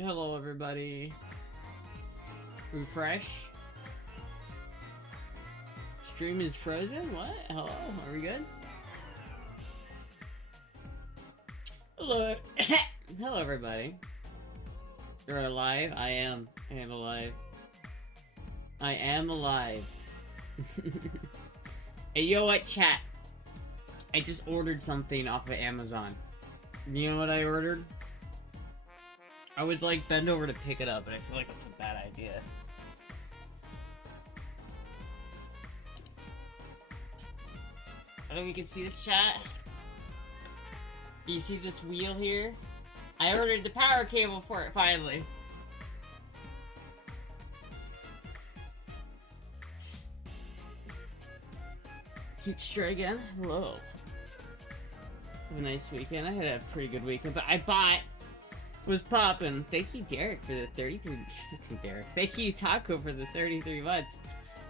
Hello, everybody. Refresh. Stream is frozen? What? Hello? Are we good? Hello. Hello, everybody. You're alive? I am. I am alive. I am alive. Hey, yo, what, chat? I just ordered something off of Amazon. You know what I ordered? I would, like, bend over to pick it up, but I feel like that's a bad idea. I don't know if you can see this, chat. You see this wheel here? I ordered the power cable for it, finally. Stray again? Hello. Have a nice weekend. I had a pretty good weekend, but I was popping. Thank you, Derek, for the 33. Derek. Thank you, Taco, for the 33 months.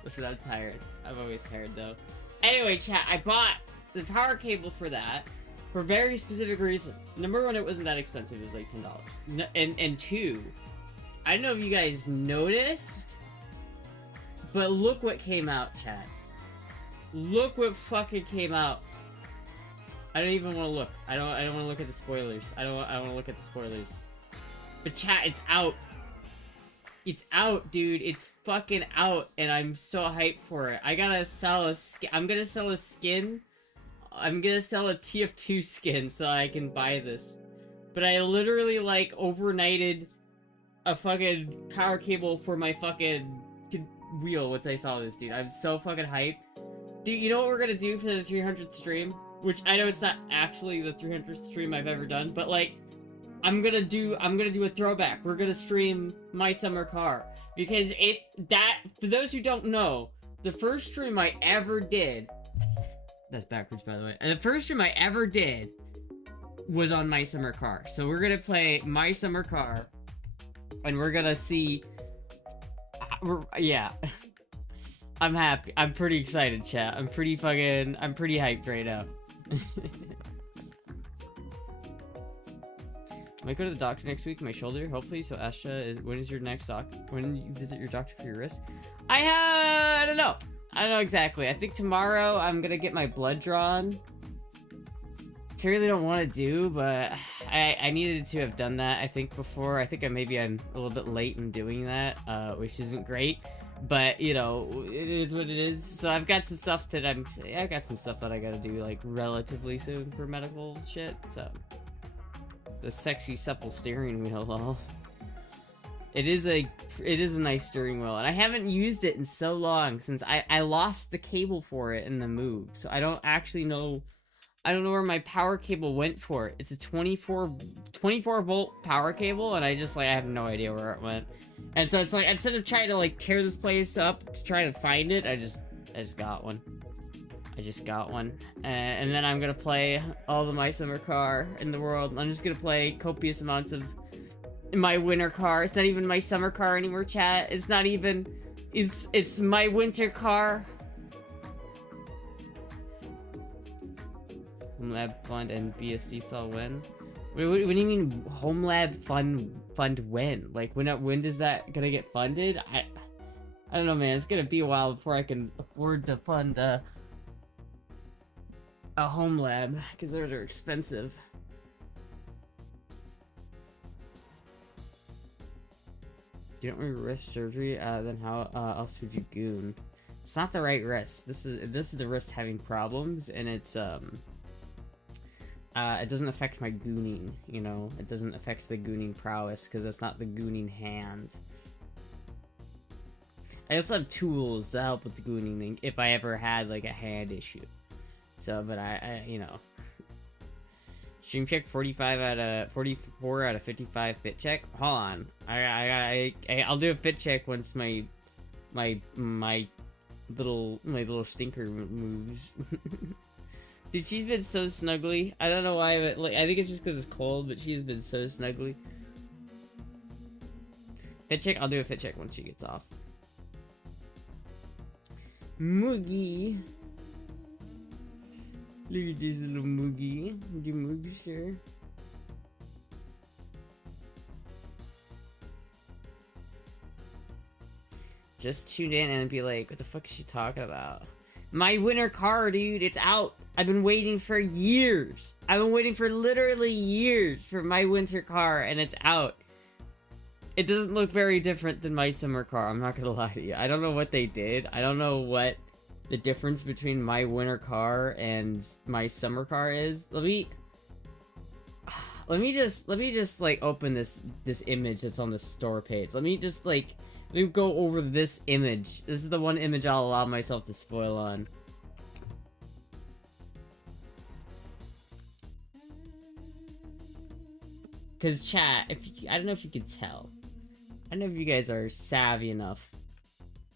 Listen, I'm tired. I'm always tired, though. Anyway, chat, I bought the power cable for that for a very specific reason. Number one, it wasn't that expensive. It was like $10. And two, I don't know if you guys noticed, but look what came out, chat. Look what fucking came out. I don't even want to look. I don't want to look at the spoilers. I want to look at the spoilers. But chat, it's out. It's out, dude. It's fucking out, and I'm so hyped for it. I gotta sell a skin. I'm gonna sell a skin. I'm gonna sell a TF2 skin so I can buy this. But I literally, like, overnighted a fucking power cable for my fucking wheel once I saw this, dude. I'm so fucking hyped. Dude, you know what we're gonna do for the 300th stream? Which I know it's not actually the 300th stream I've ever done, but like, I'm gonna do a throwback. We're gonna stream My Summer Car. Because for those who don't know, the first stream I ever did, that's backwards by the way, and the first stream I ever did was on My Summer Car. So we're gonna play My Summer Car, and we're gonna see, yeah. I'm happy. I'm pretty excited, chat. I'm pretty hyped right now. Might go to the doctor next week, my shoulder, hopefully. So Astra, when is your next when you visit your doctor for your wrist? I don't know. I don't know exactly. I think tomorrow I'm gonna get my blood drawn. I really don't want to do, but I needed to have done that, I think, before. I think I'm a little bit late in doing that, which isn't great. But, you know, it is what it is. So I've got some stuff that I've got some stuff that I gotta do, like, relatively soon for medical shit, so. The sexy, supple steering wheel, lol. It is a nice steering wheel, and I haven't used it in so long since I lost the cable for it in the move, so I don't actually know. I don't know where my power cable went for it. It's a 24 volt power cable, and I have no idea where it went. And so it's like, instead of trying to like tear this place up to try to find it, I just got one. I just got one. And then I'm gonna play all the My Summer Car in the world. I'm just gonna play copious amounts of my winter car. It's not even my summer car anymore, chat. It's not even, it's my winter car. Home Lab Fund and BSC stall when? What do you mean Home Lab fund when? Like when does that gonna get funded? I don't know, man. It's gonna be a while before I can afford to fund a home lab because they're expensive. You don't remember wrist surgery? Then how else would you goon? It's not the right wrist. This is the wrist having problems, and it's it doesn't affect my gooning, you know? It doesn't affect the gooning prowess, because it's not the gooning hands. I also have tools to help with the gooning if I ever had, like, a hand issue. So, but I you know. Stream check 44 out of 55 fit check. Hold on. I'll do a fit check once my little stinker moves. Dude, she's been so snuggly. I don't know why, but like, I think it's just because it's cold, but she's been so snuggly. Fit check? I'll do a fit check once she gets off. Moogie. Look at this little Moogie. You Moogie, sure. just tune in and be like, what the fuck is she talking about? My winter car, dude, it's out. I've been waiting for years. I've been waiting for literally years for my winter car, and it's out. It doesn't look very different than my summer car, I'm not gonna lie to you. I don't know what they did. I don't know what the difference between my winter car and my summer car is. Let me just like open this image that's on the store page. Let me go over this image. This is the one image I'll allow myself to spoil on. Cause chat, I don't know if you can tell. I don't know if you guys are savvy enough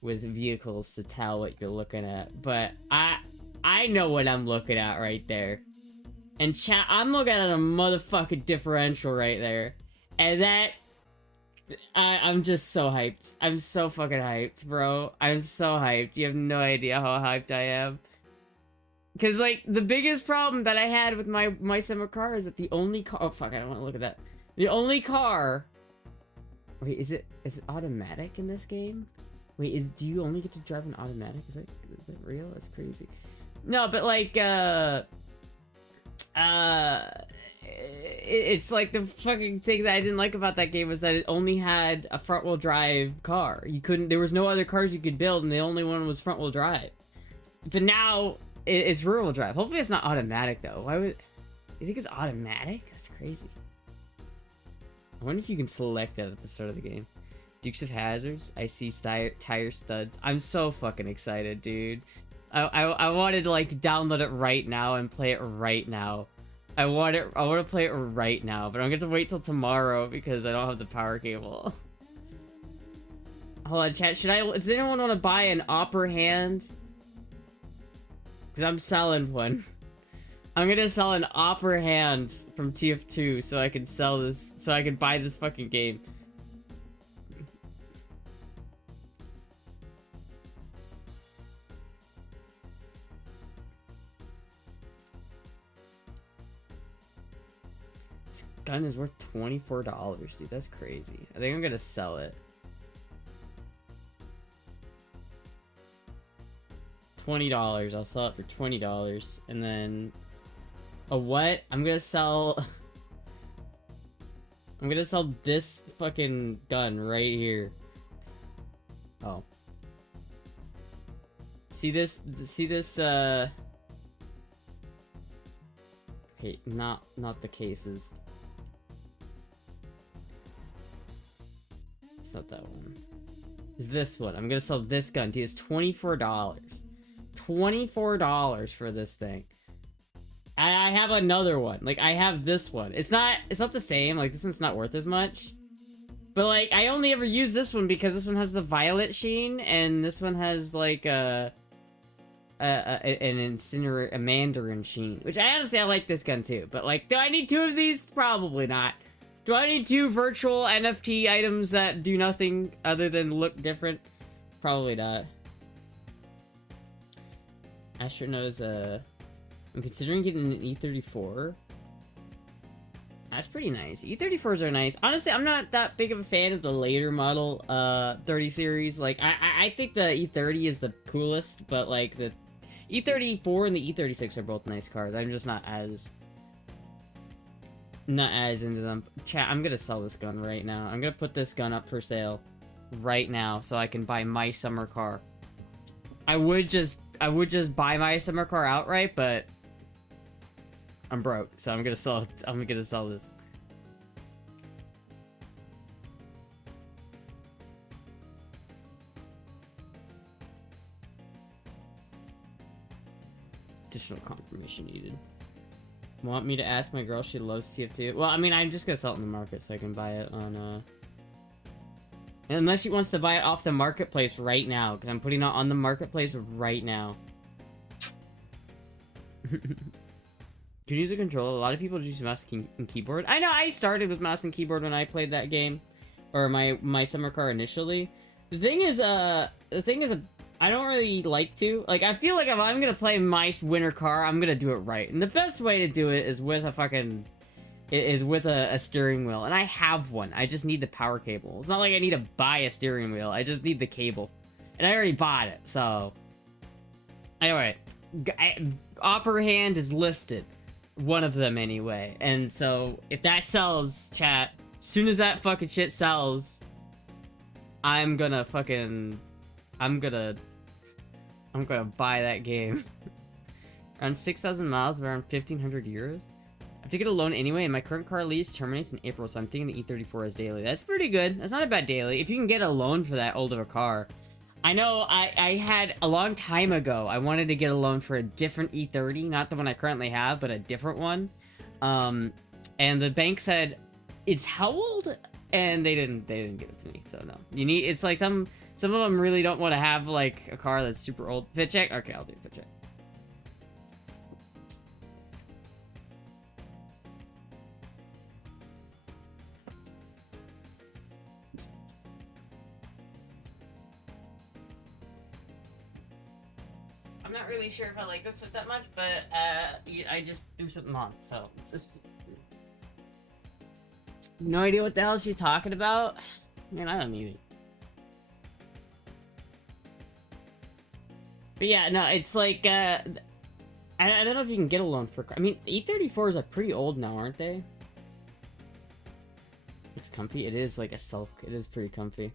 with vehicles to tell what you're looking at, but I know what I'm looking at right there. And chat, I'm looking at a motherfucking differential right there. And that... I'm just so hyped. I'm so fucking hyped, bro. I'm so hyped. You have no idea how hyped I am. Because, like, the biggest problem that I had with my summer car is that the only car... Oh, fuck, I don't want to look at that. The only car... Wait, is it automatic in this game? Wait, do you only get to drive an automatic? Is that real? That's crazy. No, but, like, it's like the fucking thing that I didn't like about that game was that it only had a front-wheel drive car. There was no other cars you could build, and the only one was front-wheel drive. But now, it's rear-wheel drive. Hopefully it's not automatic, though. You think it's automatic? That's crazy. I wonder if you can select that at the start of the game. Dukes of Hazzards. I see tire studs. I'm so fucking excited, dude. I wanted to, like, download it right now and play it right now. I want to play it right now, but I'm gonna wait till tomorrow because I don't have the power cable. Hold on, chat. Does anyone want to buy an Opera hand? Because I'm selling one. I'm gonna sell an Opera hand from TF2 so I can sell this, so I can buy this fucking game. This gun is worth $24, dude. That's crazy. I think I'm gonna sell it. $20. I'll sell it for $20, and then a what? I'm gonna sell this fucking gun right here. Oh. See this, okay, not the cases. It's not that one. It's this one. I'm gonna sell this gun, dude. It's $24. $24 for this thing. I have another one. Like, I have this one. It's not the same. Like, this one's not worth as much. But, like, I only ever use this one because this one has the violet sheen, and this one has, like, a mandarin sheen. Which, I like this gun, too. But, like, do I need two of these? Probably not. Do I need two virtual NFT items that do nothing other than look different? Probably not. Astra knows, I'm considering getting an E34. That's pretty nice. E34s are nice. Honestly, I'm not that big of a fan of the later model 30 series. Like, I think the E30 is the coolest, but like the E34 and the E36 are both nice cars. I'm just not as into them. Chat, I'm gonna sell this gun right now. I'm gonna put this gun up for sale right now so I can buy my summer car. I would just buy my summer car outright, but I'm broke, so I'm gonna sell this. Additional confirmation needed. Want me to ask my girl she loves TF2? Well, I mean, I'm just gonna sell it in the market so I can buy it on, unless she wants to buy it off the marketplace right now, because I'm putting it on the marketplace right now. Can you use a controller? A lot of people use mouse and keyboard. I know, I started with mouse and keyboard when I played that game. Or my summer car initially. The thing is, I don't really like to. Like, I feel like if I'm gonna play my winter car, I'm gonna do it right. And the best way to do it is with a fucking... a steering wheel. And I have one. I just need the power cable. It's not like I need to buy a steering wheel. I just need the cable. And I already bought it, so... Anyway, Opera Hand is listed. One of them, anyway. And so, if that sells, chat, as soon as that fucking shit sells, I'm gonna buy that game. Around 6,000 miles, around 1,500 euros. I have to get a loan anyway, and my current car lease terminates in April, so I'm thinking the E34 is daily. That's pretty good. That's not a bad daily. If you can get a loan for that old of a car. I know I had, a long time ago, I wanted to get a loan for a different E30, not the one I currently have, but a different one. And the bank said, it's how old? And they didn't give it to me, so no. You need, it's like some of them really don't want to have, like, a car that's super old. Fit check? Okay, I'll do a fit check. I'm not really sure if I like this fit that much, but I just threw something on, so it's just... No idea what the hell she's talking about? Man, I don't need it. But yeah, no, it's like, I don't know if you can get a loan for... I mean, E34s are pretty old now, aren't they? Looks comfy. It is like a silk. It is pretty comfy.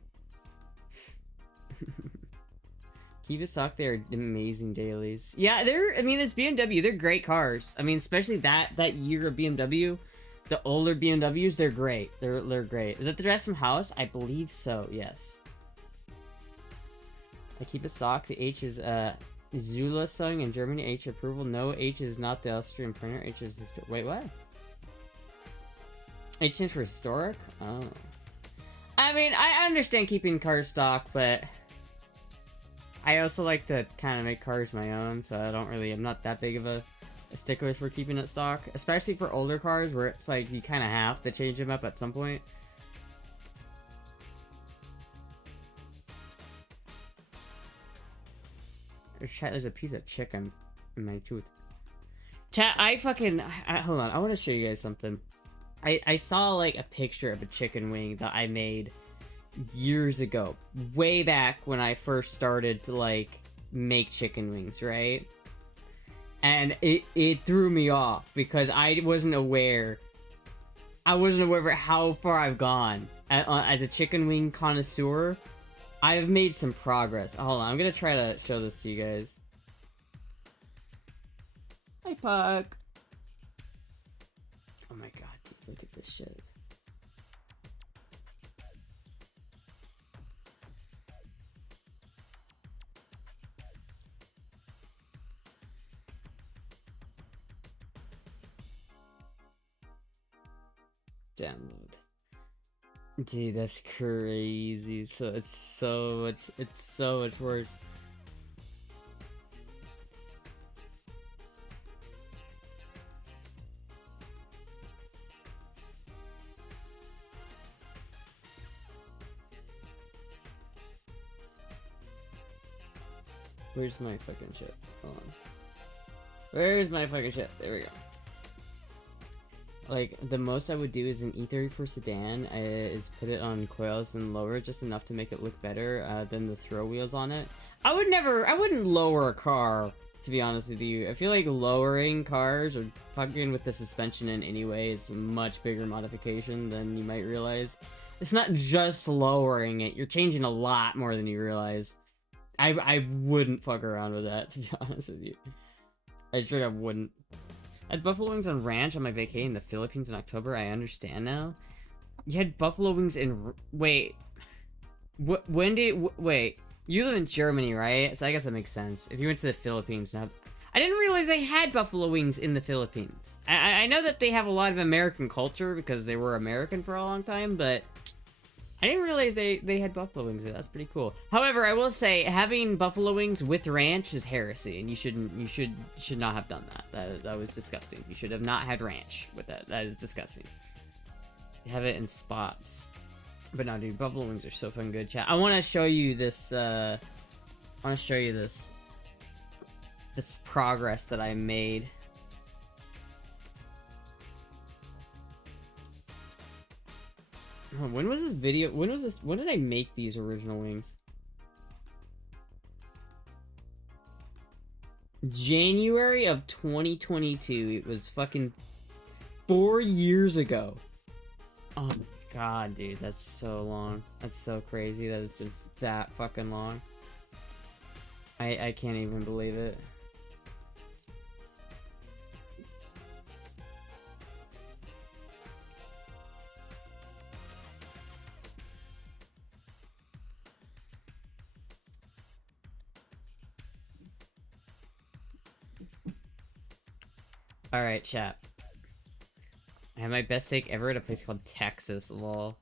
Keep it stock, they're amazing dailies. Yeah, I mean, it's BMW, they're great cars. I mean, especially that year of BMW. The older BMWs, they're great. They're great. Is that the dress from House? I believe so, yes. I keep it stock. The H is Zula sung in Germany. H approval. No, H is not the Austrian printer. H is the... Wait, what? H stands for historic? Oh. I mean, I understand keeping cars stock, but... I also like to kind of make cars my own, so I'm not that big of a stickler for keeping it stock. Especially for older cars, where it's like, you kind of have to change them up at some point. There's a piece of chicken in my tooth. Chat, hold on, I want to show you guys something. I saw, like, a picture of a chicken wing that I made years ago. Way back when I first started to, like, make chicken wings, right? And it threw me off, because I wasn't aware of how far I've gone. As a chicken wing connoisseur, I've made some progress. Hold on, I'm gonna try to show this to you guys. Hi, Puck. Oh my god, dude, look at this shit. Download. Dude, that's crazy. So it's so much worse. Where's my fucking shit? Hold on. Where's my fucking shit? There we go. Like, the most I would do is an E34 sedan is put it on coils and lower it just enough to make it look better than the throw wheels on it. I wouldn't lower a car, to be honest with you. I feel like lowering cars or fucking with the suspension in any way is a much bigger modification than you might realize. It's not just lowering it, you're changing a lot more than you realize. I wouldn't fuck around with that, to be honest with you. I straight up wouldn't. I had buffalo wings on ranch on my vacay in the Philippines in October. I understand now. You had buffalo wings in... Wait. When did... Wait. You live in Germany, right? So I guess that makes sense. If you went to the Philippines now... I didn't realize they had buffalo wings in the Philippines. I know that they have a lot of American culture because they were American for a long time, but... I didn't realize they had buffalo wings there. That's pretty cool. However, I will say, having buffalo wings with ranch is heresy, and you should not have done that. That was disgusting. You should have not had ranch with that. That is disgusting. You have it in spots. But no, dude, buffalo wings are so fucking good, chat. I want to show you this, I want to show you this progress that I made. When was this video? When did I make these original wings? January of 2022. It was fucking 4 years ago. Oh my god, dude, that's so long. That's so crazy that it's been that fucking long. I can't even believe it. Alright, chat. I had my best steak ever at a place called Texas, lol.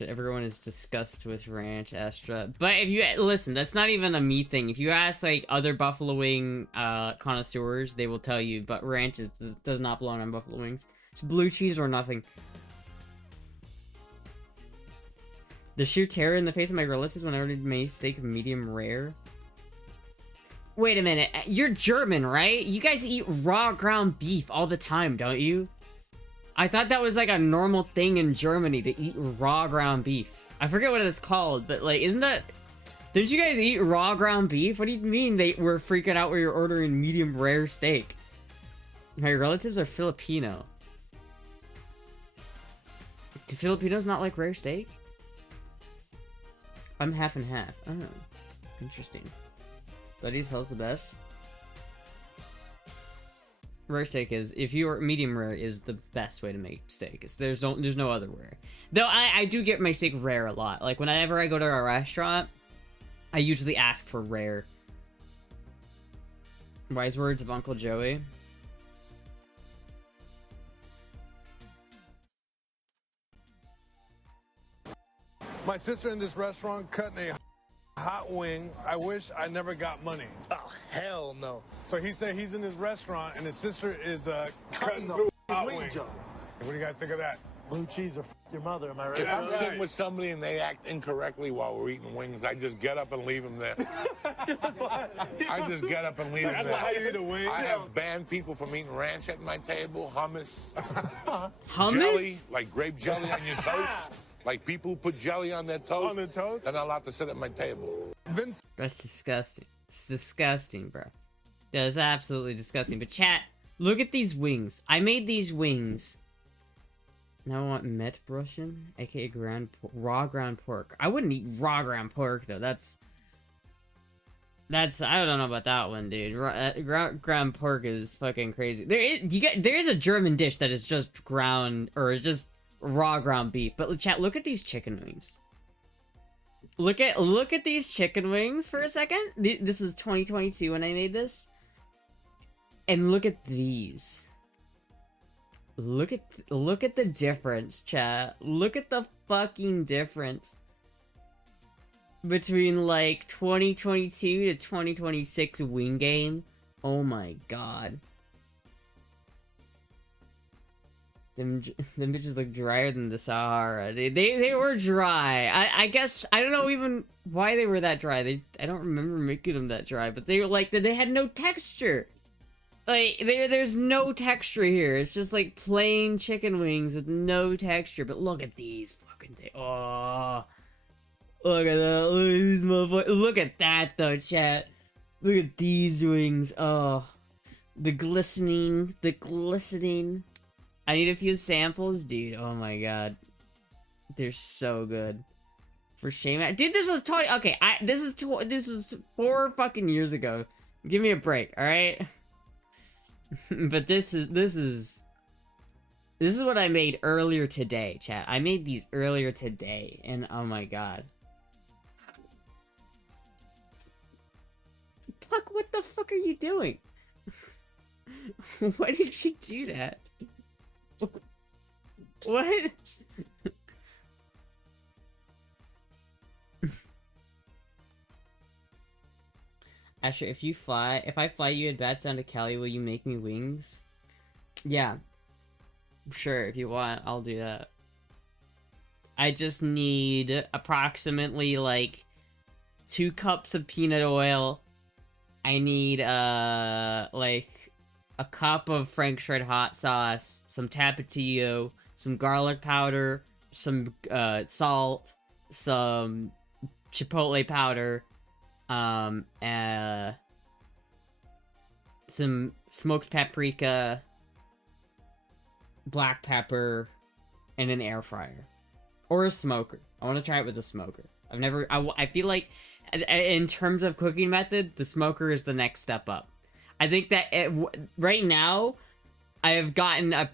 Everyone is disgusted with ranch, Astra. But if you listen, that's not even a me thing. If you ask like other buffalo wing connoisseurs, they will tell you. But ranch does not belong on buffalo wings. It's blue cheese or nothing. The sheer terror in the face of my relatives when I ordered my steak medium rare. Wait a minute, you're German, right? You guys eat raw ground beef all the time, don't you? I thought that was like a normal thing in Germany to eat raw ground beef. I forget what it's called, but like, isn't that... Didn't you guys eat raw ground beef? What do you mean they were freaking out when you're ordering medium rare steak? My relatives are Filipino. Do Filipinos not like rare steak? I'm half and half. Oh, interesting. Buddy's Hell's the best. Rare steak is, if you're medium rare, is the best way to make steak. There's no other way. Though I do get my steak rare a lot. Like whenever I go to a restaurant, I usually ask for rare. Wise words of Uncle Joey. My sister in this restaurant cutting a hot wing. I wish I never got money. Oh, hell no. So he said he's in his restaurant and his sister is cutting through a hot wing. What do you guys think of that? Blue cheese or f your mother, am I right? If I'm sitting with somebody and they act incorrectly while we're eating wings, I just get up and leave them there. I just get up and leave them there. That's how you eat a wing? I have banned people from eating ranch at my table, hummus, Hummus? jelly, like grape jelly on your toast. Like people who put jelly on their toast, On their toast? they're not allowed to sit at my table. Vince. That's disgusting. It's disgusting, bro. That is absolutely disgusting. But chat, look at these wings. I made these wings. Now I want met Russian, aka raw ground pork. I wouldn't eat raw ground pork though. That's I don't know about that one, dude. Ground pork is fucking crazy. There is a German dish that is just ground or just raw ground beef. But chat, look at these chicken wings. Look at these chicken wings for a second. This is 2022 when I made this. And look at these. Look at the difference, chat. Look at the fucking difference between like 2022 to 2026 wing game. Oh my god. Them bitches look drier than the Sahara. They were dry. I guess I don't know even why they were that dry. I don't remember making them that dry, but they were like they had no texture. Like there's no texture here. It's just like plain chicken wings with no texture. But look at these fucking things. Oh, look at that. Look at these motherfuckers. Look at that though, chat. Look at these wings. Oh, the glistening. I need a few samples, dude. Oh my god, they're so good. For shame, dude. This was 20. Okay, this is 4 fucking years ago. Give me a break, all right? But this is what I made earlier today, chat. I made these earlier today, and oh my god. Puck, what the fuck are you doing? Why did you do that? What? Asher, if I fly you and bats down to Cali, will you make me wings? Yeah. Sure, if you want, I'll do that. I just need approximately, like, 2 cups of peanut oil. I need, like, a cup of Frank's Red Hot Sauce, some Tapatio, some garlic powder, some, salt, some chipotle powder, some smoked paprika, black pepper, and an air fryer. Or a smoker. I want to try it with a smoker. I feel like, in terms of cooking method, the smoker is the next step up. I think that right now, I have gotten I've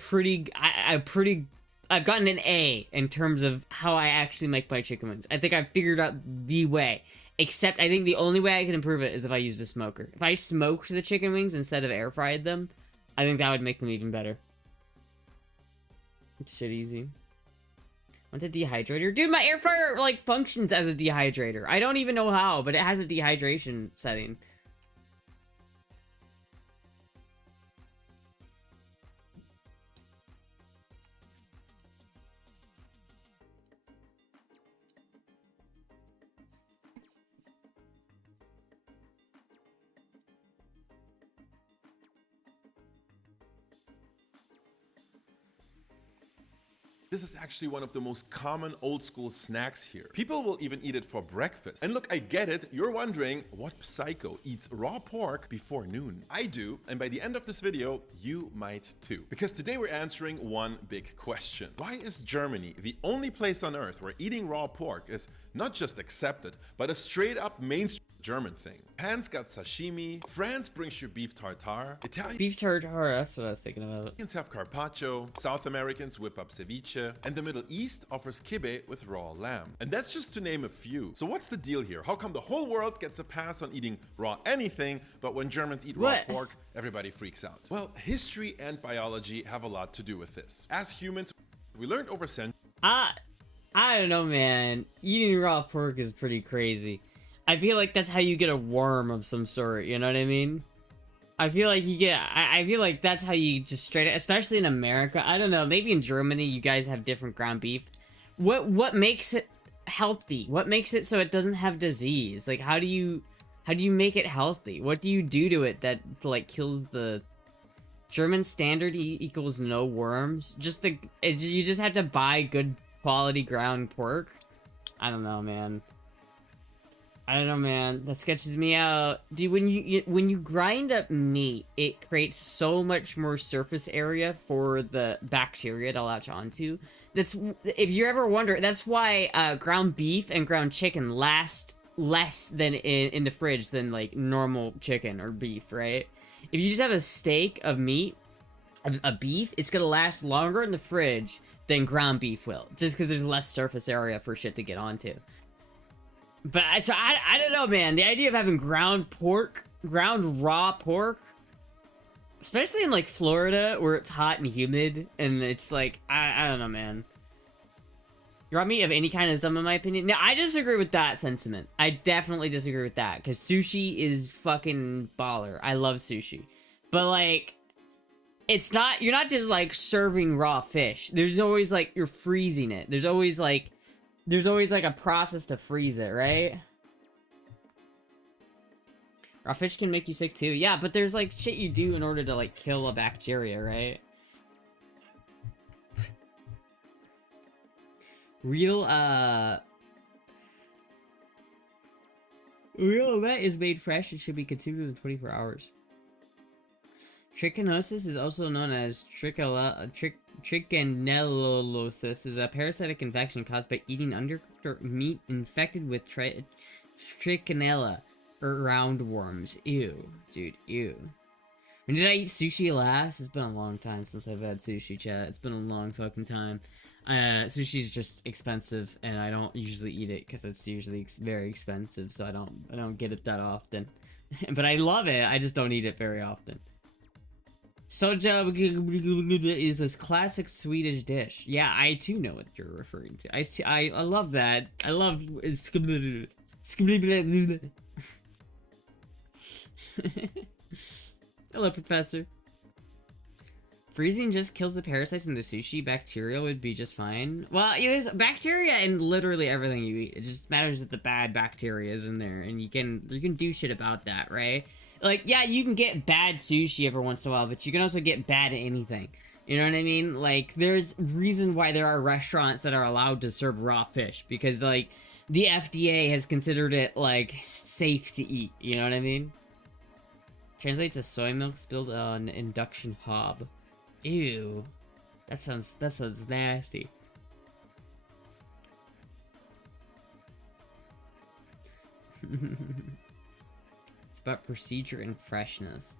gotten an A in terms of how I actually make my chicken wings. I think I've figured out the way. Except, I think the only way I can improve it is if I used a smoker. If I smoked the chicken wings instead of air fried them, I think that would make them even better. It's shit easy. Want a dehydrator? Dude, my air fryer, like, functions as a dehydrator. I don't even know how, but it has a dehydration setting. This is actually one of the most common old school snacks here. People will even eat it for breakfast. And look, I get it. You're wondering, what psycho eats raw pork before noon? I do, and by the end of this video, you might too. Because today we're answering one big question. Why is Germany the only place on earth where eating raw pork is not just accepted, but a straight up mainstream German thing? Japan's got sashimi, France brings you beef tartare, Beef tartare, that's what I was thinking about. Italians have carpaccio, South Americans whip up ceviche, and the Middle East offers kibbeh with raw lamb. And that's just to name a few. So what's the deal here? How come the whole world gets a pass on eating raw anything, but when Germans eat raw pork, everybody freaks out? Well, history and biology have a lot to do with this. As humans, we learned over centuries. I don't know, man. Eating raw pork is pretty crazy. I feel like that's how you get a worm of some sort, you know what I mean? I feel like I feel like that's how you just straight up, especially in America. I don't know, maybe in Germany you guys have different ground beef. What makes it healthy? What makes it so it doesn't have disease? Like, how do you make it healthy? What do you do to it that, like, kills the... German standard equals no worms? You just have to buy good quality ground pork? I don't know, man. That sketches me out. Dude, when you grind up meat, it creates so much more surface area for the bacteria to latch onto. If you ever wonder, that's why ground beef and ground chicken last less than in the fridge than, like, normal chicken or beef, right? If you just have a steak of meat, a beef, it's gonna last longer in the fridge than ground beef will, just because there's less surface area for shit to get onto. But I don't know, man. The idea of having ground raw pork, especially in, like, Florida, where it's hot and humid, and it's like, I don't know, man. Raw meat of any kind is dumb, in my opinion. Now, I disagree with that sentiment. I definitely disagree with that, because sushi is fucking baller. I love sushi. But, like, you're not just, like, serving raw fish. There's always, like, you're freezing it. There's always, like, a process to freeze it, right? Raw fish can make you sick too. Yeah, but there's, like, shit you do in order to, like, kill a bacteria, right? Real meat is made fresh and should be consumed within 24 hours. Trichinosis is also known as trichinellosis, is a parasitic infection caused by eating undercooked meat infected with trichinella or roundworms. Ew, dude, ew. When did I eat sushi last? It's been a long time since I've had sushi, chat. It's been a long fucking time. Sushi's just expensive, and I don't usually eat it because it's usually very expensive, so I don't get it that often. But I love it. I just don't eat it very often. Soja is this classic Swedish dish. Yeah, I too know what you're referring to. I love that. I love... Hello, Professor. Freezing just kills the parasites in the sushi. Bacteria would be just fine. Well, there's bacteria in literally everything you eat. It just matters that the bad bacteria is in there, and you can do shit about that, right? Like, yeah, you can get bad sushi every once in a while, but you can also get bad anything. You know what I mean? Like, there's reason why there are restaurants that are allowed to serve raw fish, because, like, the FDA has considered it, like, safe to eat. You know what I mean? Translate to soy milk spilled on induction hob. Ew. That sounds nasty. It's about procedure and freshness.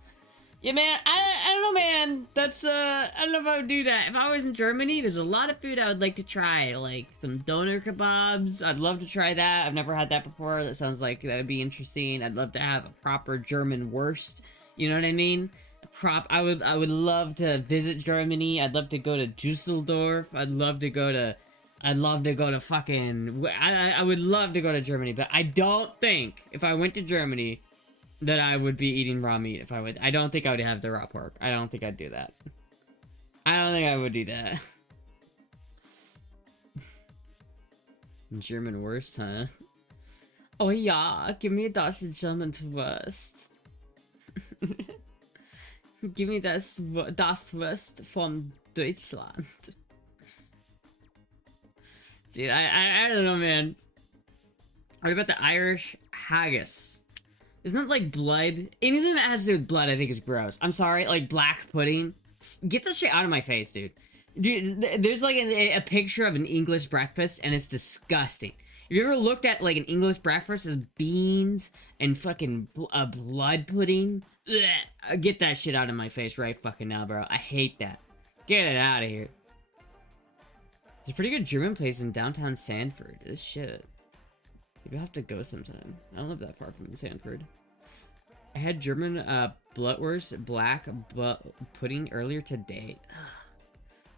Yeah, man, I don't know, man. That's, I don't know if I would do that. If I was in Germany, there's a lot of food I would like to try. Like, some doner kebabs. I'd love to try that. I've never had that before. That sounds like that would be interesting. I'd love to have a proper German wurst. You know what I mean? I would love to visit Germany. I'd love to go to Dusseldorf. I'd love to go to fucking... I would love to go to Germany, but I don't think, if I went to Germany, that I would be eating raw meat. I don't think I would have the raw pork. I don't think I'd do that. I don't think I would do that. German wurst, huh? Oh yeah, give me das German Wurst. Give me das Wurst from Deutschland. Dude, I don't know, man. What about the Irish haggis? Isn't that like blood? Anything that has to do with blood, I think is gross. I'm sorry, like black pudding. Get this shit out of my face, dude. Dude, there's like a picture of an English breakfast, and it's disgusting. Have you ever looked at like an English breakfast as beans and fucking blood pudding? Ugh. Get that shit out of my face right fucking now, bro. I hate that. Get it out of here. There's a pretty good German place in downtown Sanford. This shit. Maybe I'll have to go sometime. I don't live that far from Sanford. I had German Blutwurst black pudding earlier today.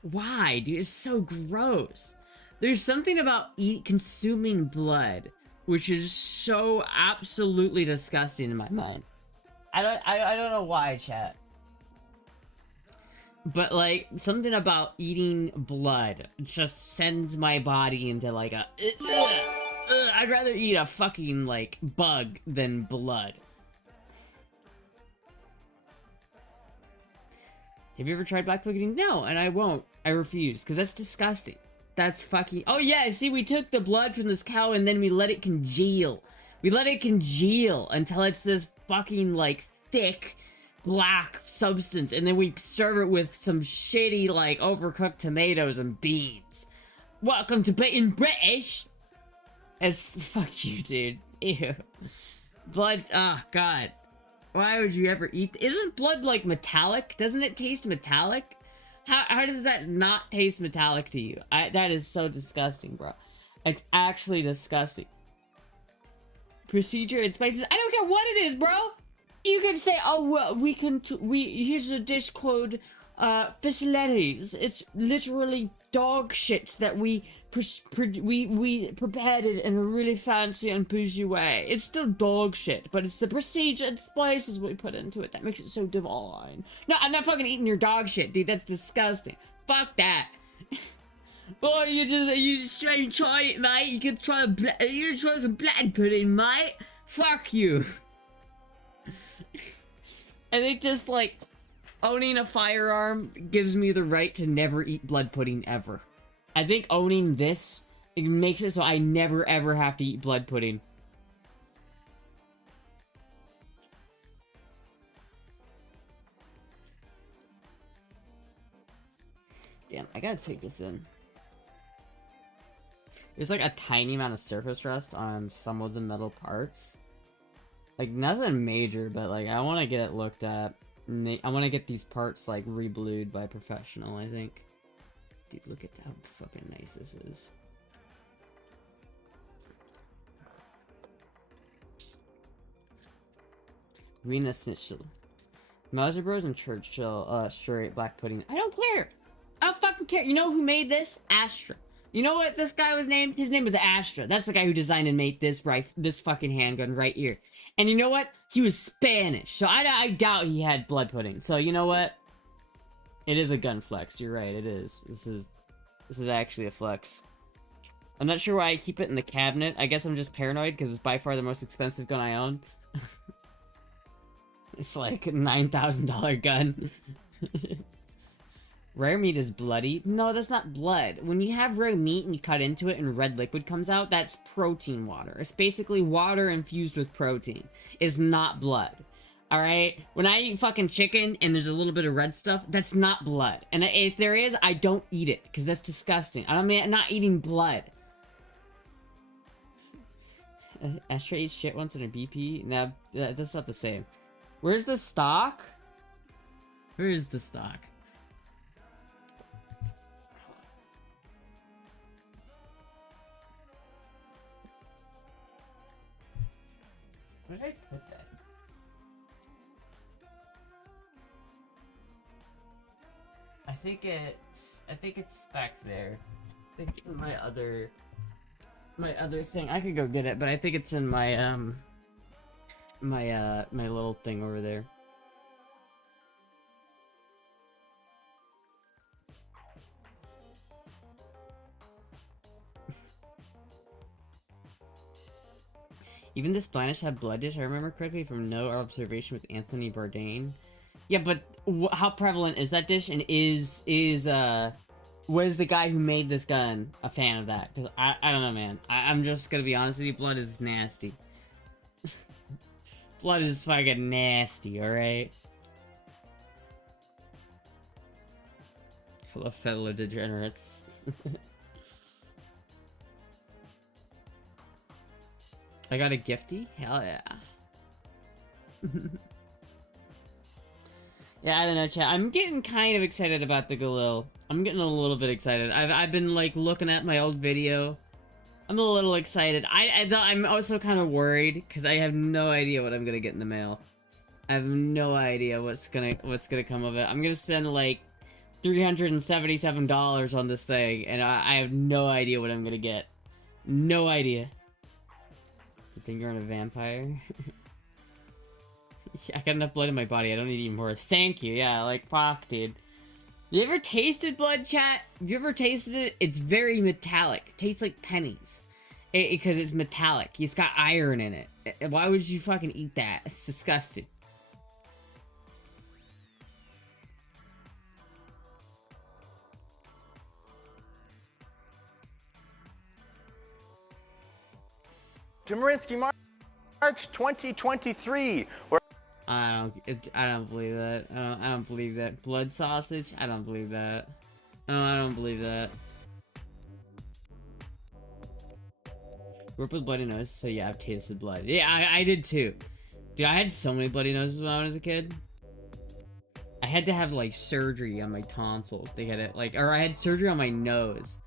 Why, dude? It's so gross. There's something about consuming blood, which is so absolutely disgusting in my mind. I don't know why, chat. But like something about eating blood just sends my body into like a. I'd rather eat a fucking like bug than blood. Have you ever tried black pudding? No, and I won't. I refuse, because that's disgusting. That's fucking... Oh yeah, see, we took the blood from this cow and then we let it congeal. We let it congeal until it's this fucking, like, thick, black substance. And then we serve it with some shitty, like, overcooked tomatoes and beans. Welcome to Being British! It's... Fuck you, dude. Ew. Blood... Oh, God. Why would you ever eat... Isn't blood, like, metallic? Doesn't it taste metallic? How does that not taste metallic to you? That is so disgusting, bro. It's actually disgusting. Procedure and spices. I don't care what it is, bro. You can say, oh, well, here's a dish called, facilities. It's literally dog shit that we prepared it in a really fancy and bougie way. It's still dog shit, but it's the procedure and spices we put into it that makes it so divine. No, I'm not fucking eating your dog shit, dude. That's disgusting. Fuck that. Oh, you try it, mate. You can try some blood pudding, mate. Fuck you. I think just like owning a firearm gives me the right to never eat blood pudding ever. I think owning this, it makes it so I never ever have to eat blood pudding. Damn, I gotta take this in. There's like a tiny amount of surface rust on some of the metal parts. Like nothing major, but like I want to get it looked at. I want to get these parts like re-blued by a professional, I think. Dude, look at how fucking nice this is. Wiener Schnitzel. Mauser Bros and Churchill, sure ate black pudding. I don't care! I don't fucking care! You know who made this? Astra. You know what this guy was named? His name was Astra. That's the guy who designed and made this this fucking handgun right here. And you know what? He was Spanish, so I doubt he had blood pudding. So you know what? It is a gun flex. You're right. It is. This is actually a flex. I'm not sure why I keep it in the cabinet. I guess I'm just paranoid because it's by far the most expensive gun I own. It's like a $9,000 gun. Rare meat is bloody. No, that's not blood. When you have rare meat and you cut into it and red liquid comes out, that's protein water. It's basically water infused with protein. It's not blood. Alright? When I eat fucking chicken and there's a little bit of red stuff, that's not blood. And if there is, I don't eat it, because that's disgusting. I'm not eating blood. Astra eats shit once in a BP? No, that's not the same. Where's the stock? Where is the stock? Where did I put that? I think it's back there. I think it's in my other thing. I could go get it, but I think it's in my my little thing over there. Even the Spanish had blood dish, I remember correctly from no observation with Anthony Bourdain. Yeah, but how prevalent is that dish? And was the guy who made this gun a fan of that? Because I don't know, man. I'm just gonna be honest with you, blood is nasty. Blood is fucking nasty, alright? Full of fellow degenerates. I got a gifty? Hell yeah. Yeah, I don't know, chat. I'm getting kind of excited about the Galil. I'm getting a little bit excited. I've been, like, looking at my old video. I'm a little excited. I'm also kind of worried, because I have no idea what I'm gonna get in the mail. I have no idea what's gonna come of it. I'm gonna spend, like, $377 on this thing, and I have no idea what I'm gonna get. No idea. You think you're a vampire? I got enough blood in my body, I don't need any more. Thank you, yeah, like, fuck, dude. You ever tasted blood, chat? Have you ever tasted it? It's very metallic. It tastes like pennies. Because it's metallic. It's got iron in it. Why would you fucking eat that? It's disgusting. Domarinsky March 2023. I don't believe that. I don't believe that. Blood sausage? I don't believe that. No, I don't believe that. Grew up with bloody nose, so yeah, I've tasted blood. Yeah, I did too. Dude, I had so many bloody noses when I was a kid. I had to have, like, surgery on my tonsils to get it, like, or I had surgery on my nose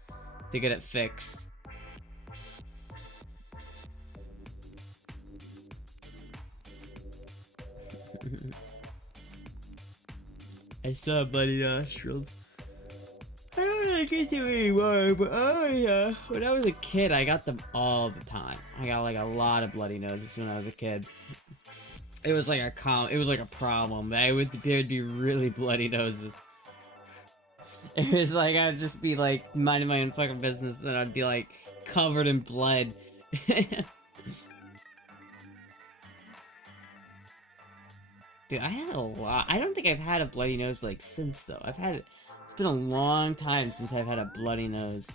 to get it fixed. I saw bloody nostrils. I don't really get them anymore, but oh yeah. When I was a kid, I got them all the time. I got like a lot of bloody noses when I was a kid. It was like a problem. There'd be really bloody noses. It was like I'd just be like minding my own fucking business, and I'd be like covered in blood. Dude, I had a lot. I don't think I've had a bloody nose like since though. It's been a long time since I've had a bloody nose.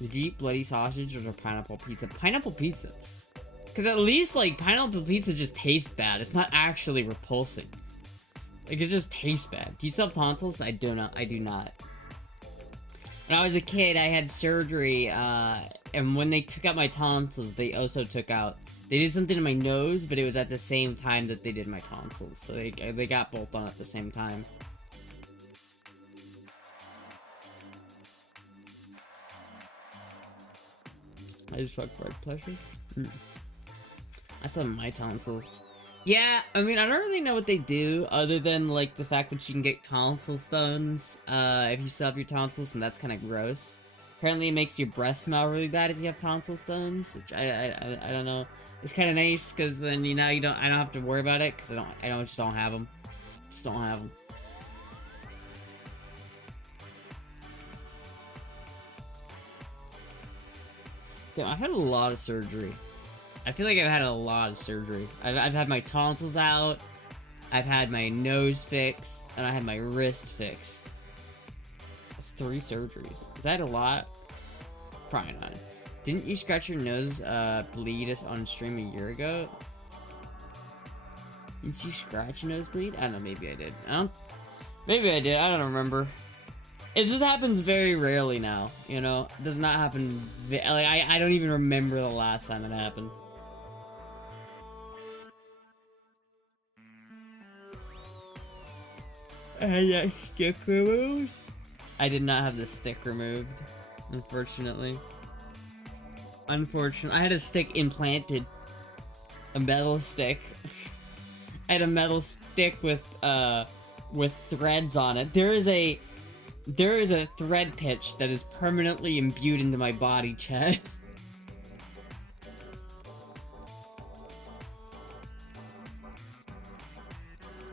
Did you eat bloody sausage or pineapple pizza? Pineapple pizza. Because at least, like, pineapple pizza just tastes bad. It's not actually repulsing. Like, it just tastes bad. Do you still have tonsils? I do not. I do not. When I was a kid, I had surgery, and when they took out my tonsils, they also took out... They did something to my nose, but it was at the same time that they did my tonsils. So they got both done at the same time. I just fuck blood pressure. That's on my tonsils. Yeah, I mean, I don't really know what they do, other than, like, the fact that you can get tonsil stones, if you still have your tonsils, and that's kind of gross. Apparently it makes your breath smell really bad if you have tonsil stones, which I don't know. It's kind of nice, because then, you know, I don't have to worry about it, because I just don't have them. Just don't have them. Damn, I've had a lot of surgery. I feel like I've had a lot of surgery. I've had my tonsils out. I've had my nose fixed, and I had my wrist fixed. That's 3 surgeries. Is that a lot? Probably not. Didn't you scratch your nose, bleed us on stream a year ago? Didn't you scratch your nose bleed? I don't know, maybe I did. Maybe I did, I don't remember. It just happens very rarely now, you know? It does not happen, like, I don't even remember the last time it happened. I had that stick removed. I did not have the stick removed, unfortunately. Unfortunately, I had a stick implanted. A metal stick. I had a metal stick with threads on it. There is a thread pitch that is permanently imbued into my body, Chad.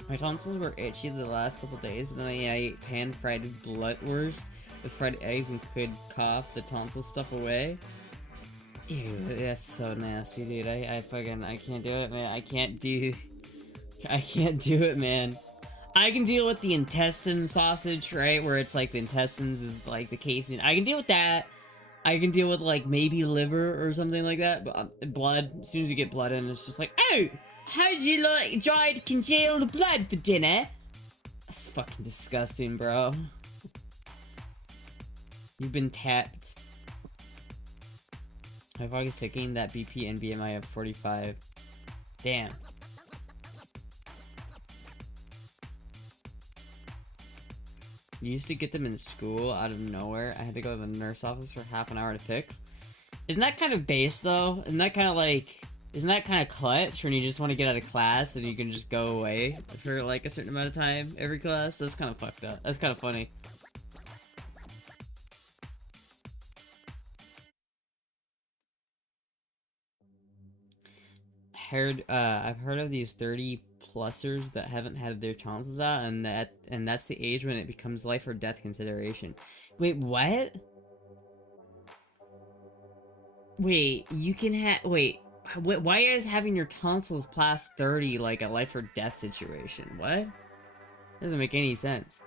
My tonsils were itchy the last couple days, but then I ate pan-fried bloodwurst with fried eggs and could cough the tonsil stuff away. Ew, that's so nasty, dude. I can't do it, man. I can't do it, man. I can deal with the intestine sausage, right? Where it's like the intestines is like the casing. I can deal with that. I can deal with like maybe liver or something like that. But blood, as soon as you get blood in, it's just like, oh, how'd you like dried congealed blood for dinner? That's fucking disgusting, bro. You've been tapped. My fog is ticking. That BP and BMI of 45. Damn. You used to get them in school out of nowhere. I had to go to the nurse office for half an hour to fix. Isn't that kind of base though? Isn't that kind of clutch when you just want to get out of class and you can just go away for like a certain amount of time every class? That's kind of fucked up. That's kind of funny. I've heard of these 30-plussers that haven't had their tonsils out, and that's the age when it becomes life or death consideration. Wait, what? Wait, you can have... Wait, why is having your tonsils past 30 like a life or death situation? What? Doesn't make any sense.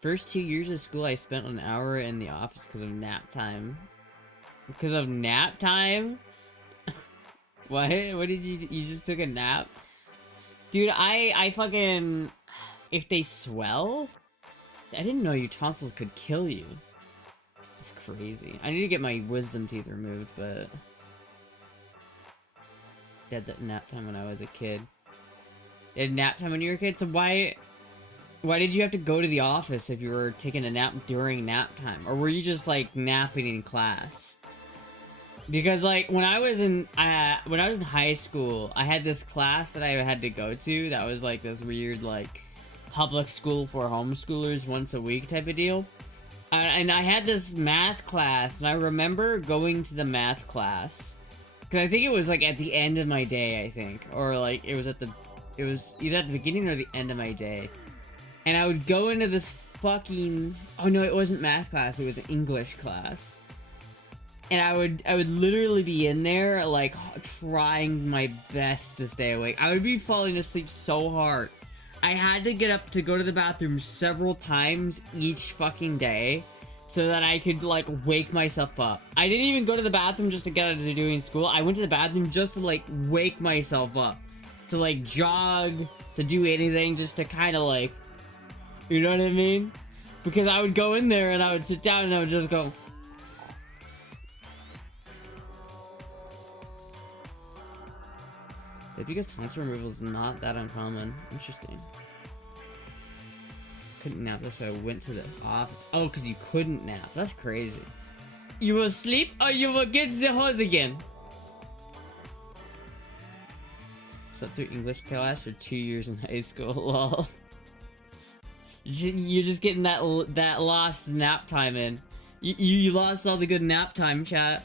First 2 years of school, I spent an hour in the office because of nap time. Because of nap time? What? What did you just took a nap? Dude, I fucking... If they swell? I didn't know your tonsils could kill you. That's crazy. I need to get my wisdom teeth removed, but... I had that nap time when I was a kid. You had nap time when you were a kid? So why did you have to go to the office if you were taking a nap during nap time? Or were you just, like, napping in class? Because, like, when I was in high school, I had this class that I had to go to that was, like, this weird, like, public school for homeschoolers once a week type of deal. And I had this math class, and I remember going to the math class. Because I think it was, like, at the end of my day, I think. Or, like, it was either at the beginning or the end of my day. And I would go into this fucking... Oh, no, it wasn't math class. It was an English class. And I would literally be in there, like, trying my best to stay awake. I would be falling asleep so hard. I had to get up to go to the bathroom several times each fucking day so that I could, like, wake myself up. I didn't even go to the bathroom just to get out of doing school. I went to the bathroom just to, like, wake myself up. To, like, jog, to do anything, just to kind of, like, you know what I mean? Because I would go in there and I would sit down and I would just go... Because tonsil removal is not that uncommon. Interesting. Couldn't nap, that's why I went to the office. Oh, because you couldn't nap. That's crazy. You will sleep or you will get the hose again. Slept through English class for 2 years in high school. Lol. You're just getting that lost nap time in. You lost all the good nap time, chat.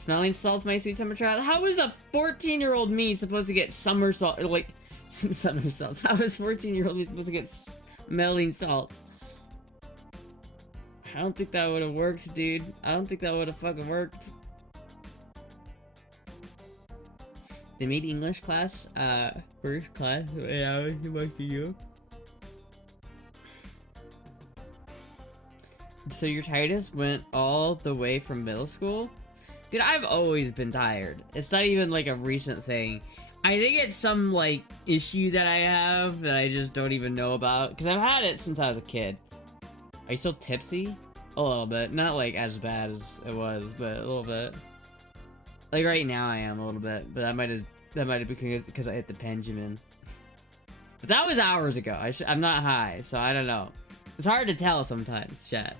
Smelling salts, my sweet summer child. How is a 14-year-old me supposed to get summer salt? Like, summer salts. How is 14-year-old me supposed to get smelling salts? I don't think that would have worked, dude. I don't think that would have fucking worked. They made English class, first class, when I was supposed to do. So your tiredness went all the way from middle school? Dude, I've always been tired. It's not even like a recent thing. I think it's some like issue that I have that I just don't even know about. Because I've had it since I was a kid. Are you still tipsy? A little bit. Not like as bad as it was, but a little bit. Like right now I am a little bit. But that might have been because I hit the Benjamin. But that was hours ago. I'm not high, so I don't know. It's hard to tell sometimes, chat.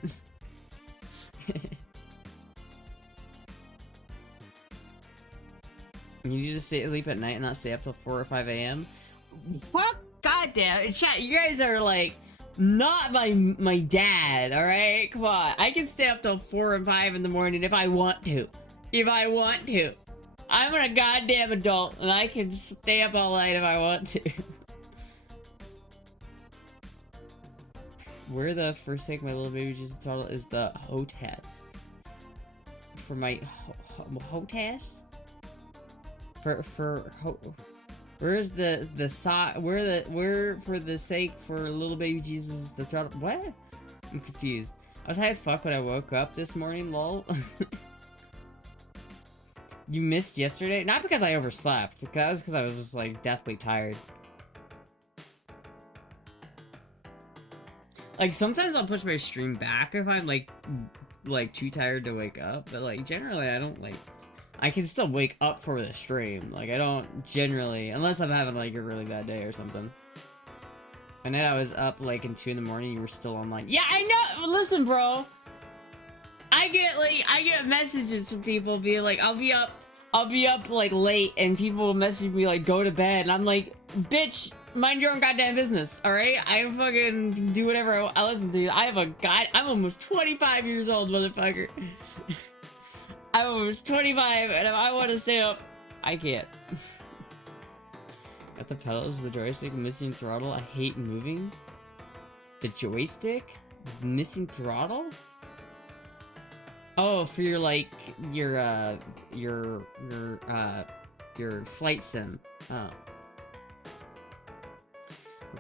You need to sleep at night and not stay up till 4 or 5 a.m. Fuck, goddamn, chat. You guys are like not my dad. All right, come on. I can stay up till 4 and 5 in the morning if I want to. If I want to, I'm a goddamn adult and I can stay up all night if I want to. Where the forsake my little baby Jesus turtle is the hotess. For my hotess? Where is where for the sake for little baby Jesus the turtle? What? I'm confused. I was high as fuck when I woke up this morning, lol. You missed yesterday? Not because I overslept. That was because I was just like deathly tired. Like, sometimes I'll push my stream back if I'm, like, too tired to wake up. But, like, generally, I don't, like... I can still wake up for the stream. Like, I don't generally... Unless I'm having, like, a really bad day or something. I know I was up, like, in 2 in the morning. You were still online. Yeah, I know! Listen, bro! I get messages from people being like, I'll be up, like, late. And people will message me, like, go to bed. And I'm like, bitch... Mind your own goddamn business, alright? I fucking do whatever I listen to. I'm almost 25 years old, motherfucker. I'm almost 25, and if I want to stay up, I can't. Got the pedals, the joystick, missing throttle. I hate moving. The joystick? Missing throttle? Oh, for your, like, your flight sim. Oh.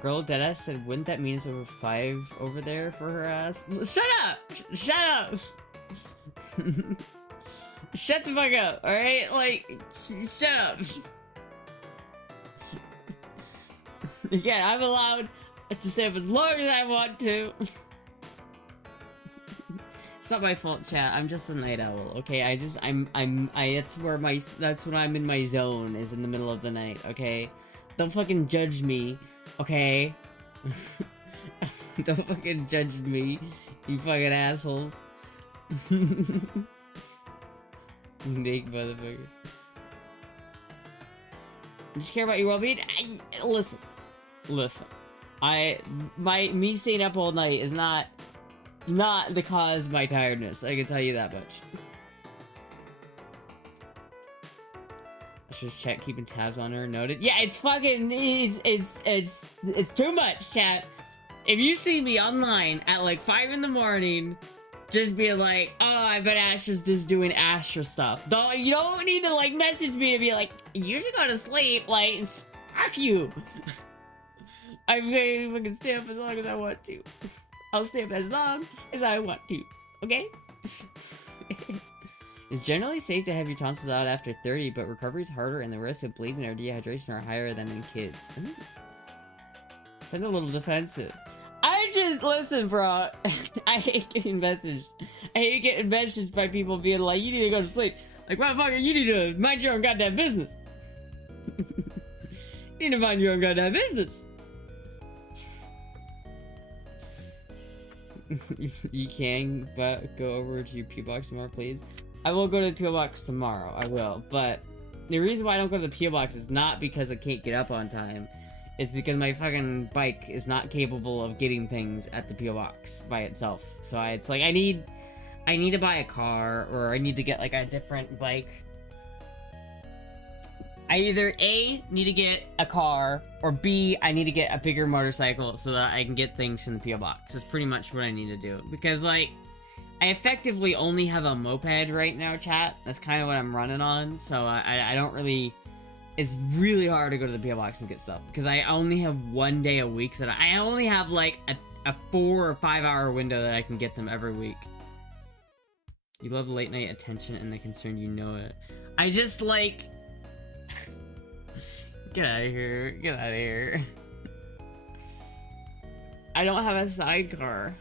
Girl deadass said, wouldn't that mean it's over 5 over there for her ass? Shut up! Shut up! Shut the fuck up, alright? Like, shut up. Yeah, I'm allowed to stay up as long as I want to. It's not my fault, chat. I'm just a night owl, okay? That's when I'm in my zone, is in the middle of the night, okay? Don't fucking judge me. Okay? Don't fucking judge me, you fucking assholes. Nick, motherfucker. I just care about your well-being. Listen. Me staying up all night is not the cause of my tiredness. I can tell you that much. Let's just check keeping tabs on her. Noted. Yeah, it's fucking it's too much, chat. If you see me online at like 5 in the morning, just being like, oh, I bet Astra's just doing Astra stuff. You don't need to like message me to be like, you should go to sleep. Like, fuck you. I'm going to fucking stay up as long as I want to. I'll stay up as long as I want to. Okay? It's generally safe to have your tonsils out after 30, but recovery is harder and the risk of bleeding or dehydration are higher than in kids. Ooh. Sound a little defensive. Listen, bro. I hate getting messaged. I hate getting messaged by people being like, you need to go to sleep. Like, motherfucker, you need to mind your own goddamn business. You need to mind your own goddamn business. You can, but go over to your P box tomorrow, please. I will go to the P.O. box tomorrow. I will, but the reason why I don't go to the P.O. box is not because I can't get up on time. It's because my fucking bike is not capable of getting things at the P.O. box by itself. So it's like I need to buy a car, or I need to get like a different bike. I either A, need to get a car, or B, I need to get a bigger motorcycle so that I can get things from the P.O. box. That's pretty much what I need to do. Because like, I effectively only have a moped right now, chat. That's kind of what I'm running on, so I don't really it's really hard to go to the PO box and get stuff because I only have 1 day a week that I only have like a 4 or 5 hour window that I can get them every week. You love late night attention and the concern, you know it. I just like get out of here. Get out of here. I don't have a sidecar.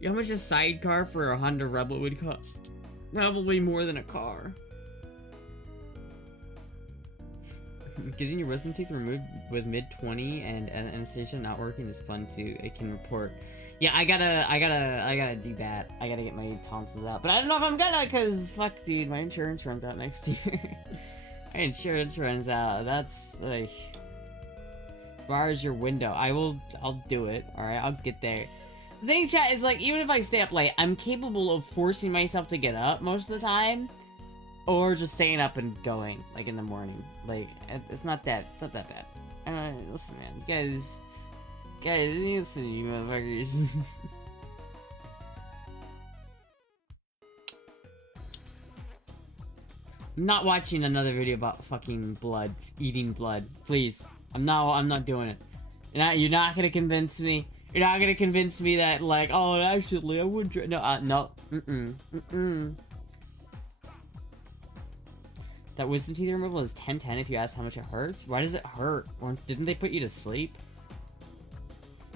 You know how much a sidecar for a Honda Rebel would cost? Probably more than a car. Getting your wisdom teeth removed with mid-20 and anesthesia not working is fun too. It can report. Yeah, I gotta do that. I gotta get my tonsils out. But I don't know if I'm gonna, cause fuck, dude, my insurance runs out next year. My insurance runs out. That's like, as far as your window, I'll do it. All right, I'll get there. The thing, chat, is like, even if I stay up late, I'm capable of forcing myself to get up most of the time, or just staying up and going, like, in the morning. Like, it's not that bad. Listen, man, guys, listen to you motherfuckers. I'm not watching another video about fucking blood, eating blood. Please, I'm not doing it. You're not gonna convince me. You're not gonna convince me that, like, oh, actually, I would. No. That wisdom teeth removal is 10/10 if you ask how much it hurts. Why does it hurt? Or didn't they put you to sleep?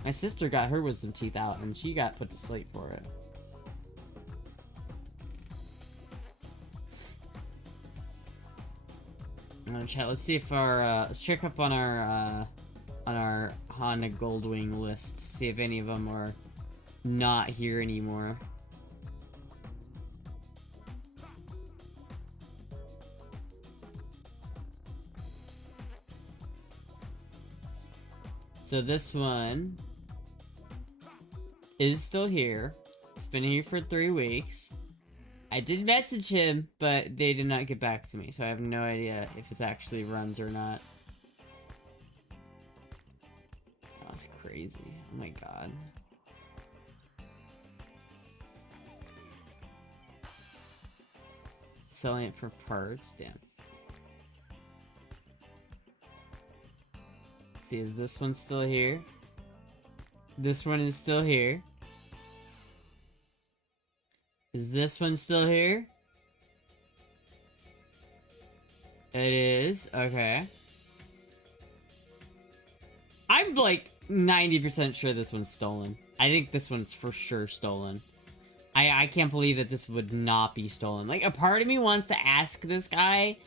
My sister got her wisdom teeth out, and she got put to sleep for it. Chat. Let's see if our let's check up on our Honda Goldwing list. See if any of them are not here anymore. So this one is still here. It's been here for 3 weeks. I did message him, but they did not get back to me, so I have no idea if it actually runs or not. That's crazy. Oh my god. Selling it for parts? Damn. See, is this one still here? This one is still here. Is this one still here? It is. Okay. I'm like 90% sure this one's stolen. I think this one's for sure stolen. I can't believe that this would not be stolen. Like, a part of me wants to ask this guy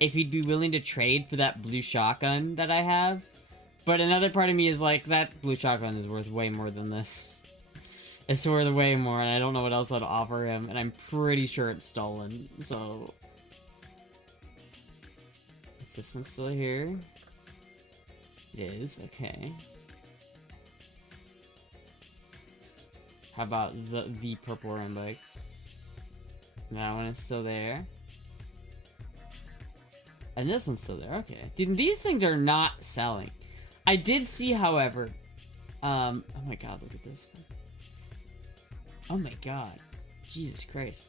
if he'd be willing to trade for that blue shotgun that I have. But another part of me is like, that blue shotgun is worth way more than this. It's worth way more, and I don't know what else I'd offer him, and I'm pretty sure it's stolen, so... Is this one still here? It is, okay. How about the purple rim bike? That one is still there. And this one's still there, okay. Dude, these things are not selling. I did see, however... oh my god, look at this one. Oh my god. Jesus Christ.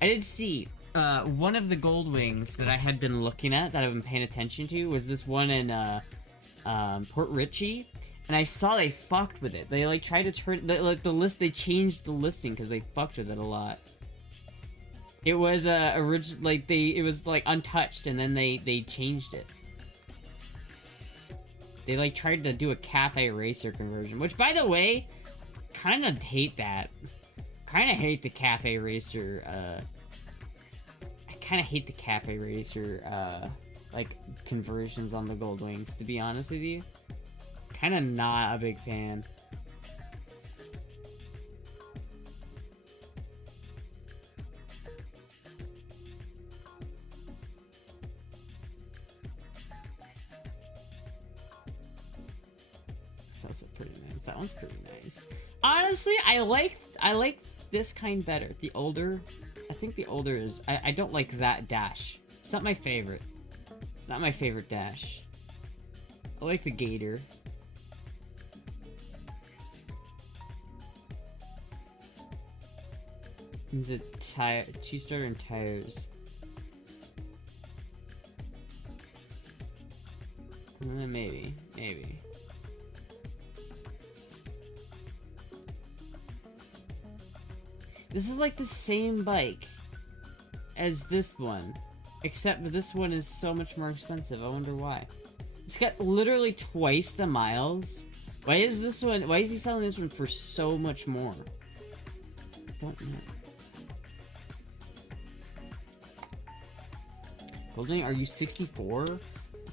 I did see, one of the gold wings that I had been looking at, that I've been paying attention to, was this one in, Port Richey. And I saw they fucked with it. They, like, tried to turn, they changed the listing because they fucked with it a lot. It was, it was, like, untouched, and then they changed it. They, like, tried to do a cafe racer conversion, which, by the way, kind of hate that. Kind of hate the cafe racer, I kind of hate the cafe racer, like, conversions on the gold wings, to be honest with you. Kind of not a big fan. That's pretty nice. That one's pretty nice. Honestly, I like this kind better. The older, I think the older is. I don't like that dash. It's not my favorite. It's not my favorite dash. I like the gator. Is it tire, 2-starter and tires? Maybe. This is like the same bike as this one, except this one is so much more expensive. I wonder why. It's got literally twice the miles. Why is he selling this one for so much more? I don't know. Goldwing, are you 64?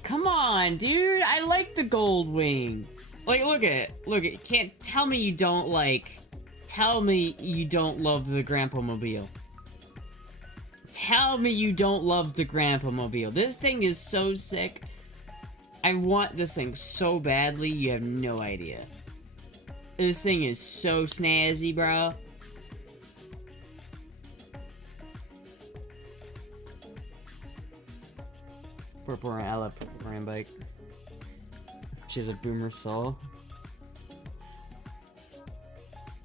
Come on, dude! I like the Goldwing! Like, look at it. Can't tell me you don't like... Tell me you don't love the Grandpa Mobile. Tell me you don't love the Grandpa Mobile. This thing is so sick. I want this thing so badly, you have no idea. This thing is so snazzy, bro. Purple Rain, I love Purple Rain bike. She has a boomer soul.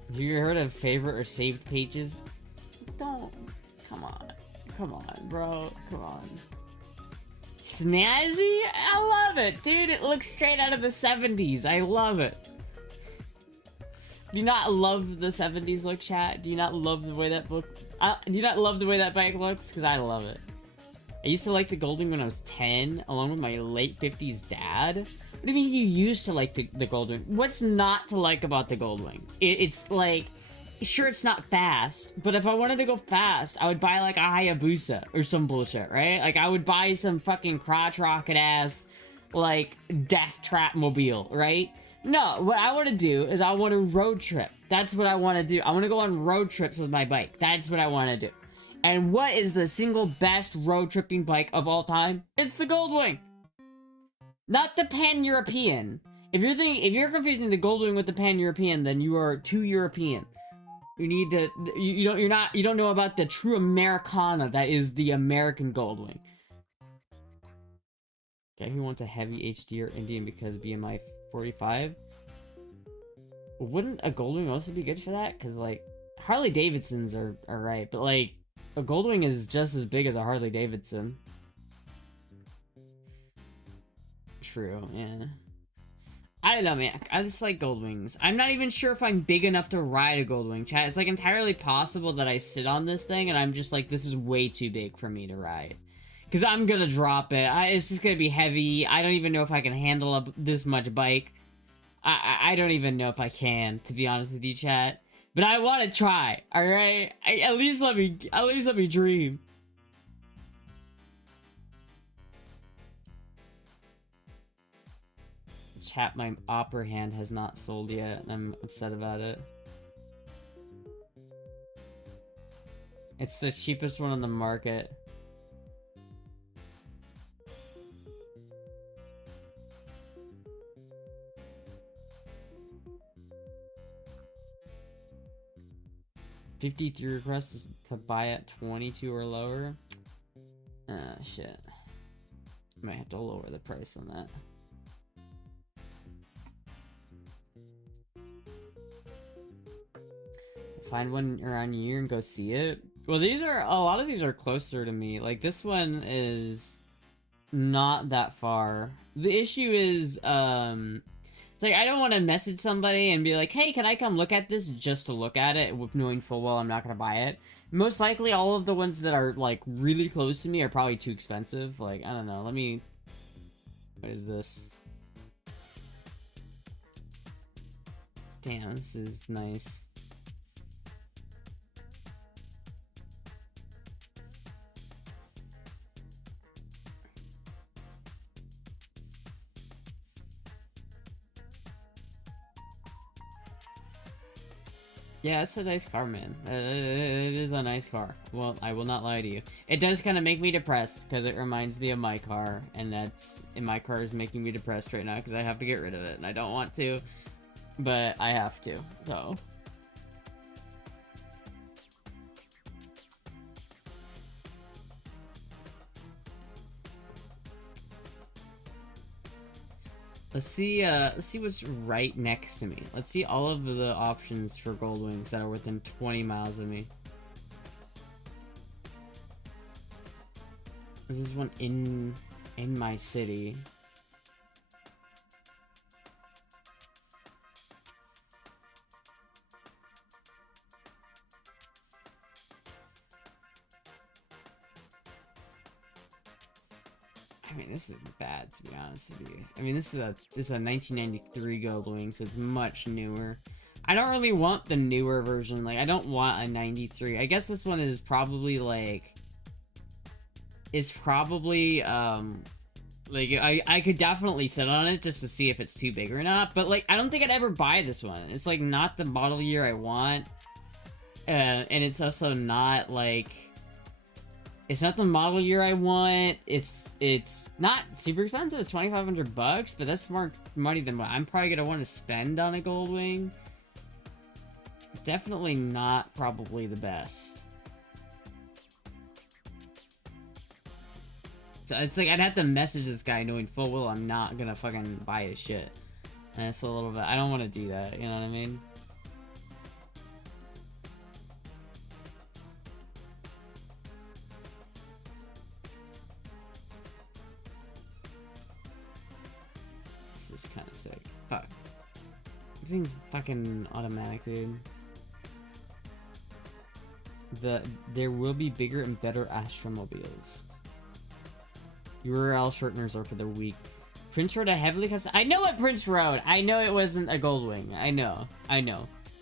Have you heard of favorite or saved pages? Don't. Come on, bro. Come on. Snazzy? I love it, dude. It looks straight out of the 70s. I love it. Do you not love the 70s look, chat? Do you not love the way that book? Do you not love the way that bike looks? Because I love it. I used to like the Goldwing when I was 10, along with my late 50s dad. What do you mean you used to like the Goldwing? What's not to like about the Goldwing? It's like, sure, it's not fast, but if I wanted to go fast, I would buy like a Hayabusa or some bullshit, right? Like I would buy some fucking crotch rocket ass, like death trap mobile, right? No, what I want to do is I want to road trip. That's what I want to do. I want to go on road trips with my bike. That's what I want to do. And what is the single best road tripping bike of all time? It's the Goldwing. Not the Pan-European. If you're confusing the Goldwing with the Pan-European, then you are too European. You need to, you don't know about the true Americana that is the American Goldwing. Guy who wants a heavy HD or Indian because BMI 45? Wouldn't a Goldwing also be good for that? Because, like, Harley Davidsons are right, but, like, a Goldwing is just as big as a Harley Davidson. True, yeah. I don't know, man. I just like Goldwings. I'm not even sure if I'm big enough to ride a Goldwing, chat. It's, like, entirely possible that I sit on this thing and I'm just like, this is way too big for me to ride. Because I'm gonna drop it. It's just gonna be heavy. I don't even know if I can handle up this much bike. I don't even know if I can, to be honest with you, chat. But I want to try, alright? At least let me dream. Chat, my opera hand has not sold yet, and I'm upset about it. It's the cheapest one on the market. $53 requests to buy at 22 or lower. Shit. Might have to lower the price on that. Find one around here and go see it. Well, a lot of these are closer to me. Like, this one is not that far. The issue is, like, I don't want to message somebody and be like, hey, can I come look at this just to look at it, with knowing full well I'm not going to buy it. Most likely, all of the ones that are, like, really close to me are probably too expensive. Like, I don't know. What is this? Damn, this is nice. Yeah, it's a nice car, man. It is a nice car. Well, I will not lie to you. It does kind of make me depressed, because it reminds me of my car, and my car is making me depressed right now, because I have to get rid of it, and I don't want to, but I have to, so. Let's see what's right next to me. Let's see all of the options for Goldwings that are within 20 miles of me. This is one in my city. I mean, this isn't bad, to be honest with you. I mean, this is a 1993 Gold Wing, so it's much newer. I don't really want the newer version. Like, I don't want a 93. I guess this one is probably, like... Like, I could definitely sit on it just to see if it's too big or not. But, like, I don't think I'd ever buy this one. It's, like, not the model year I want. And it's also not, like... It's not the model year I want. It's not super expensive. It's $2,500, but that's more money than what I'm probably gonna want to spend on a Gold Wing. It's definitely not probably the best. So it's like I'd have to message this guy knowing full well I'm not gonna fucking buy his shit. And it's a little bit. I don't want to do that. You know what I mean? This is kind of sick. Fuck. This thing's fucking automatic, dude. There will be bigger and better Astromobiles. URL shorteners are for the weak. Prince Road a heavily custom. I know what Prince Road. I know it wasn't a Gold Wing. I know.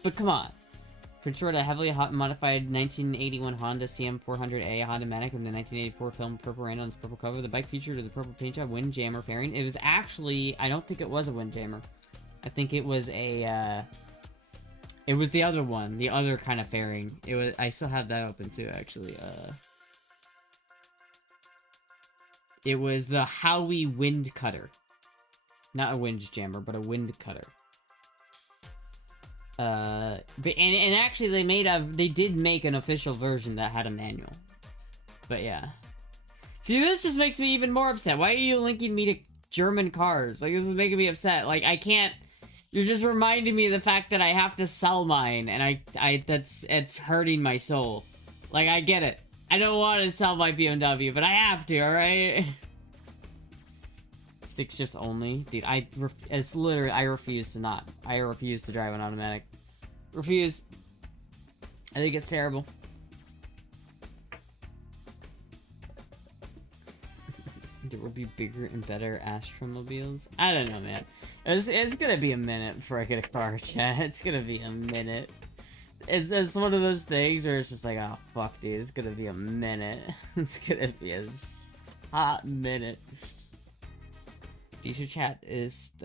But come on. Prince Road a heavily modified 1981 Honda CM400A Honda-matic from the 1984 film Purple Rain on its purple cover. The bike featured the purple paint job Windjammer fairing. It was actually, I don't think it was a Windjammer. I think it was a, it was the other one, the other kind of fairing. It was, I still have that open too, actually. It was the Howie Wind Cutter. Not a Windjammer, but a Wind Cutter. But actually they did make an official version that had a manual. But yeah. See, this just makes me even more upset. Why are you linking me to German cars? Like, this is making me upset. Like, I can't... You're just reminding me of the fact that I have to sell mine, and it's hurting my soul. Like, I get it. I don't want to sell my BMW, but I have to, alright? Stick shifts only? Dude, it's literally, I refuse to not. I refuse to drive an automatic. Refuse. I think it's terrible. There will be bigger and better Astromobiles? I don't know, man. It's gonna be a minute before I get a car, chat. It's gonna be a minute. It's one of those things where it's just like, oh, fuck, dude. It's gonna be a minute. It's gonna be a hot minute. Dieser Chat ist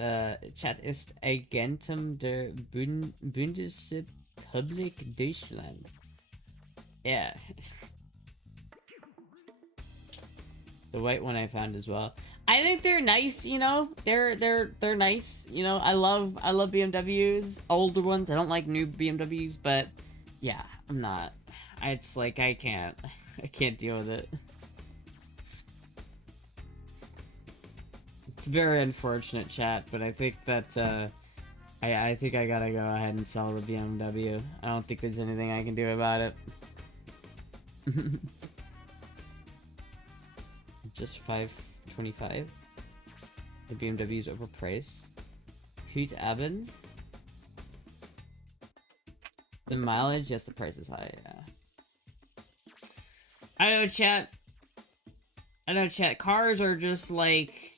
Agentum der Bundesrepublik Deutschland. Yeah. The white one I found as well. I think they're nice, you know. They're nice, you know. I love BMWs, older ones. I don't like new BMWs, but yeah, I'm not. It's like I can't deal with it. It's very unfortunate, chat, but I think that I think I gotta go ahead and sell the BMW. I don't think there's anything I can do about it. Just $525. The BMW is overpriced. Pete Evans. The mileage, yes, the price is high. Yeah. I know, chat. Cars are just like.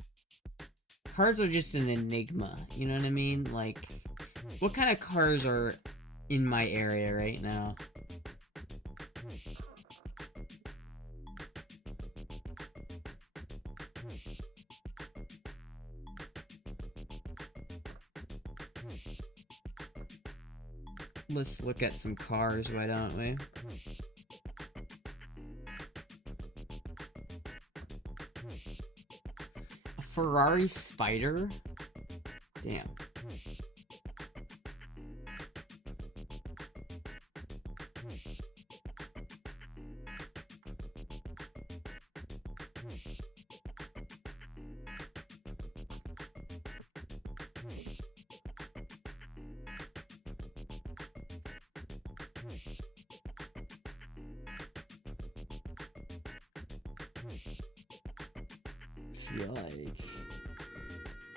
Cars are just an enigma. You know what I mean? Like, what kind of cars are in my area right now? Let's look at some cars, why don't we? A Ferrari Spider? Damn.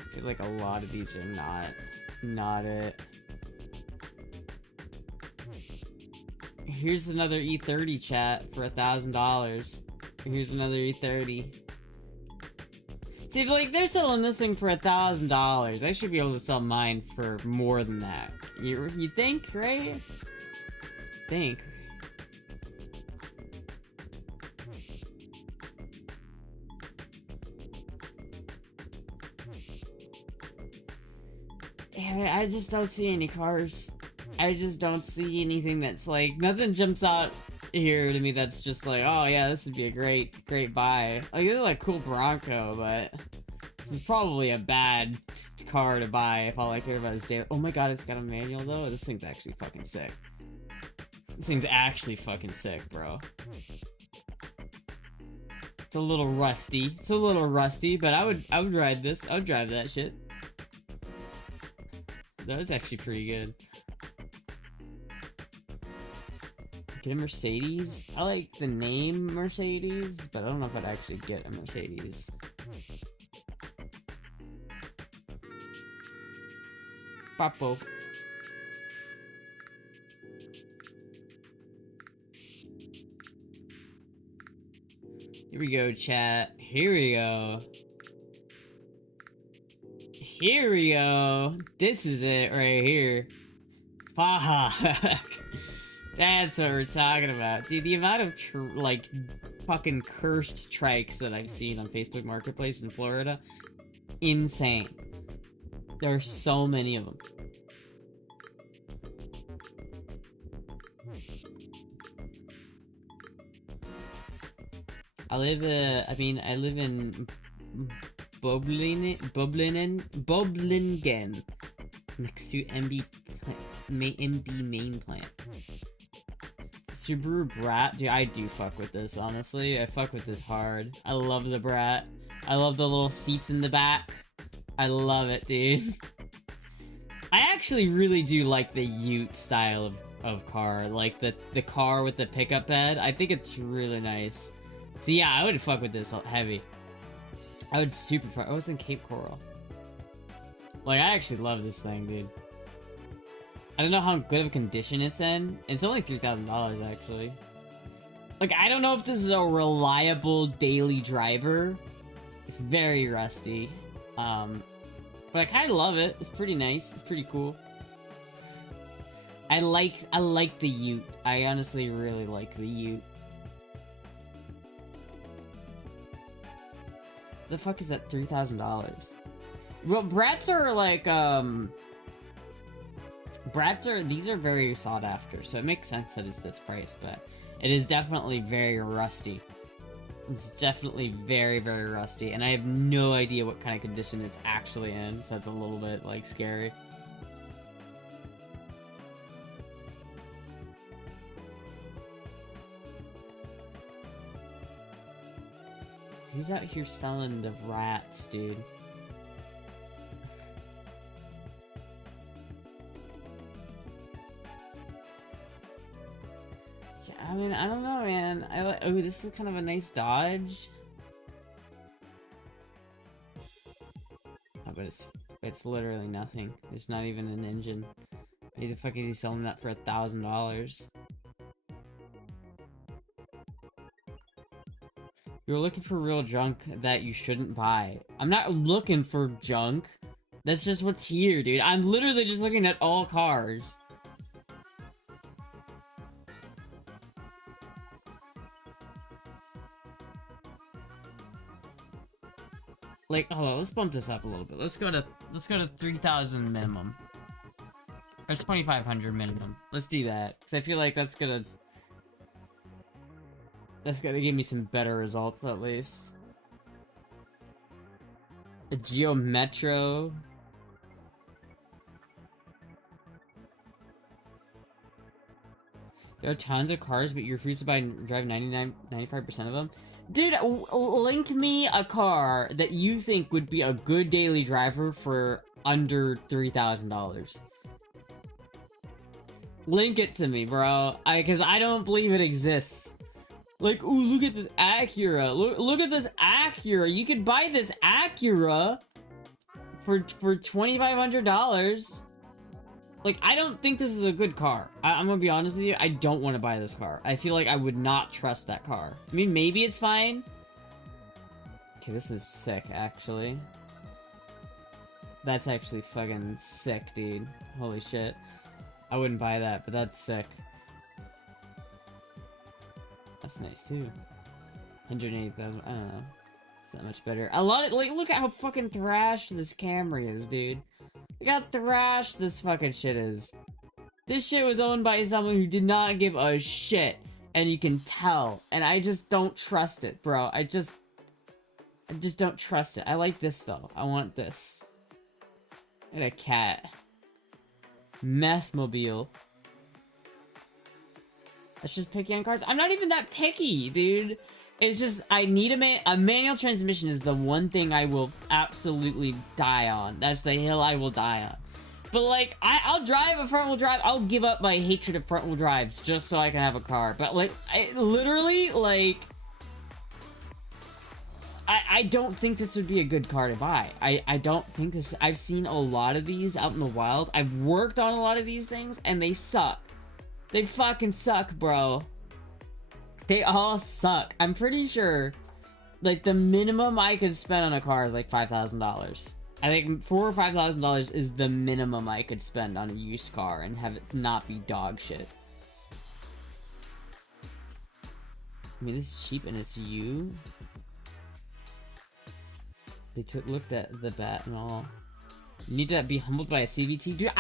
I feel like a lot of these are not it. Here's another E30, chat, for $1,000. Here's another E30. See, like, they're selling this thing for $1,000. I should be able to sell mine for more than that. You think, right? Think. Yeah, I just don't see any cars. I just don't see anything that's like, nothing jumps out here to me that's just like, oh yeah, this would be a great buy. Like, this is like a cool Bronco, but it's probably a bad car to buy if all I care about is daily. Oh my god, it's got a manual though? This thing's actually fucking sick. This thing's actually fucking sick, bro. It's a little rusty. It's a little rusty, but I would ride this. I would drive that shit. That was actually pretty good. Get a Mercedes? I like the name Mercedes, but I don't know if I'd actually get a Mercedes. Papo. Here we go, chat. Here we go. Here we go. This is it right here. Fuck. That's what we're talking about. Dude, the amount of, like, fucking cursed trikes that I've seen on Facebook Marketplace in Florida, insane. There are so many of them. I live in Boblingen, next to MB main plant. Subaru Brat, dude, I do fuck with this, honestly. I fuck with this hard. I love the Brat. I love the little seats in the back. I love it, dude. I actually really do like the Ute style of car, like the car with the pickup bed. I think it's really nice. So yeah, I would fuck with this heavy. I would super fuck. I was in Cape Coral. Like, I actually love this thing, dude. I don't know how good of a condition it's in. It's only $3,000, actually. Like, I don't know if this is a reliable daily driver. It's very rusty. But I kind of love it. It's pretty nice. It's pretty cool. I like the Ute. I honestly really like the Ute. The fuck is that $3,000? Well, Brats are like, these are very sought after, so it makes sense that it's this price, but it is definitely very rusty. It's definitely very, very rusty, and I have no idea what kind of condition it's actually in, so that's a little bit, like, scary. Who's out here selling the rats, dude? Yeah, I mean, I don't know, man. Oh, this is kind of a nice Dodge. Oh, but it's literally nothing. There's not even an engine. Why the fuck is he selling that for $1,000? You're looking for real junk that you shouldn't buy. I'm not looking for junk. That's just what's here, dude. I'm literally just looking at all cars. Like, hold on, let's bump this up a little bit. Let's go to 3,000 minimum. Or 2,500 minimum. Let's do that. Cause I feel like that's gonna give me some better results, at least. A Geo Metro. There are tons of cars, but you refuse to buy and drive 95% of them. Dude, link me a car that you think would be a good daily driver for under $3,000. Link it to me, bro. Cause I don't believe it exists. Like, ooh, look at this Acura. Look at this Acura. You could buy this Acura for $2,500. Like, I don't think this is a good car. I'm gonna be honest with you. I don't want to buy this car. I feel like I would not trust that car. I mean, maybe it's fine. Okay, this is sick, actually. That's actually fucking sick, dude. Holy shit. I wouldn't buy that, but that's sick. That's nice, too. 180,000, I don't know. It's not much better. A lot of, like, look at how fucking thrashed this Camry is, dude. Look how thrashed this fucking shit is. This shit was owned by someone who did not give a shit. And you can tell. And I just don't trust it, bro. I just don't trust it. I like this, though. I want this. And a cat. Methmobile. That's just picky on cars. I'm not even that picky, dude. It's just, I need a manual transmission is the one thing I will absolutely die on. That's the hill I will die on. But, like, I'll drive a front-wheel drive. I'll give up my hatred of front-wheel drives just so I can have a car. But, like, literally, like... I don't think this would be a good car to buy. I don't think this... I've seen a lot of these out in the wild. I've worked on a lot of these things, and they suck. They fucking suck, bro. They all suck. I'm pretty sure, like, the minimum I could spend on a car is, like, $5,000. I think $4,000 or $5,000 is the minimum I could spend on a used car and have it not be dog shit. I mean, this is cheap and it's you. They looked at the bat and all. You need to be humbled by a CVT, dude.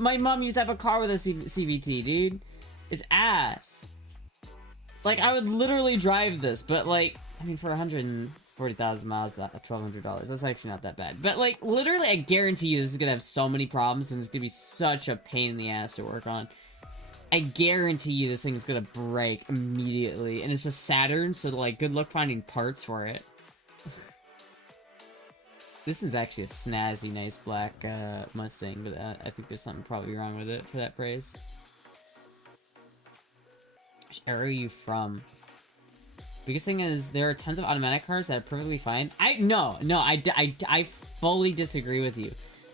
My mom used to have a car with a CVT, dude. It's ass. Like, I would literally drive this, but like, I mean, for 140,000 miles, $1,200. That's actually not that bad. But like, literally, I guarantee you, this is gonna have so many problems, and it's gonna be such a pain in the ass to work on. I guarantee you, this thing is gonna break immediately, and it's a Saturn, so like, good luck finding parts for it. This is actually a snazzy, nice black Mustang, but I think there's something probably wrong with it for that price. Which area are you from? Biggest thing is, there are tons of automatic cars that are perfectly fine. I fully disagree with you.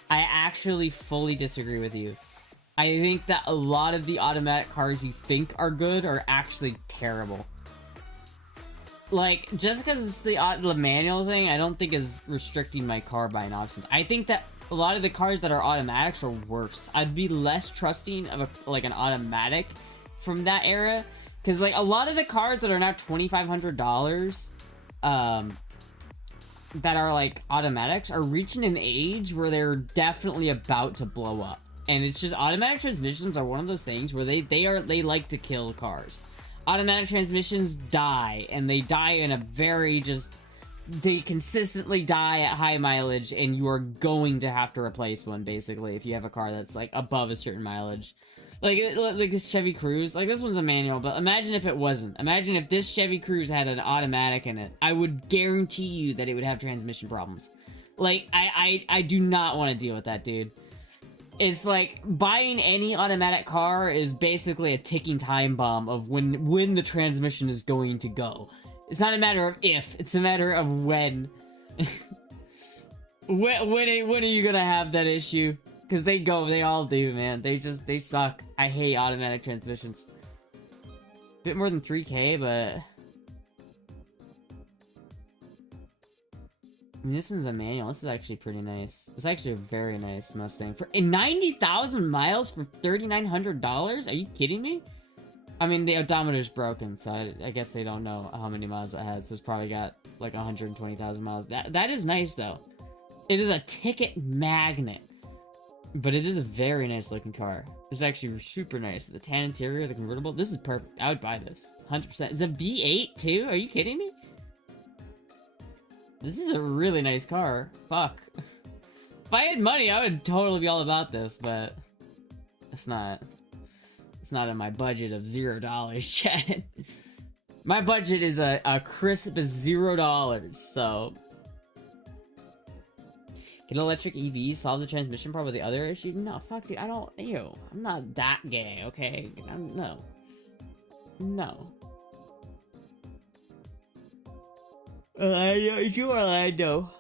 I actually fully disagree with you. I think that a lot of the automatic cars you think are good are actually terrible. Like, just because it's the manual thing, I don't think is restricting my car buying options. I think that a lot of the cars that are automatics are worse. I'd be less trusting of an automatic from that era. Because, like, a lot of the cars that are now $2,500, that are, like, automatics are reaching an age where they're definitely about to blow up. And it's just, automatic transmissions are one of those things where they like to kill cars. Automatic transmissions die, and they die in a very they consistently die at high mileage, and you are going to have to replace one, basically, if you have a car that's, like, above a certain mileage. Like this Chevy Cruze, like, this one's a manual, but imagine if it wasn't. Imagine if this Chevy Cruze had an automatic in it. I would guarantee you that it would have transmission problems. Like, I do not want to deal with that, dude. It's like, buying any automatic car is basically a ticking time bomb of when the transmission is going to go. It's not a matter of if, it's a matter of when. when are you gonna have that issue? Because they all do, man. They suck. I hate automatic transmissions. Bit more than 3K, but... I mean, this one's a manual. This is actually pretty nice. It's actually a very nice Mustang. For 90,000 miles for $3,900? Are you kidding me? I mean, the odometer's broken, so I guess they don't know how many miles it has. It's probably got, like, 120,000 miles. That is nice, though. It is a ticket magnet. But it is a very nice looking car. It's actually super nice. The tan interior, the convertible. This is perfect. I would buy this. 100%. It's a V8 too? Are you kidding me? This is a really nice car. Fuck. If I had money, I would totally be all about this, but it's not. It's not in my budget of $0, Chad. My budget is a crisp $0, so... Can electric EVs solve the transmission problem with the other issue? No, fuck, dude, I'm not that gay, okay? No. Orlando.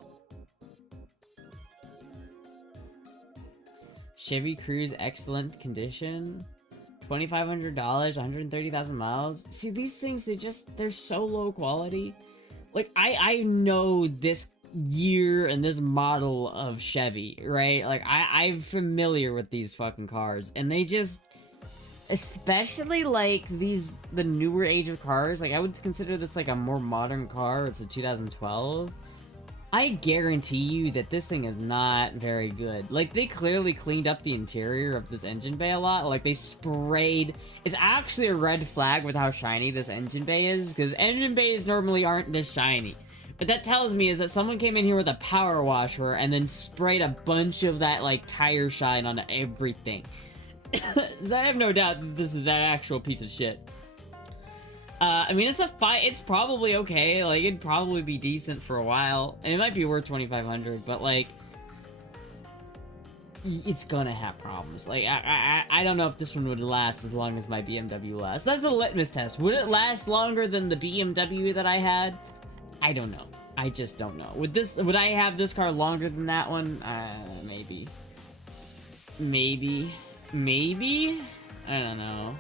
Chevy Cruze, excellent condition. $2,500, 130,000 miles. See, these things, they're so low quality like, I know this year and this model of Chevy, right? Like, I'm familiar with these fucking cars, and they just, especially like the newer age of cars, like I would consider this like a more modern car. It's a 2012. I guarantee you that this thing is not very good. Like, they clearly cleaned up the interior of this engine bay a lot. Like, they sprayed... It's actually a red flag with how shiny this engine bay is, because engine bays normally aren't this shiny. But that tells me is that someone came in here with a power washer and then sprayed a bunch of that, like, tire shine on everything. So I have no doubt that this is that actual piece of shit. I mean, it's probably okay, like, it'd probably be decent for a while, and it might be worth 2,500, but, like, it's gonna have problems. Like, I don't know if this one would last as long as my BMW lasts. That's the litmus test. Would it last longer than the BMW that I had? I don't know. I just don't know. Would I have this car longer than that one? Maybe. Maybe. Maybe? I don't know.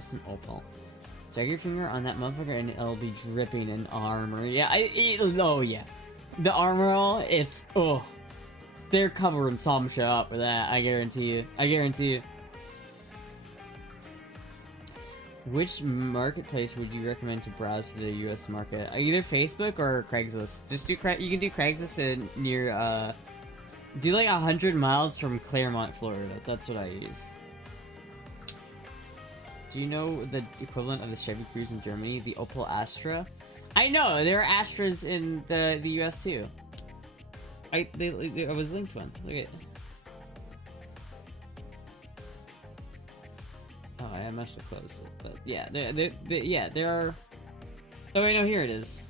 Some opal. Drag your finger on that motherfucker and it'll be dripping in armor. Yeah, oh yeah. The armor all, it's, oh. They're covering some shit up with that, I guarantee you. I guarantee you. Which marketplace would you recommend to browse for the US market? Either Facebook or Craigslist. Just do you can do Craigslist near, do like 100 miles from Claremont, Florida. That's what I use. Do you know the equivalent of the Chevy Cruze in Germany? The Opel Astra? I know! There are Astras in the US too. I was linked one. Look at... Oh, I must have closed it. But yeah, there are... Oh wait, no, here it is.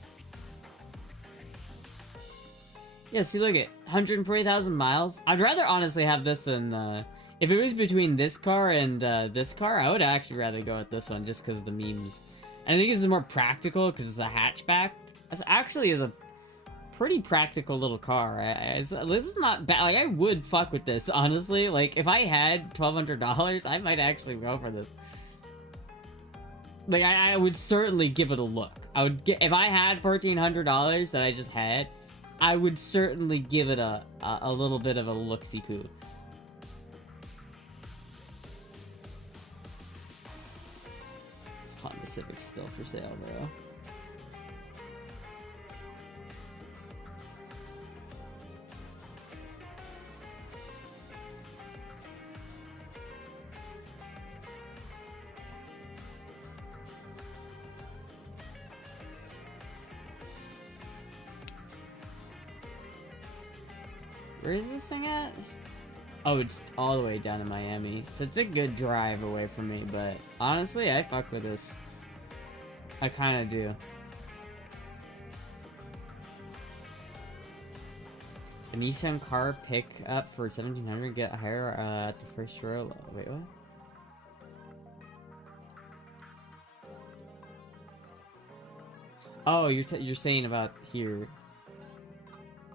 Yeah, see, look at 140,000 miles. I'd rather honestly have this than, if it was between this car and this car, I would actually rather go with this one just because of the memes. I think this is more practical because it's a hatchback. This actually is a pretty practical little car. This is not bad. Like, I would fuck with this, honestly. Like, if I had $1,200, I might actually go for this. Like, I would certainly give it a look. I would get, if I had $1,400 that I just had, I would certainly give it a little bit of a look-see-poo. Honda Civic still for sale, bro. Where is this thing at? Oh, it's all the way down in Miami. So it's a good drive away from me, but honestly, I fuck with this. I kinda do. A Nissan car pick up for 1,700, get higher at the first row. Wait, what? Oh, you're saying about here.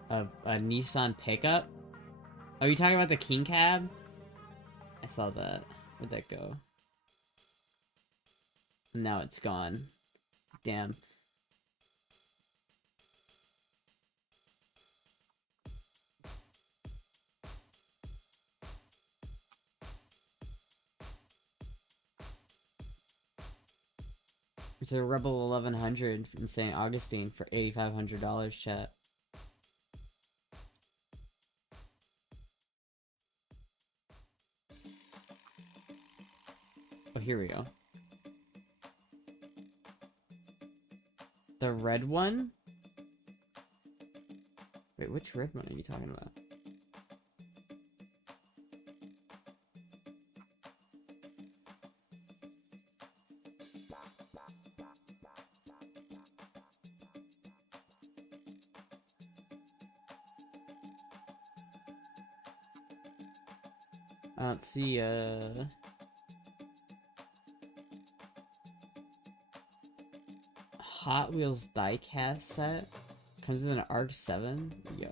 A Nissan pickup? Oh, you talking about the King Cab? I saw that. Where'd that go? Now it's gone. Damn. It's a Rebel 1100 in St. Augustine for $8,500, chat. Oh, here we go. The red one? Wait, which red one are you talking about? I don't see, Hot Wheels diecast set? Comes with an ARC 7? Yo.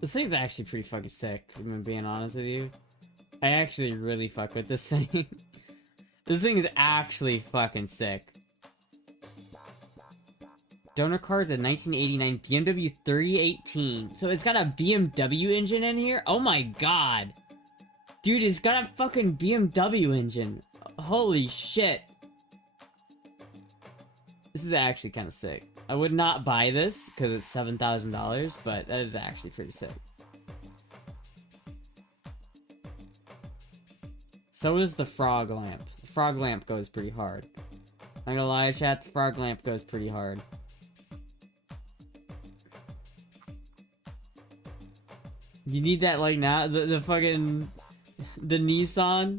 This thing's actually pretty fucking sick, if I'm being honest with you. I actually really fuck with this thing. This thing is actually fucking sick. Donor card's a 1989 BMW 3018. So it's got a BMW engine in here? Oh my god. Dude, it's got a fucking BMW engine. Holy shit. This is actually kind of sick. I would not buy this because it's $7,000, but that is actually pretty sick. So is the frog lamp. The frog lamp goes pretty hard. I'm gonna lie, chat, the frog lamp goes pretty hard. You need that like now? The fucking... The Nissan?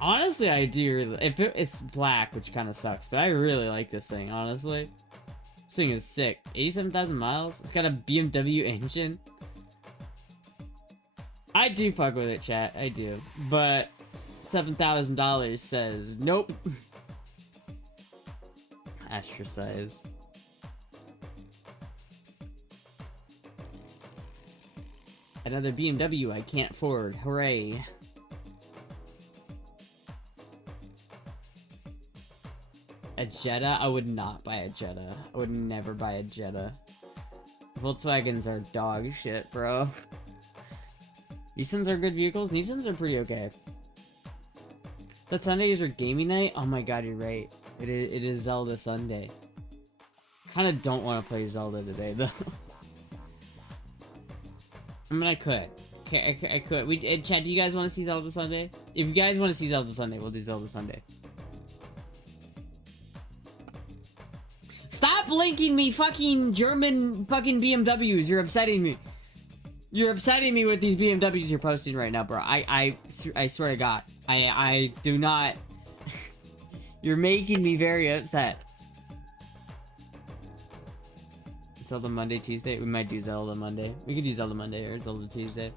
Honestly, I do. It's black, which kind of sucks, but I really like this thing, honestly. This thing is sick. 87,000 miles? It's got a BMW engine. I do fuck with it, chat. I do. But $7,000 says nope. Astra size. Another BMW I can't afford. Hooray. A Jetta? I would not buy a Jetta. I would never buy a Jetta. Volkswagens are dog shit, bro. Nissans are good vehicles. Nissans are pretty okay. That Sundays are gaming night? Oh my god, you're right. It is Zelda Sunday. Kinda don't want to play Zelda today, though. I mean, I could. Okay, I could. Chat, do you guys want to see Zelda Sunday? If you guys want to see Zelda Sunday, we'll do Zelda Sunday. Stop linking me fucking German fucking BMWs. You're upsetting me. You're upsetting me with these BMWs you're posting right now, bro. I swear to God. I do not... You're making me very upset. Zelda Monday, Tuesday? We might do Zelda Monday. We could do Zelda Monday or Zelda Tuesday.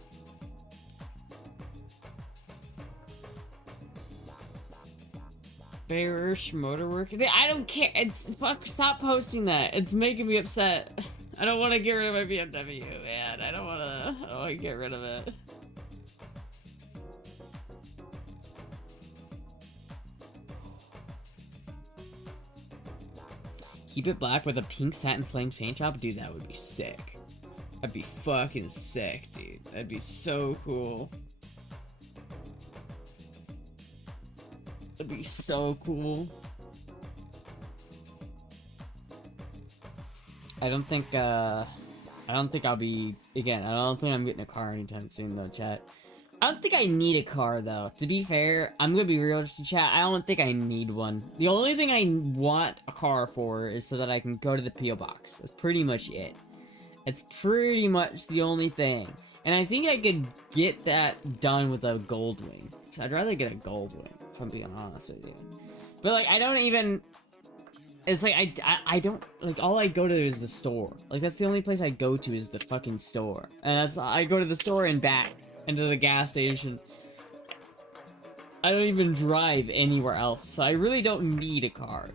Bearish motorwork. I don't care. It's fuck. Stop posting that. It's making me upset. I don't want to get rid of my BMW, man. I don't want to get rid of it. Keep it black with a pink satin flamed paint job? Dude, that would be sick. That'd be fucking sick, dude. That'd be so cool. That'd be so cool. I don't think I'll be... Again, I don't think I'm getting a car anytime soon, though, chat. I don't think I need a car, though. To be fair, I'm gonna be real to chat. I don't think I need one. The only thing I want a car for is so that I can go to the P.O. box. That's pretty much it. It's pretty much the only thing. And I think I could get that done with a gold wing. So I'd rather get a gold wing, if I'm being honest with you. But, like, I don't even... It's like, I don't... Like, all I go to is the store. Like, that's the only place I go to is the fucking store. And that's... I go to the store and back. Into the gas station. I don't even drive anywhere else, so I really don't need a car.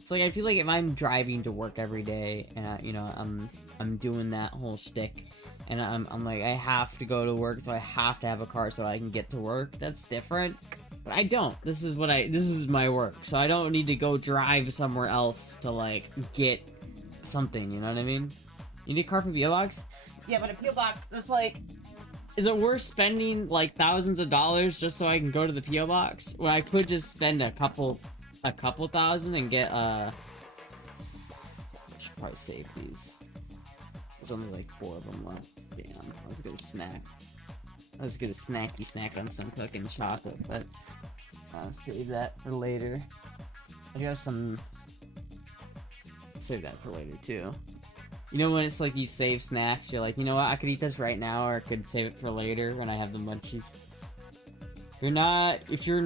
It's like I feel like if I'm driving to work every day and you know I'm doing that whole shtick, and I'm like I have to go to work, so I have to have a car so I can get to work. That's different. But I don't. This is my work, so I don't need to go drive somewhere else to like get something. You know what I mean? You need a car for P.O. box? Yeah, but a P.O. box, that's like... Is it worth spending, like, thousands of dollars just so I can go to the P.O. box? When I could just spend a couple thousand and get, I should probably save these. There's only, like, 4 of them left. Damn, let's get a snack. Let's get a snacky snack on some fucking chocolate, but... I'll save that for later. I got some... Save that for later, too. You know when it's like you save snacks, you're like, you know what, I could eat this right now, or I could save it for later when I have the munchies. If you're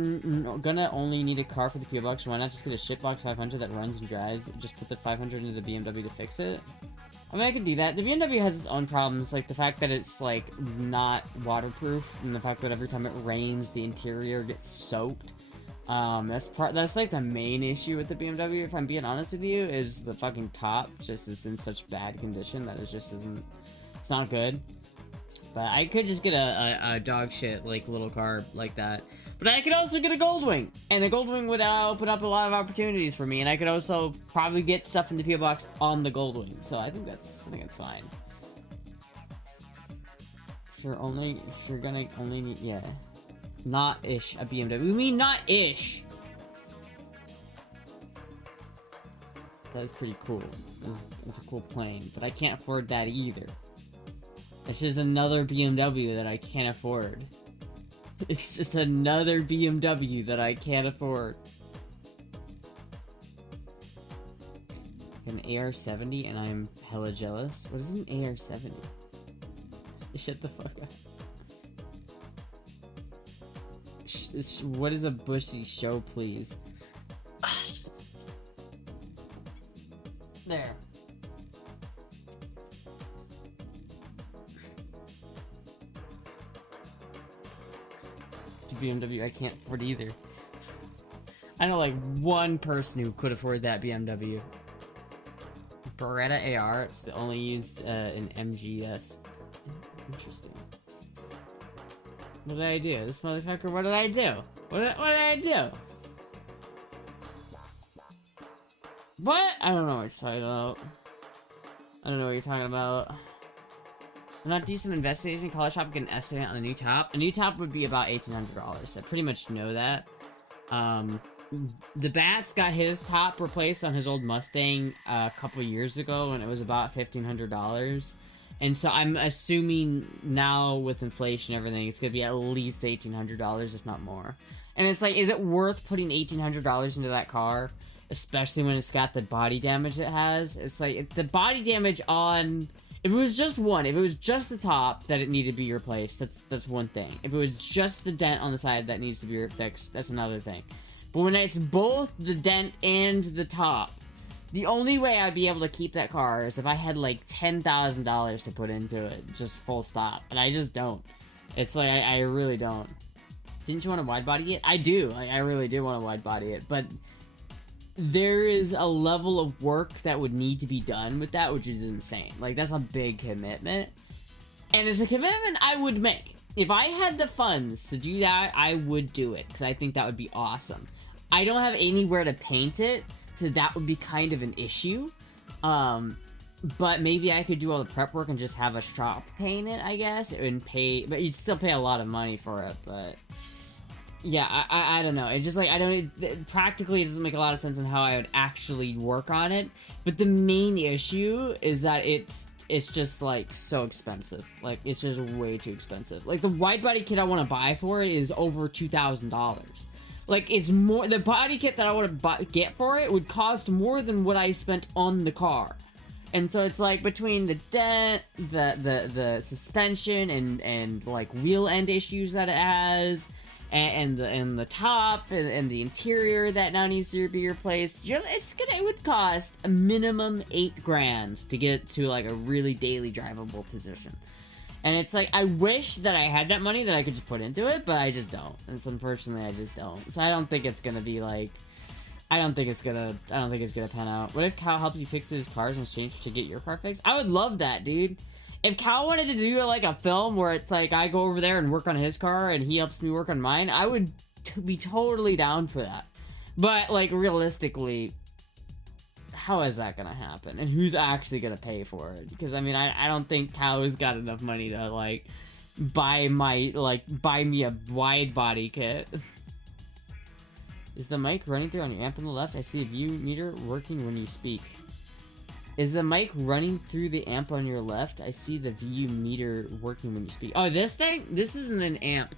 gonna only need a car for the P.O. box, why not just get a shitbox 500 that runs and drives, just put the 500 into the BMW to fix it? I mean, I could do that. The BMW has its own problems, like the fact that it's like not waterproof, and the fact that every time it rains, the interior gets soaked. That's like the main issue with the BMW, if I'm being honest with you, is the fucking top just is in such bad condition that it just isn't, it's not good. But I could just get a dog shit like little car like that. But I could also get a Goldwing, and a Goldwing would open up a lot of opportunities for me, and I could also probably get stuff in the PO box on the Goldwing. So I think that's fine. If you're gonna only need, yeah. Not-ish a BMW. We mean not-ish! That is pretty cool. It's a cool plane, but I can't afford that either. It's just another BMW that I can't afford. It's just another BMW that I can't afford. An AR-70 and I'm hella jealous? What is an AR-70? Shut the fuck up. What is a bushy show, please? There. BMW I can't afford either. I know like one person who could afford that BMW. Beretta AR, it's the only used in MGS. Interesting. What did I do? This motherfucker, what did I do? What did I do? What? I don't know what you're talking about. I don't know what you're talking about. I'm not decent investigation. College shop, get an estimate on a new top. A new top would be about $1,800. I pretty much know that. The Bats got his top replaced on his old Mustang a couple years ago, and it was about $1,500. And so I'm assuming now with inflation and everything, it's gonna be at least $1,800, if not more. And it's like, is it worth putting $1,800 into that car? Especially when it's got the body damage it has. It's like, the body damage on... If it was just one, if it was just the top that it needed to be replaced, that's one thing. If it was just the dent on the side that needs to be fixed, that's another thing. But when it's both the dent and the top, the only way I'd be able to keep that car is if I had like $10,000 to put into it, just full stop. And I just don't. It's like, I really don't. Didn't you want to wide body it? I do. I really do want to wide body it, but there is a level of work that would need to be done with that, which is insane. Like, that's a big commitment. And it's a commitment I would make. If I had the funds to do that, I would do it, because I think that would be awesome. I don't have anywhere to paint it, so that would be kind of an issue. But maybe I could do all the prep work and just have a shop paint it, I guess. It would pay, but you'd still pay a lot of money for it, but... Yeah, I don't know. It's just like, practically it doesn't make a lot of sense on how I would actually work on it. But the main issue is that it's just like so expensive. Like, it's just way too expensive. Like, the wide body kit I want to buy for it is over $2,000. Like, it's more, the body kit that I want to get for it would cost more than what I spent on the car. And so it's like, between the dent, the suspension, and like wheel end issues that it has, and the top and the interior that now needs to be replaced, it would cost a minimum $8,000 to get it to like a really daily drivable position. And it's like, I wish that I had that money that I could just put into it, but I just don't. And so unfortunately I just don't. So I don't think it's gonna be like, I don't think it's gonna pan out. What if Cal helped you fix his cars in exchange to get your car fixed? I would love that, dude. If Cal wanted to do like a film where it's like I go over there and work on his car and he helps me work on mine, I would be totally down for that. But like, realistically, how is that gonna happen? And who's actually gonna pay for it? Because I mean, I don't think Cal has got enough money to like buy me a wide body kit. Is the mic running through on your amp on the left? I see a view meter working when you speak. Is the mic running through the amp on your left? I see the VU meter working when you speak. Oh, this thing? This isn't an amp.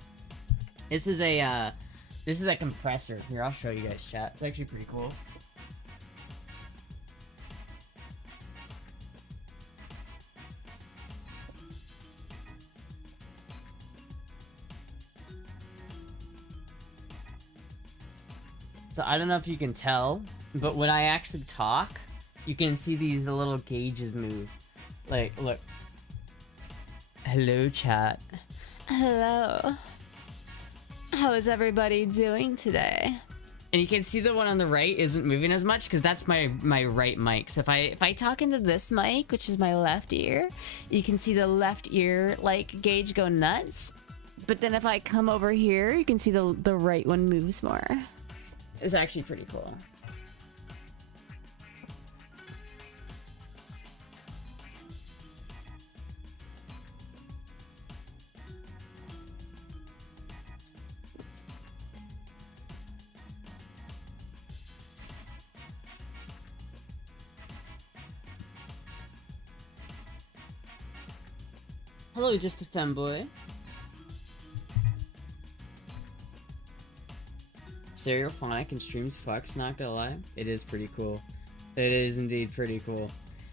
This is a compressor. Here, I'll show you guys, chat. It's actually pretty cool. So I don't know if you can tell, but when I actually talk, you can see these little gauges move. Like, look. Hello, chat. Hello. How is everybody doing today? And you can see the one on the right isn't moving as much because that's my right mic. So if I talk into this mic, which is my left ear, you can see the left ear like gauge go nuts. But then if I come over here, you can see the right one moves more. It's actually pretty cool. Hello, just a femboy. Stereophonic and streams fucks, not gonna lie. It is pretty cool. It is indeed pretty cool.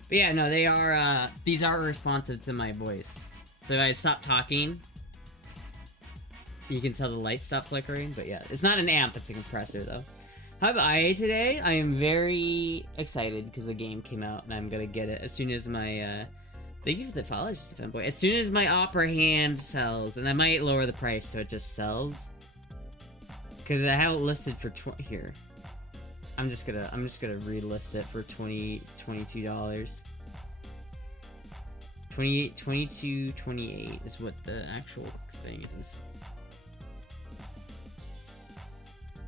But yeah, no, they are, these are responsive to my voice. So if I stop talking, you can tell the lights stop flickering, but yeah. It's not an amp, it's a compressor though. How about IA today? I am very excited because the game came out and I'm gonna get it as soon as my, thank you for the follow, just a fanboy. As soon as my Opera hand sells, and I might lower the price so it just sells. Because I have it listed for here. I'm just gonna relist it for $22. 22.28 is what the actual thing is.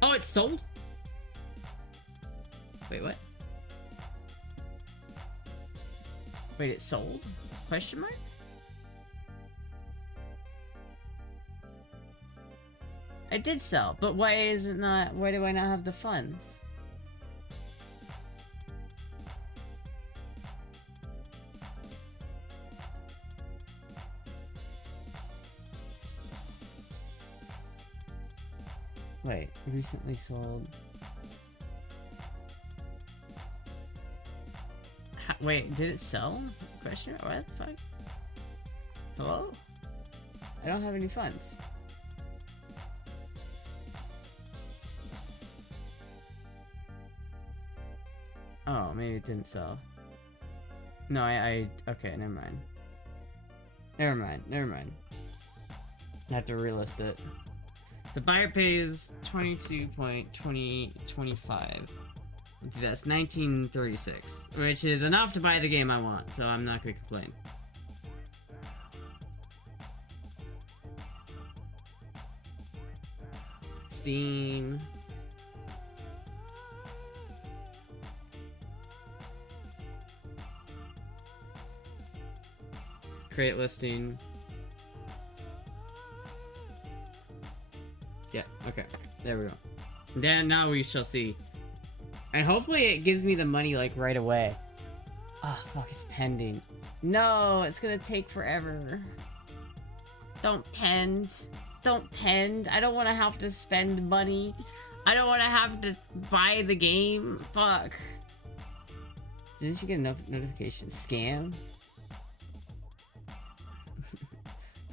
Oh, it's sold? Wait, what? Wait, it sold? Question mark? I did sell, but why is it not? Why do I not have the funds? Wait, recently sold. Wait, did it sell? Question mark? What the fuck? Hello? I don't have any funds. Oh, maybe it didn't sell. No, okay, never mind. Never mind. I have to relist it. The buyer pays 22.2025. That's 1936, which is enough to buy the game I want, so I'm not gonna complain. Steam. Create listing. Yeah, okay. There we go. Then now we shall see. And hopefully it gives me the money like right away. Oh fuck, it's pending. No, it's gonna take forever. Don't pend. Don't pend. I don't wanna have to spend money. I don't wanna have to buy the game. Fuck. Didn't you get enough notification? Scam?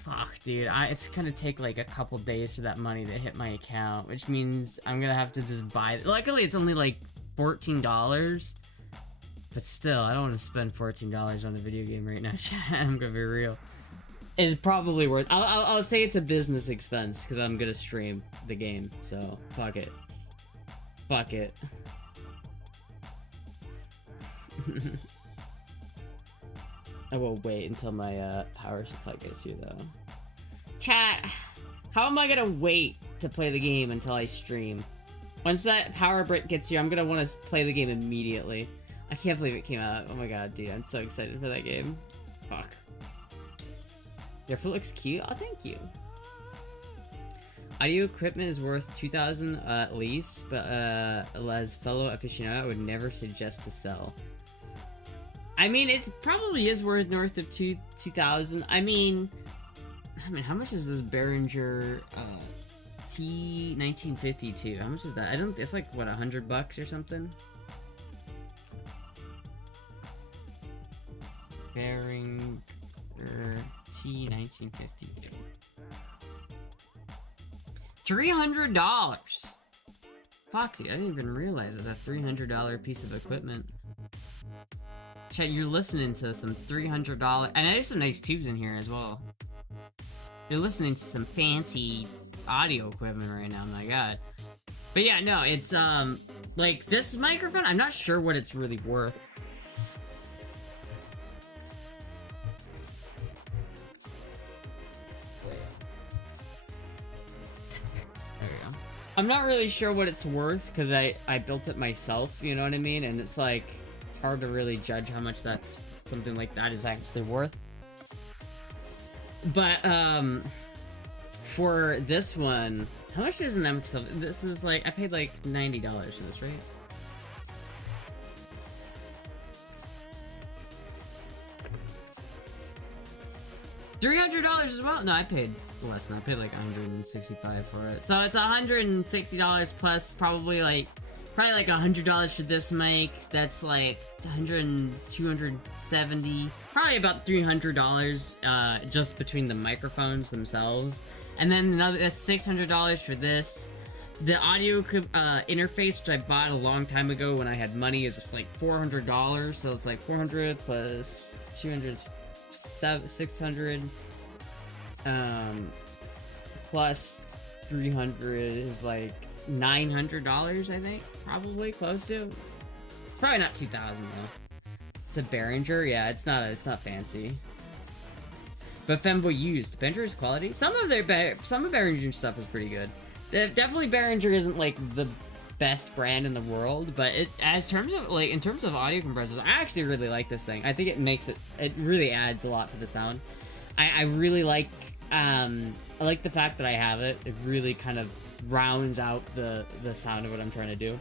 Fuck, dude, it's gonna take like a couple days for that money to hit my account, which means I'm gonna have to just buy it. Luckily, it's only like $14, but still, I don't want to spend $14 on a video game right now. I'm gonna be real. It's probably worth. I'll say it's a business expense because I'm gonna stream the game. So fuck it. Fuck it. I will wait until my power supply gets here, though. Chat, how am I gonna wait to play the game until I stream? Once that power brick gets here, I'm gonna want to play the game immediately. I can't believe it came out. Oh my god, dude, I'm so excited for that game. Fuck. Your foot looks cute. Oh, thank you. Audio equipment is worth $2,000 at least, but as fellow aficionado, I would never suggest to sell. I mean, it probably is worth north of 2,000. I mean, how much is this Behringer T1952? How much is that? It's like, what, $100 or something? Behringer T1952. $300! Fuck, dude, I didn't even realize it. That $300 piece of equipment. Chat, you're listening to some $300, and there's some nice tubes in here as well. You're listening to some fancy audio equipment right now, my god. But yeah, no, it's, like, this microphone, I'm not sure what it's really worth. There we go. I'm not really sure what it's worth, because I built it myself, you know what I mean? And it's like, it's hard to really judge how much that's, something like that is actually worth. But, for this one, how much is an MXL? This is like, I paid like $90 for this, right? $300 as well? No, I paid less than that. I paid like $165 for it. So it's $160 plus probably like $100 for this mic. That's like 270, probably about $300 just between the microphones themselves. And then another, that's $600 for this. The audio interface, which I bought a long time ago when I had money, is like $400. So it's like 400 plus 200, 600, plus 300 is like $900, I think. Probably close to. It's probably not 2,000 though. It's a Behringer. Yeah, it's not fancy. But Femboy used Behringer's quality. Some of Behringer's stuff is pretty good. Definitely Behringer isn't like the best brand in the world, but it, in terms of audio compressors, I actually really like this thing. I think it really adds a lot to the sound. I really like I like the fact that I have it. It really kind of rounds out the sound of what I'm trying to do.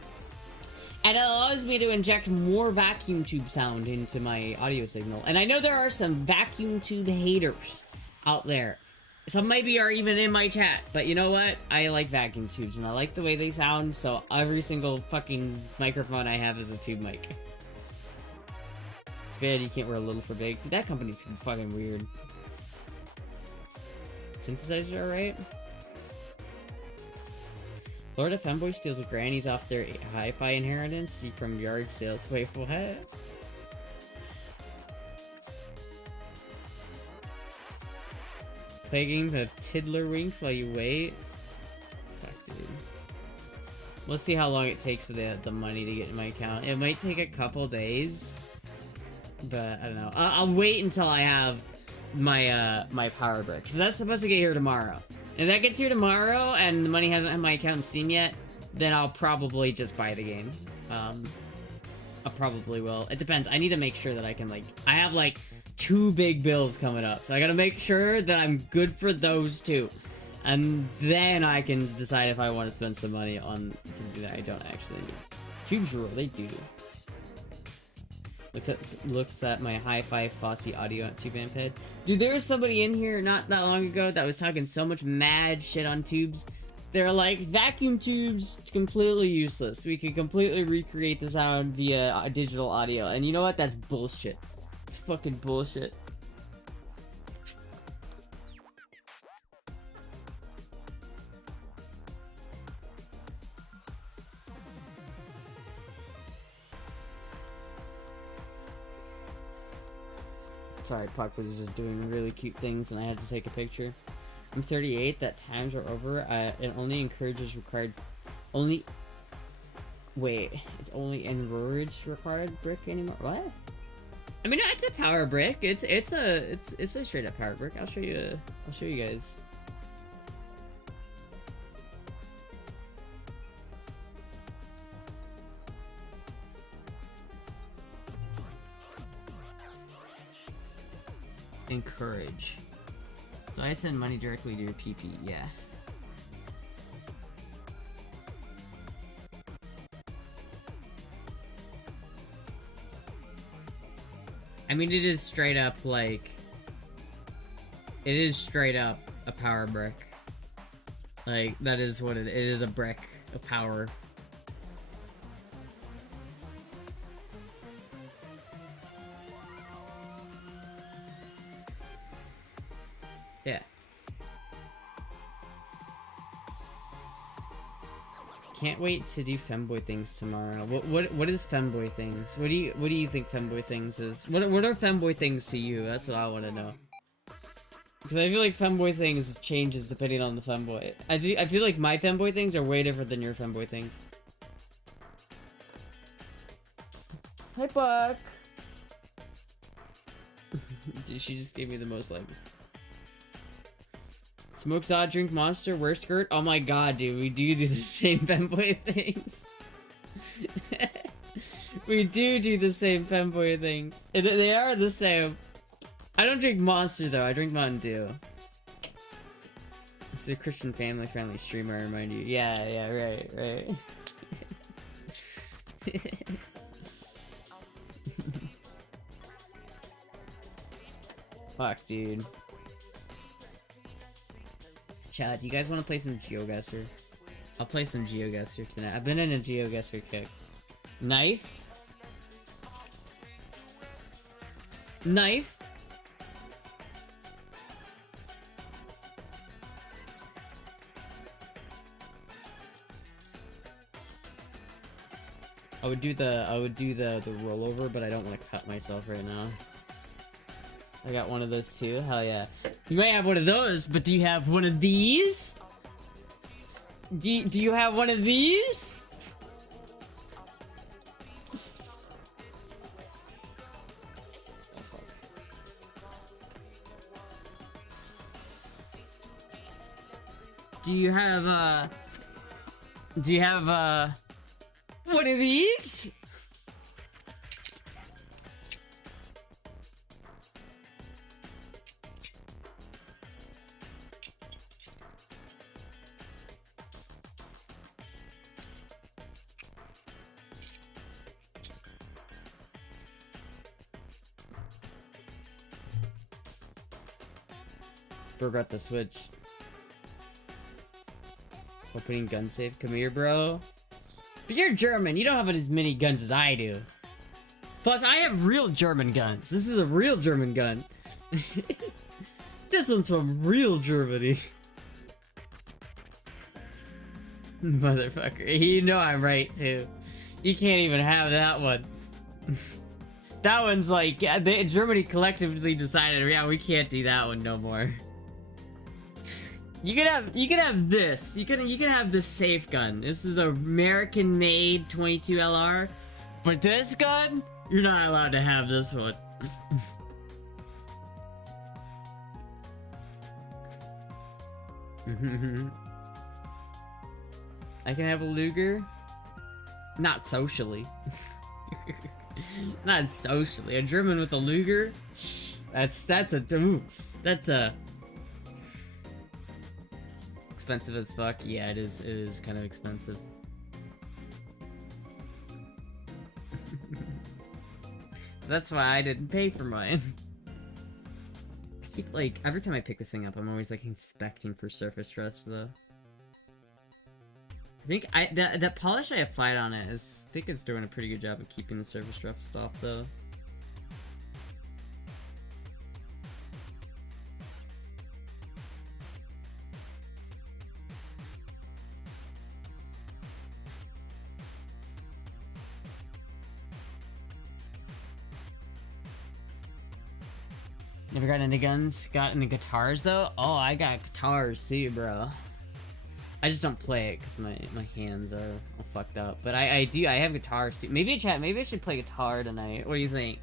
And it allows me to inject more vacuum tube sound into my audio signal. And I know there are some vacuum tube haters out there. Some maybe are even in my chat. But you know what? I like vacuum tubes and I like the way they sound. So every single fucking microphone I have is a tube mic. It's bad you can't wear a little for big. That company's fucking weird. Synthesizers are right. Florida Femboy steals grannies off their hi-fi inheritance from yard sales. Wait, what? Play a game of Tiddlerwinks while you wait? Fuck, dude. We'll see how long it takes for the money to get in my account. It might take a couple days. But, I don't know. I'll wait until I have my, my power brick. Because that's supposed to get here tomorrow. If that gets here tomorrow and the money hasn't hit my account in Steam yet, then I'll probably just buy the game. I probably will. It depends. I need to make sure that I can, like... I have, like, 2 big bills coming up. So I gotta make sure that I'm good for those 2. And then I can decide if I want to spend some money on something that I don't actually need. Tubes rule. They do. Looks at my hi-fi Fossey audio on two-band pad. Dude, there was somebody in here not that long ago that was talking so much mad shit on tubes. They're like, vacuum tubes, completely useless. We can completely recreate the sound via digital audio. And you know what? That's bullshit. It's fucking bullshit. Sorry, Puck was just doing really cute things and I had to take a picture. I'm 38, that times are over. It only encourages required... Only... Wait, it's only encouraged required brick anymore? What? I mean, no, it's a power brick. It's a straight up power brick. I'll show you guys. Encourage. So I send money directly to your PP, yeah. I mean, it is straight up, like... It is straight up a power brick. Like, that is what it is, a brick of power. Yeah. Can't wait to do femboy things tomorrow. What is femboy things? What do you think femboy things is? What are femboy things to you? That's what I want to know. Because I feel like femboy things changes depending on the femboy. I feel like my femboy things are way different than your femboy things. Hi, Buck. Dude, she just gave me the most like. Smoke Zod, drink Monster, wear skirt. Oh my god, dude, we do the same femboy things. We do the same femboy things. They are the same. I don't drink Monster though. I drink Mountain Dew. It's a Christian family-friendly streamer. I remind you. Yeah, right. Fuck, dude. Chad, do you guys want to play some GeoGuessr? I'll play some GeoGuessr tonight. I've been in a GeoGuessr kick. Knife? Knife? I would do the rollover, but I don't want to cut myself right now. I got one of those too. Hell yeah. You might have one of those, but do you have one of these? Do you have one of these? Oh, fuck. Do you have one of these? Forgot the switch. Opening gun safe. Come here, bro. But you're German. You don't have as many guns as I do. Plus, I have real German guns. This is a real German gun. This one's from real Germany. Motherfucker. You know I'm right, too. You can't even have that one. That one's like, Germany collectively decided, yeah, we can't do that one no more. You can have this. You can have this safe gun. This is an American-made 22 LR. But this gun, you're not allowed to have this one. I can have a Luger. Not socially. Not socially. A German with a Luger. That's a expensive as fuck. Yeah, it is kind of expensive. That's why I didn't pay for mine. I keep, like, every time I pick this thing up, I'm always like inspecting for surface rust though. I think that polish I applied on it is, I think it's doing a pretty good job of keeping the surface rust off though. Never got into guns. Got into guitars though? Oh, I got guitars too, bro. I just don't play it because my hands are all fucked up. But I have guitars too. Maybe I should play guitar tonight. What do you think?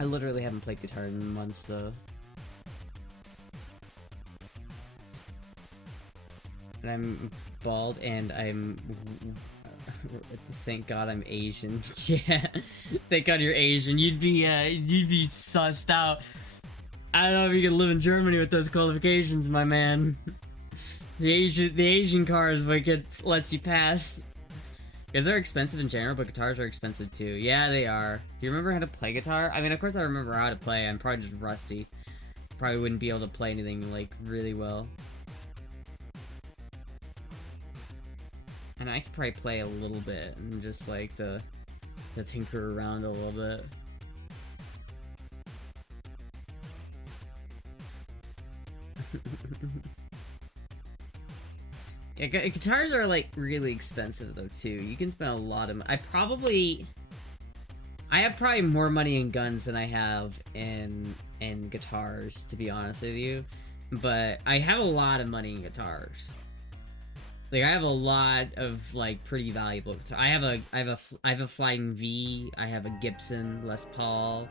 I literally haven't played guitar in months though. And I'm bald and I'm... Thank God I'm Asian. Yeah. Thank God you're Asian. You'd be sussed out. I don't know if you can live in Germany with those qualifications, my man. The Asian car is what lets you pass. Because they're expensive in general, but guitars are expensive too. Yeah, they are. Do you remember how to play guitar? I mean, of course I remember how to play. I'm probably just rusty. Probably wouldn't be able to play anything, like, really well. And I could probably play a little bit and just, like, to tinker around a little bit. Yeah, guitars are like really expensive though too. You can spend a lot of. I probably I have probably more money in guns than I have in guitars, to be honest with you. But I have a lot of money in guitars. Like I have a lot of like pretty valuable guitars. I have a Flying V. I have a Gibson Les Paul.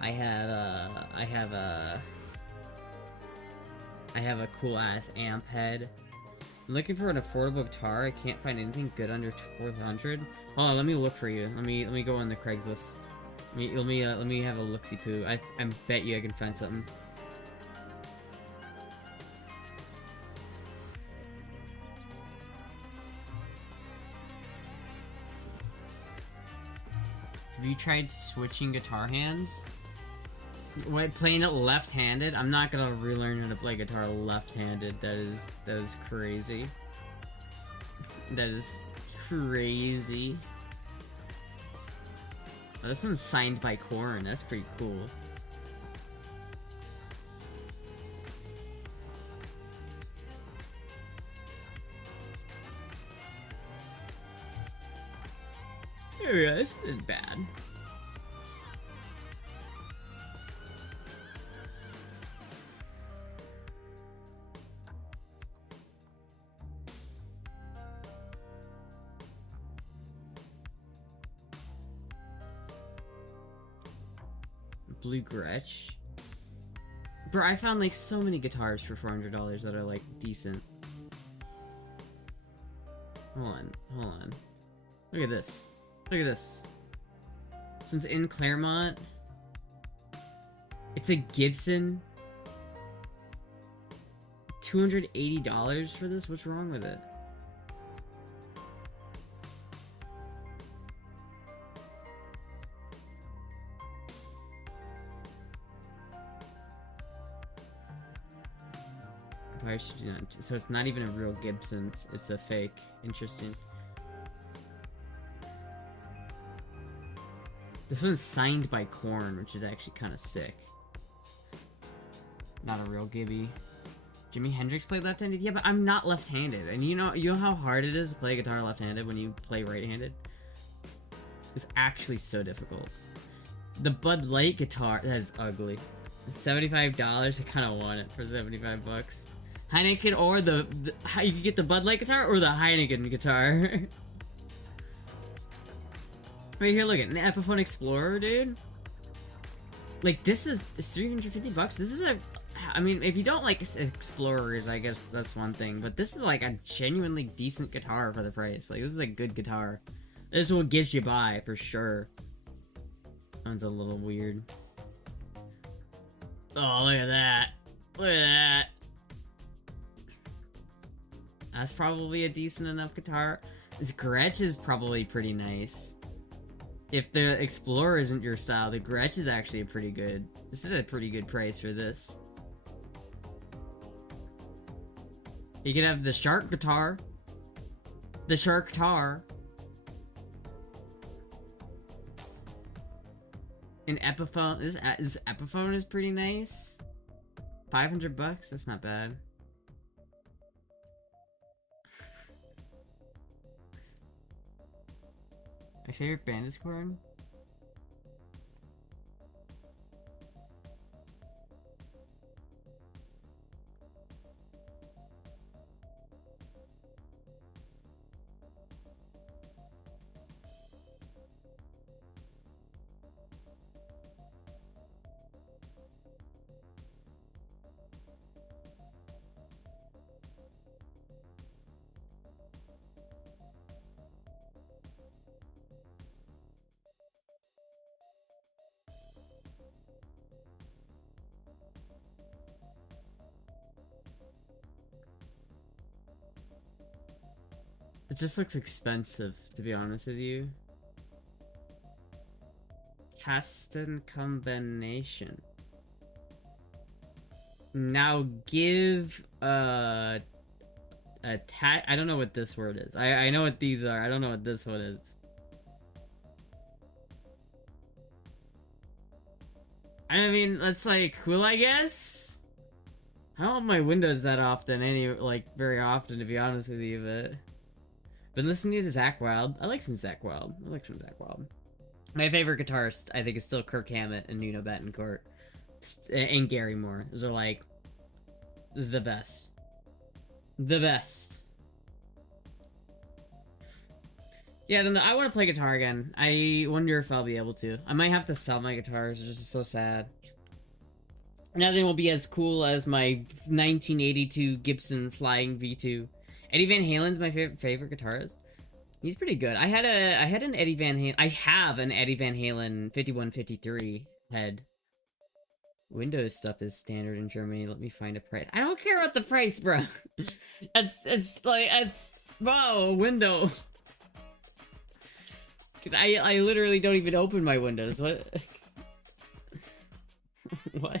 I have a cool ass amp head. I'm looking for an affordable guitar. I can't find anything good under 400. Hold on, let me look for you. Let me go on the Craigslist. Let me have a look-see poo. I bet you I can find something. Have you tried switching guitar hands? What, playing it left-handed? I'm not gonna relearn how to play guitar left-handed. That is crazy. That is crazy. Oh, this one's signed by Korn. That's pretty cool. There we go. This isn't bad. Blue Gretsch. Bro, I found like so many guitars for $400 that are like decent. Hold on. Look at this. Look at this. Since in Claremont, it's a Gibson. $280 for this? What's wrong with it? Why should you not? So it's not even a real Gibson, it's a fake. Interesting. This one's signed by Korn, which is actually kind of sick. Not a real Gibby. Jimi Hendrix played left-handed? Yeah, but I'm not left-handed. And you know how hard it is to play guitar left-handed when you play right-handed? It's actually so difficult. The Bud Light guitar, that is ugly. $75, I kind of want it for 75 bucks. Heineken or you can get the Bud Light guitar or the Heineken guitar. Right here, look at an Epiphone Explorer, dude. Like, this is 350 bucks. This is I mean, if you don't like Explorers, I guess that's one thing. But this is like a genuinely decent guitar for the price. Like, this is a good guitar. This will get you by, for sure. That one's a little weird. Oh, look at that. Look at that. That's probably a decent enough guitar. This Gretsch is probably pretty nice. If the Explorer isn't your style, the Gretsch is actually pretty good. This is a pretty good price for this. You could have the Shark guitar. The Shark guitar. An Epiphone. This Epiphone is pretty nice. 500 bucks? That's not bad. My favorite band is Korn. It just looks expensive, to be honest with you. Kasten combination. Now give a tag. I don't know what this word is. I know what these are. I don't know what this one is. I mean, that's like cool, I guess. I don't have my windows that often, very often, to be honest with you, but. Been listening to Zakk Wylde. I like some Zakk Wylde. My favorite guitarist, I think, is still Kirk Hammett and Nuno Bettencourt. And Gary Moore. Those are like the best. The best. Yeah, I don't know. I want to play guitar again. I wonder if I'll be able to. I might have to sell my guitars. It's just so sad. Nothing will be as cool as my 1982 Gibson Flying V2. Eddie Van Halen's my favorite guitarist. He's pretty good. I have an Eddie Van Halen 5153 head. Windows stuff is standard in Germany. Let me find a price. I don't care about the price, bro. it's wow, window. Dude, I literally don't even open my windows. What? What?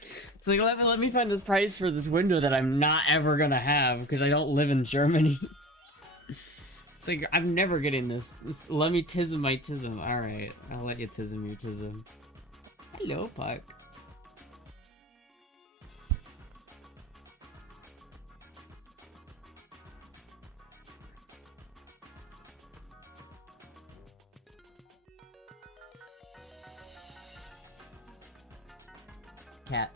It's like, let me find the price for this window that I'm not ever gonna have because I don't live in Germany. It's like, I'm never getting this. Just let me tism my tism. Alright, I'll let you tism your tism. Hello, Puck. Cat.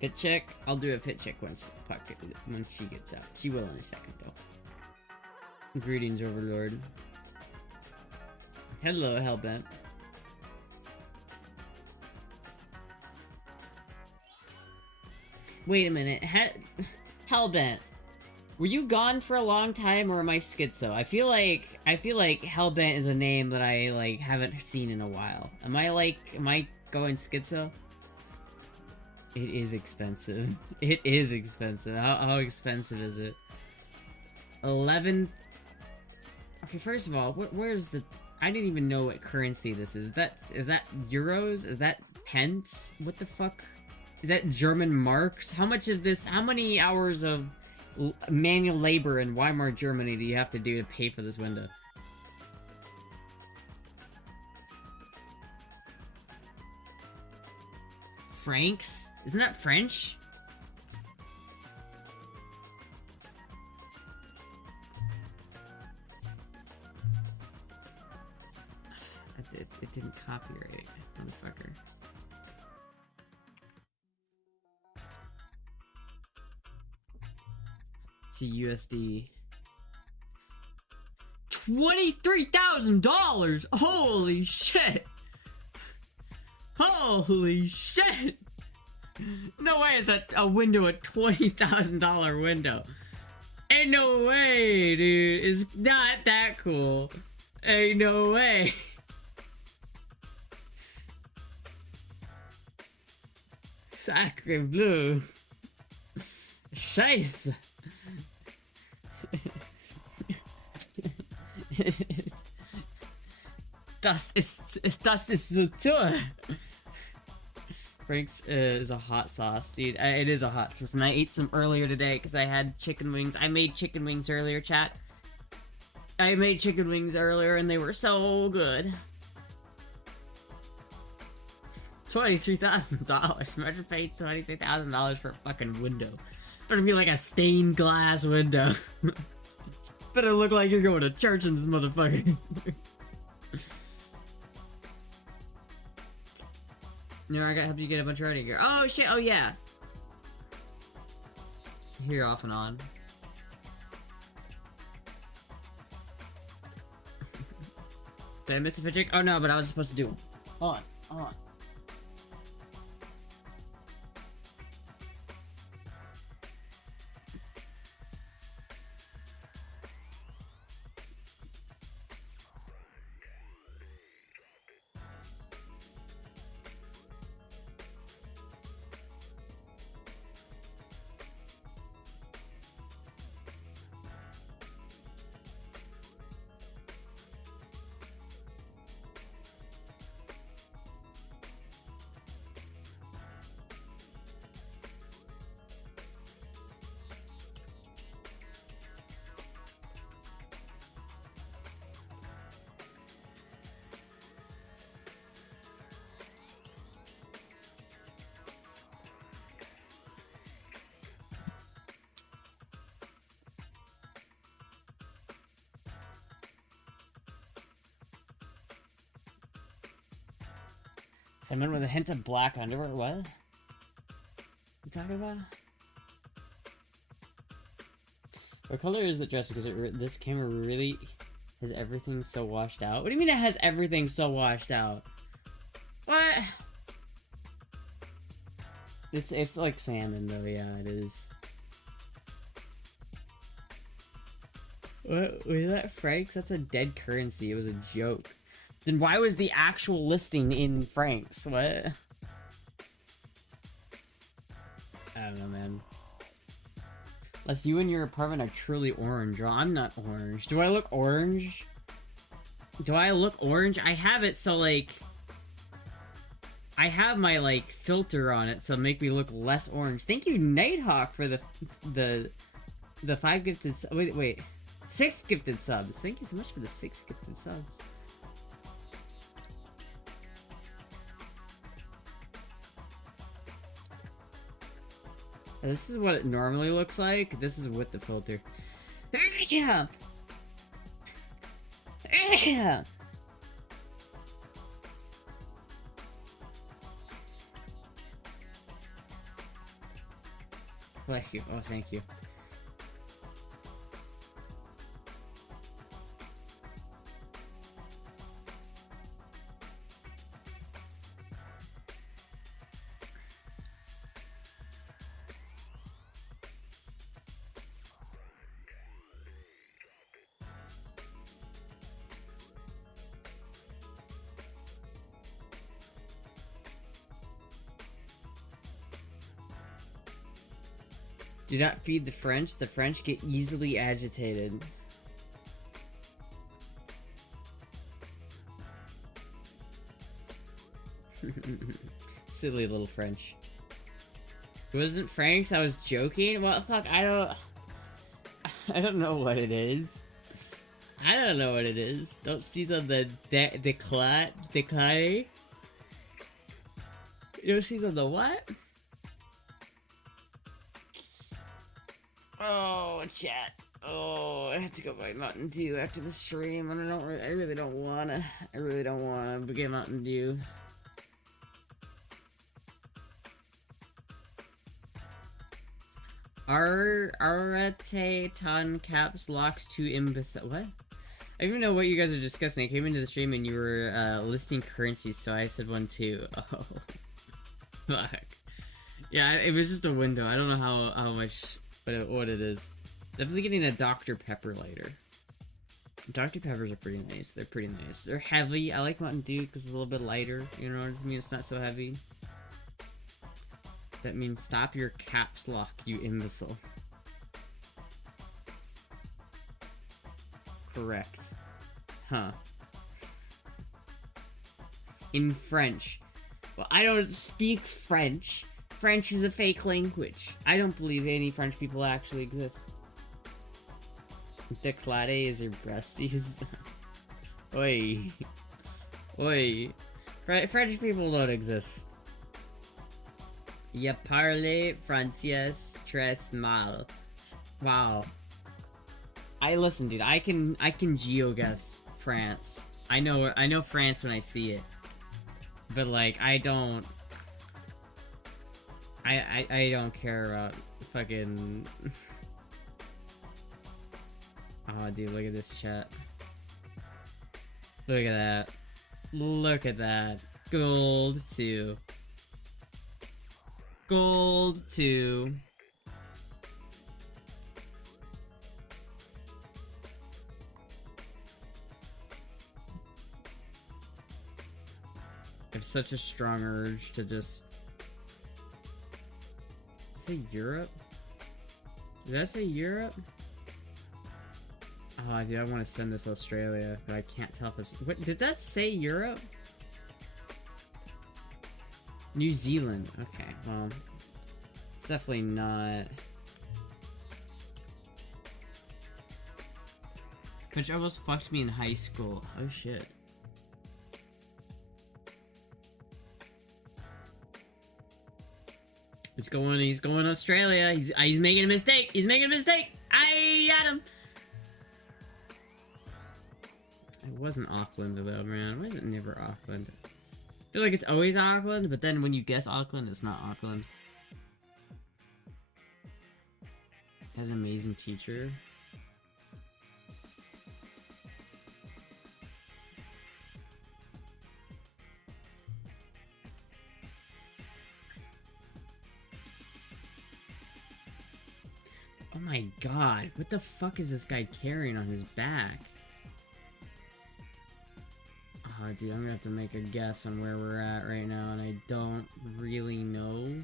Fit check? I'll do a fit check once she gets out. She will in a second, though. Greetings, Overlord. Hello, Hellbent. Wait a minute. Hellbent. Were you gone for a long time, or am I schizo? I feel like Hellbent is a name that I, like, haven't seen in a while. Am I going schizo? It is expensive. It is expensive. How expensive is it? 11... Okay, first of all, where's the... I didn't even know what currency this is. Is that euros? Is that pence? What the fuck? Is that German marks? How much of this... How many hours of manual labor in Weimar, Germany do you have to do to pay for this window? Francs? Isn't that French? It didn't copyright, motherfucker. To USD. $23,000! Holy shit! Holy shit! No way is that a window a $20,000 window. Ain't no way, dude. It's not that cool. Ain't no way. Sacre bleu. Scheiße. Das ist so toll. Frank's is a hot sauce, dude. It is a hot sauce, and I ate some earlier today because I had chicken wings. I made chicken wings earlier, chat. I made chicken wings earlier, and they were so good. $23,000. Imagine paying $23,000 for a fucking window. Better be like a stained glass window. Better look like you're going to church in this motherfucker. You know, I gotta help you get a bunch of writing gear. Oh shit, oh yeah. Here off and on. Did I miss a picture? Oh no, but I was supposed to do it. Hold on. Someone with a hint of black underwear? What? You talking about? What color is the dress? Because this camera really has everything so washed out. What do you mean it has everything so washed out? What? It's like salmon though. Yeah, it is. What was that, Franks? That's a dead currency. It was a joke. Then why was the actual listing in Franks? What? I don't know, man. Unless you and your apartment are truly orange. Well, I'm not orange. Do I look orange? Do I look orange? I have it so, like... I have my, like, filter on it so make me look less orange. Thank you, Nighthawk, for the 5 gifted... Wait. 6 gifted subs. Thank you so much for the 6 gifted subs. This is what it normally looks like. This is with the filter. Yeah. Yeah. Thank you. Oh, thank you. Do not feed the French. The French get easily agitated. Silly little French. It wasn't Frank's, I was joking? What the fuck? I don't know what it is. I don't know what it is. Don't sneeze on the declare. You don't sneeze on the what? Oh, chat. Oh, I have to go buy Mountain Dew after the stream, and I really don't wanna get Mountain Dew. Arate ton caps locks to imbecile. What? I don't even know what you guys are discussing. I came into the stream and you were listing currencies, so I said one too. Oh, fuck. Yeah, it was just a window. I don't know how much. What it is. Definitely getting a Dr. Pepper later. Dr. Peppers are pretty nice. They're pretty nice. They're heavy. I like Mountain Dew because it's a little bit lighter. You know what I mean? It's not so heavy. That means stop your caps lock, you imbecile. Correct. Huh. In French. Well, I don't speak French. French is a fake language. I don't believe any French people actually exist. Declare is your breasties. Oi. Oi. French people don't exist. Je parle français très mal. Wow. Listen, dude. I can geoguess France. I know France when I see it. But like, I don't care about fucking... Oh, dude, look at this chat. Look at that. Look at that. Gold 2. Gold 2. I have such a strong urge to just... Say Europe? Did I say Europe? Oh, dude, I want to send this to Australia, but I can't tell if it's... What, did that say Europe? New Zealand. Okay, well... It's definitely not... Which almost fucked me in high school. Oh, shit. He's going Australia. He's making a mistake. He's making a mistake. I got him. It wasn't Auckland though, man. Why is it never Auckland? I feel like it's always Auckland, but then when you guess Auckland, it's not Auckland. Had an amazing teacher. Oh my god, what the fuck is this guy carrying on his back? Oh, dude, I'm gonna have to make a guess on where we're at right now, and I don't really know.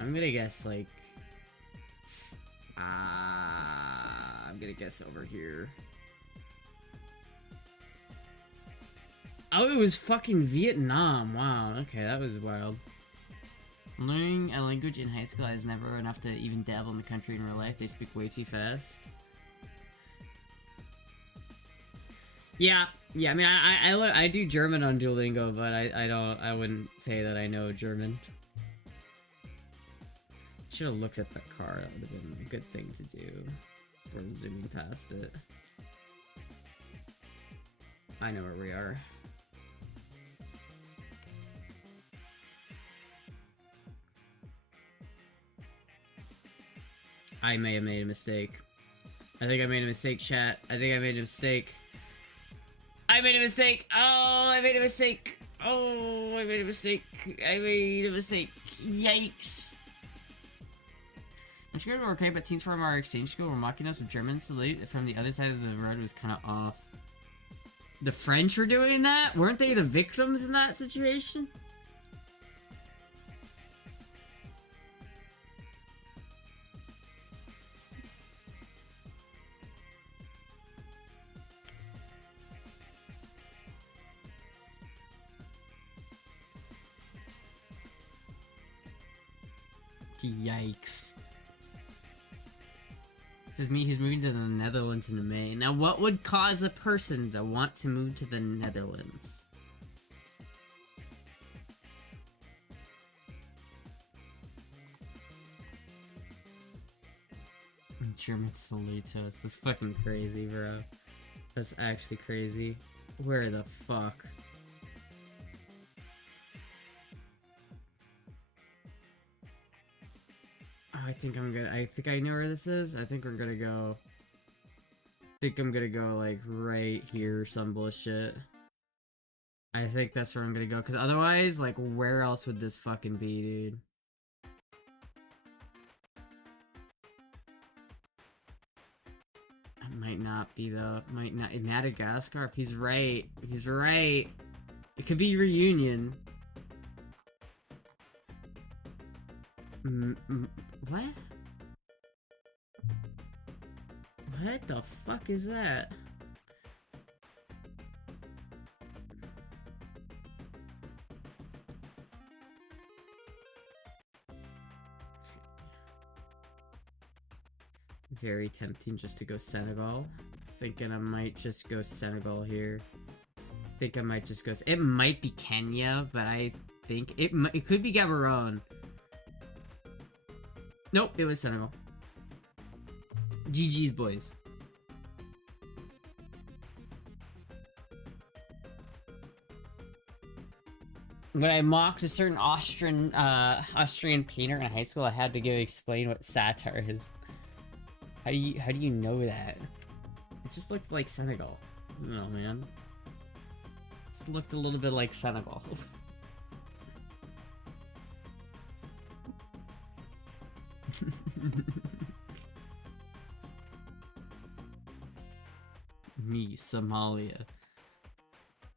I'm gonna guess, like... I'm gonna guess over here. Oh, it was fucking Vietnam. Wow, okay, that was wild. Learning a language in high school is never enough to even dabble in the country in real life. They speak way too fast. Yeah, I mean, I do German on Duolingo, but I wouldn't say that I know German. Should have looked at the car. That would have been a good thing to do. Or zooming past it. I know where we are. I may have made a mistake. I think I made a mistake, chat. I think I made a mistake. I made a mistake! Oh, I made a mistake! Oh, I made a mistake. I made a mistake. Yikes. I'm sure we're okay, but teens from our exchange school were mocking us with Germans. So late from the other side of the road was kind of off. The French were doing that? Weren't they the victims in that situation? Yikes. It says me who's moving to the Netherlands in May. Now, what would cause a person to want to move to the Netherlands? German Solitos. That's fucking crazy, bro. That's actually crazy. Where the fuck? I think I know where this is. I think we're gonna go... I think I'm gonna go, like, right here or some bullshit. I think that's where I'm gonna go, because otherwise, like, where else would this fucking be, dude? It might not be, though. It might not... Madagascar? If he's right. If he's right. It could be Reunion. What? What the fuck is that? Very tempting just to go Senegal. Thinking I might just go Senegal here. Think I might just go... It might be Kenya, but I think... It could be Gaborone. Nope, it was Senegal. GG's, boys. When I mocked a certain Austrian painter in high school, I had to explain what satire is. How do you know that? It just looks like Senegal. I don't know, man. It just looked a little bit like Senegal. Me, Somalia.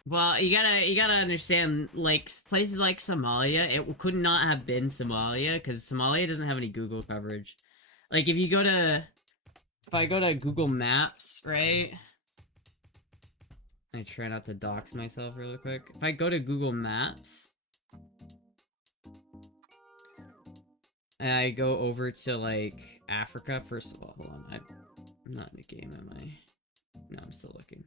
Well, you gotta understand, like, places like Somalia, it could not have been Somalia, because Somalia doesn't have any Google coverage. Like, if I go to Google Maps, right? I try not to dox myself really quick. If I go to Google Maps, and I go over to, like, Africa, first of all, hold on, I'm not in the game, am I? No, I'm still looking.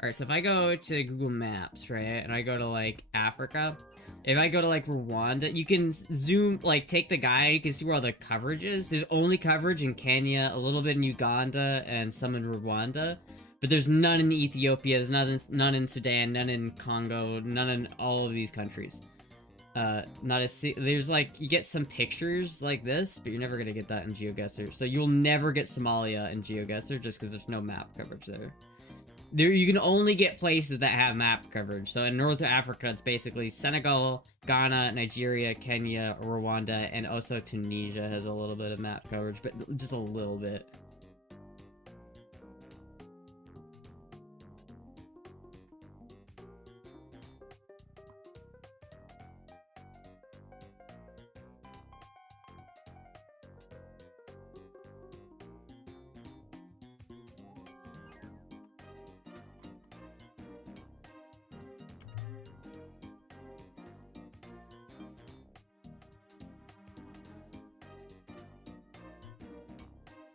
Alright, so if I go to Google Maps, right, and I go to, like, Africa, if I go to, like, Rwanda, you can zoom, like, take the guide, you can see where all the coverage is. There's only coverage in Kenya, a little bit in Uganda, and some in Rwanda. But there's none in Ethiopia, there's none in Sudan, none in Congo, none in all of these countries. There's like, you get some pictures like this, but you're never gonna get that in GeoGuessr. So you'll never get Somalia in GeoGuessr just because there's no map coverage there. You can only get places that have map coverage. So in North Africa, it's basically Senegal, Ghana, Nigeria, Kenya, Rwanda, and also Tunisia has a little bit of map coverage, but just a little bit.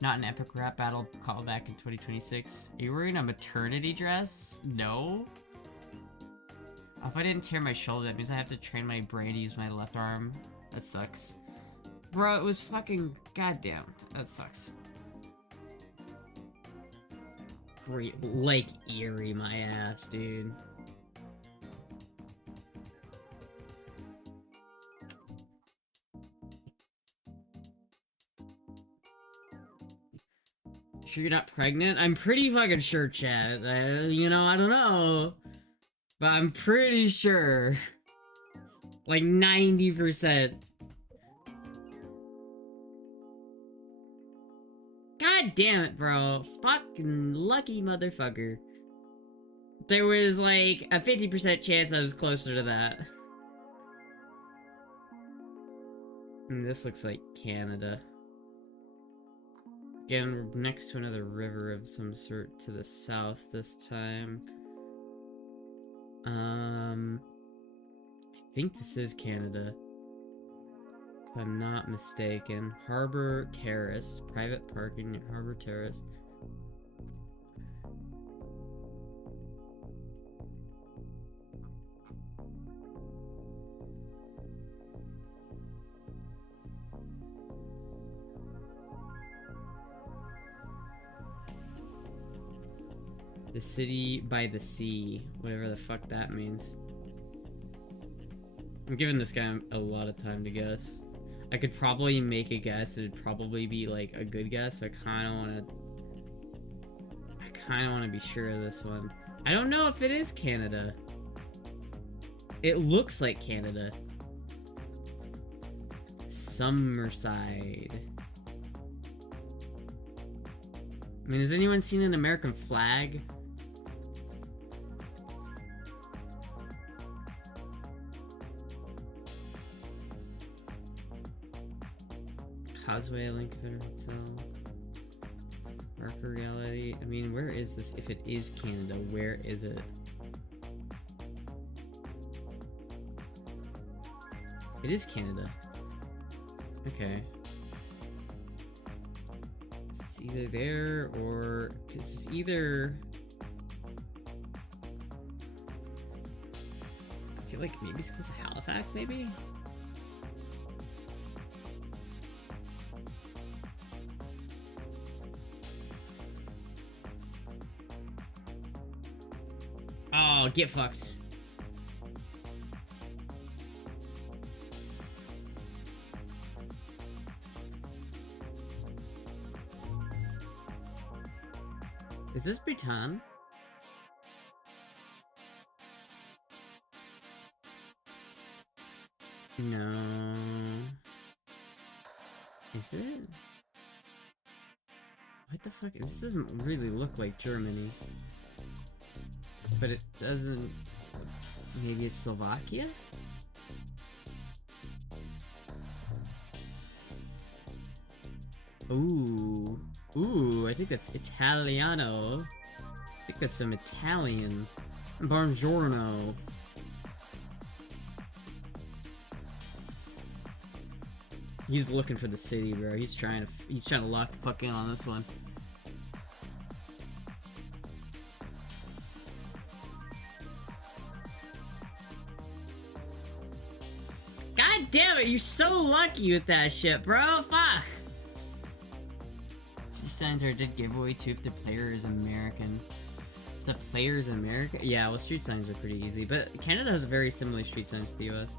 Not an epic rap battle callback in 2026. Are you wearing a maternity dress? No. If I didn't tear my shoulder, that means I have to train my brain to use my left arm. That sucks. Bro, it was fucking... Goddamn. That sucks. Great. Lake Erie, my ass, dude. Sure you're not pregnant? I'm pretty fucking sure, Chad. You know, I don't know. But I'm pretty sure. Like 90%. God damn it, bro. Fucking lucky motherfucker. There was like a 50% chance I was closer to that. And this looks like Canada. Again, we're next to another river of some sort to the south this time. I think this is Canada, if I'm not mistaken. Harbor Terrace, private parking at Harbor Terrace. The city by the sea, whatever the fuck that means. I'm giving this guy a lot of time to guess. I could probably make a guess. It'd probably be like a good guess, but I kind of want to be sure of this one. I don't know if it is Canada. It looks like Canada. Summerside. I mean, has anyone seen an American flag? Causeway, Lincoln Hotel, Marker Reality. I mean, where is this? If it is Canada, where is it? It is Canada. Okay. It's either there or it's either. I feel like maybe it's close to Halifax, maybe? Oh, get fucked. Is this Bhutan? No. Is it? What the fuck? This doesn't really look like Germany. But it doesn't... Maybe it's Slovakia? Ooh. Ooh, I think that's Italiano. I think that's some Italian. Buongiorno. He's looking for the city, bro. He's trying to lock the fuck in on this one. God damn it, you're so lucky with that shit, bro. Fuck. Your signs are a dead giveaway too if the player is American. Is that players in America? Yeah, well, street signs are pretty easy, but Canada has very similar street signs to the US.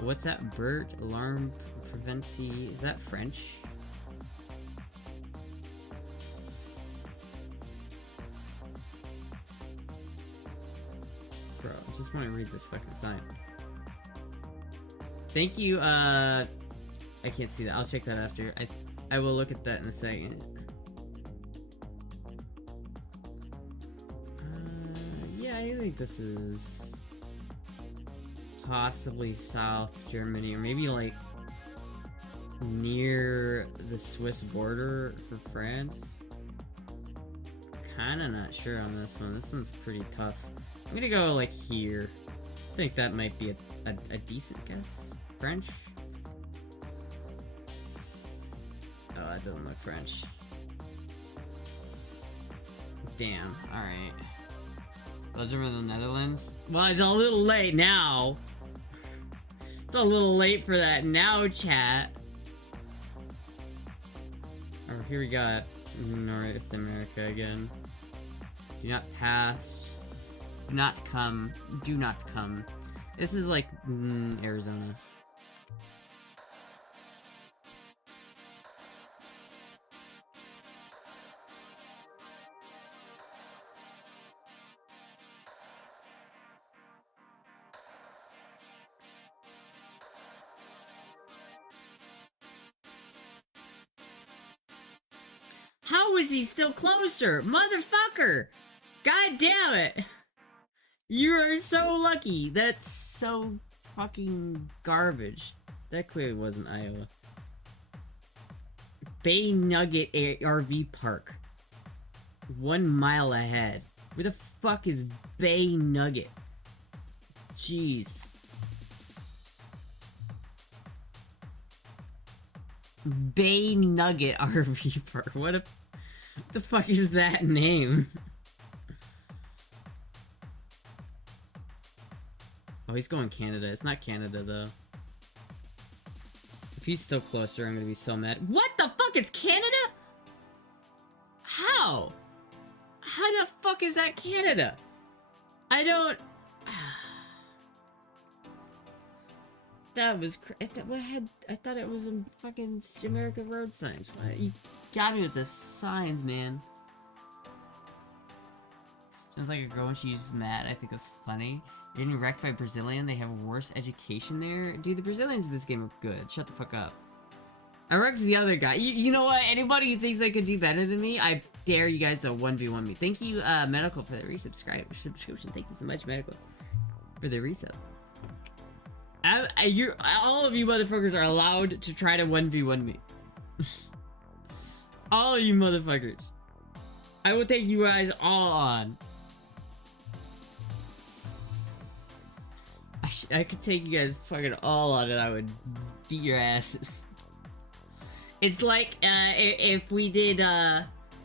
What's that? Bert, alarm, preventi. Is that French? Bro, I just want to read this fucking sign. Thank you, I can't see that. I'll check that after. I will look at that in a second. Yeah, I think this is possibly South Germany, or maybe like near the Swiss border for France. Kinda not sure on this one. This one's pretty tough. I'm gonna go like here. I think that might be a decent guess. French? Oh, that doesn't look French. Damn, alright. Belgium or the Netherlands? Well, it's a little late now. It's a little late for that now, chat. Oh, here we got North America again. Do not pass. Do not come. Do not come. This is like Arizona. How is he still closer? Motherfucker! God damn it! You are so lucky. That's so fucking garbage. That clearly wasn't Iowa. Bay Nugget RV Park. 1 mile ahead. Where the fuck is Bay Nugget? Jeez. Bay Nugget RV Park. What the fuck is that name? Oh, he's going Canada. It's not Canada, though. If he's still closer, I'm gonna be so mad. What the fuck? It's Canada? How? How the fuck is that Canada? I don't... That was I thought it was a fucking America road signs. What? You got me with the signs, man. Sounds like a girl when she uses mad. I think that's funny. Getting wrecked by Brazilian. They have worse education there. Dude, the Brazilians in this game are good. Shut the fuck up. I wrecked the other guy. You know what? Anybody who thinks they could do better than me, I dare you guys to 1v1 me. Thank you, Medical, for the subscription. Thank you so much, Medical, for the resub. All of you motherfuckers are allowed to try to 1v1 me. All of you motherfuckers. I will take you guys all on. I could take you guys fucking all on and I would beat your asses. It's like, if we did,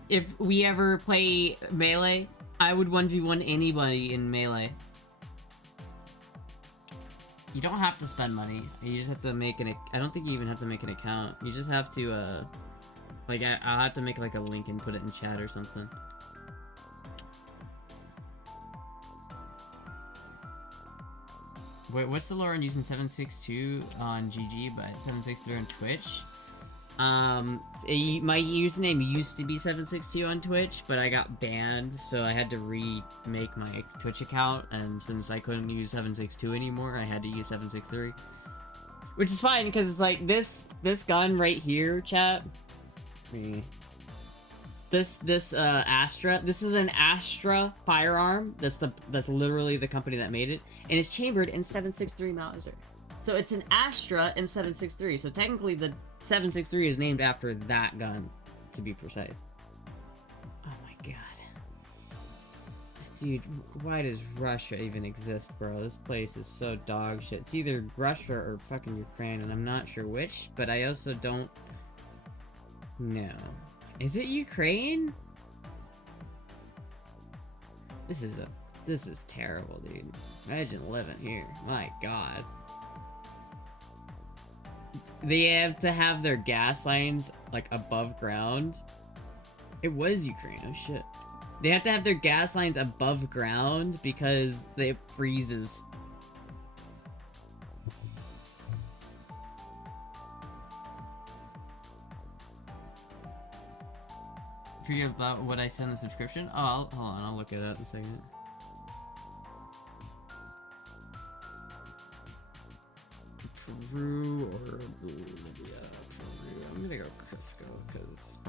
if we ever play Melee, I would 1v1 anybody in Melee. You don't have to spend money. You just have to make an... I don't think you even have to make an account. You just have to, like, I'll have to make, like, a link and put it in chat or something. Wait, what's the lore on using 762 on GG, but 763 on Twitch? My username used to be 762 on Twitch, but I got banned, so I had to remake my Twitch account, and since I couldn't use 762 anymore, I had to use 763. Which is fine, because it's like, this gun right here, chat. This Astra, this is an Astra firearm. That's literally the company that made it, and it's chambered in 763 Mauser. So it's an Astra M763. So technically the 763 is named after that gun, to be precise. Oh my god. Dude, why does Russia even exist, bro? This place is so dog shit. It's either Russia or fucking Ukraine, and I'm not sure which, but I also don't know. Is it Ukraine? This is terrible, dude. Imagine living here. My god. They have to have their gas lines, like, above ground. It was Ukraine. Oh, shit. They have to have their gas lines above ground because it freezes. Forget about what I send the subscription? Oh, hold on, I'll look it up in a second. Peru or Bolivia? Peru. I'm gonna go Cusco because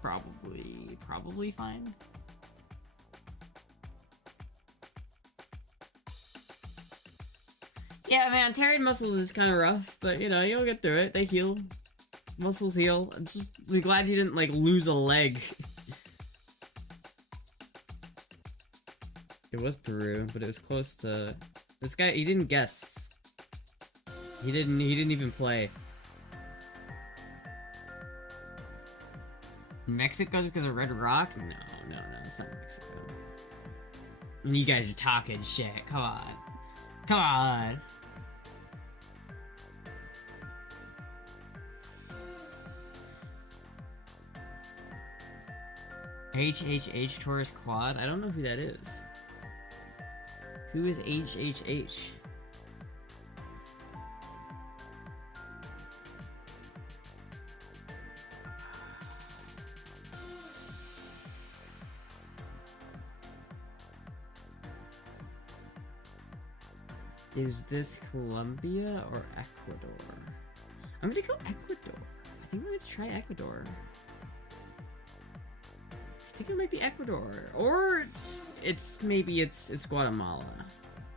probably fine. Yeah, man, tearing muscles is kind of rough, but you know, you'll get through it. They heal. Muscles heal. I'm just glad you didn't, like, lose a leg. It was Peru, but it was close to... This guy, he didn't guess. He didn't even play. Mexico's because of Red Rock? No, it's not Mexico. And you guys are talking shit. Come on. Come on. HHH Taurus Quad? I don't know who that is. Who is HHH? Is this Colombia or Ecuador? I'm gonna go Ecuador. I think I'm gonna try Ecuador. I think it might be Ecuador, or maybe it's Guatemala.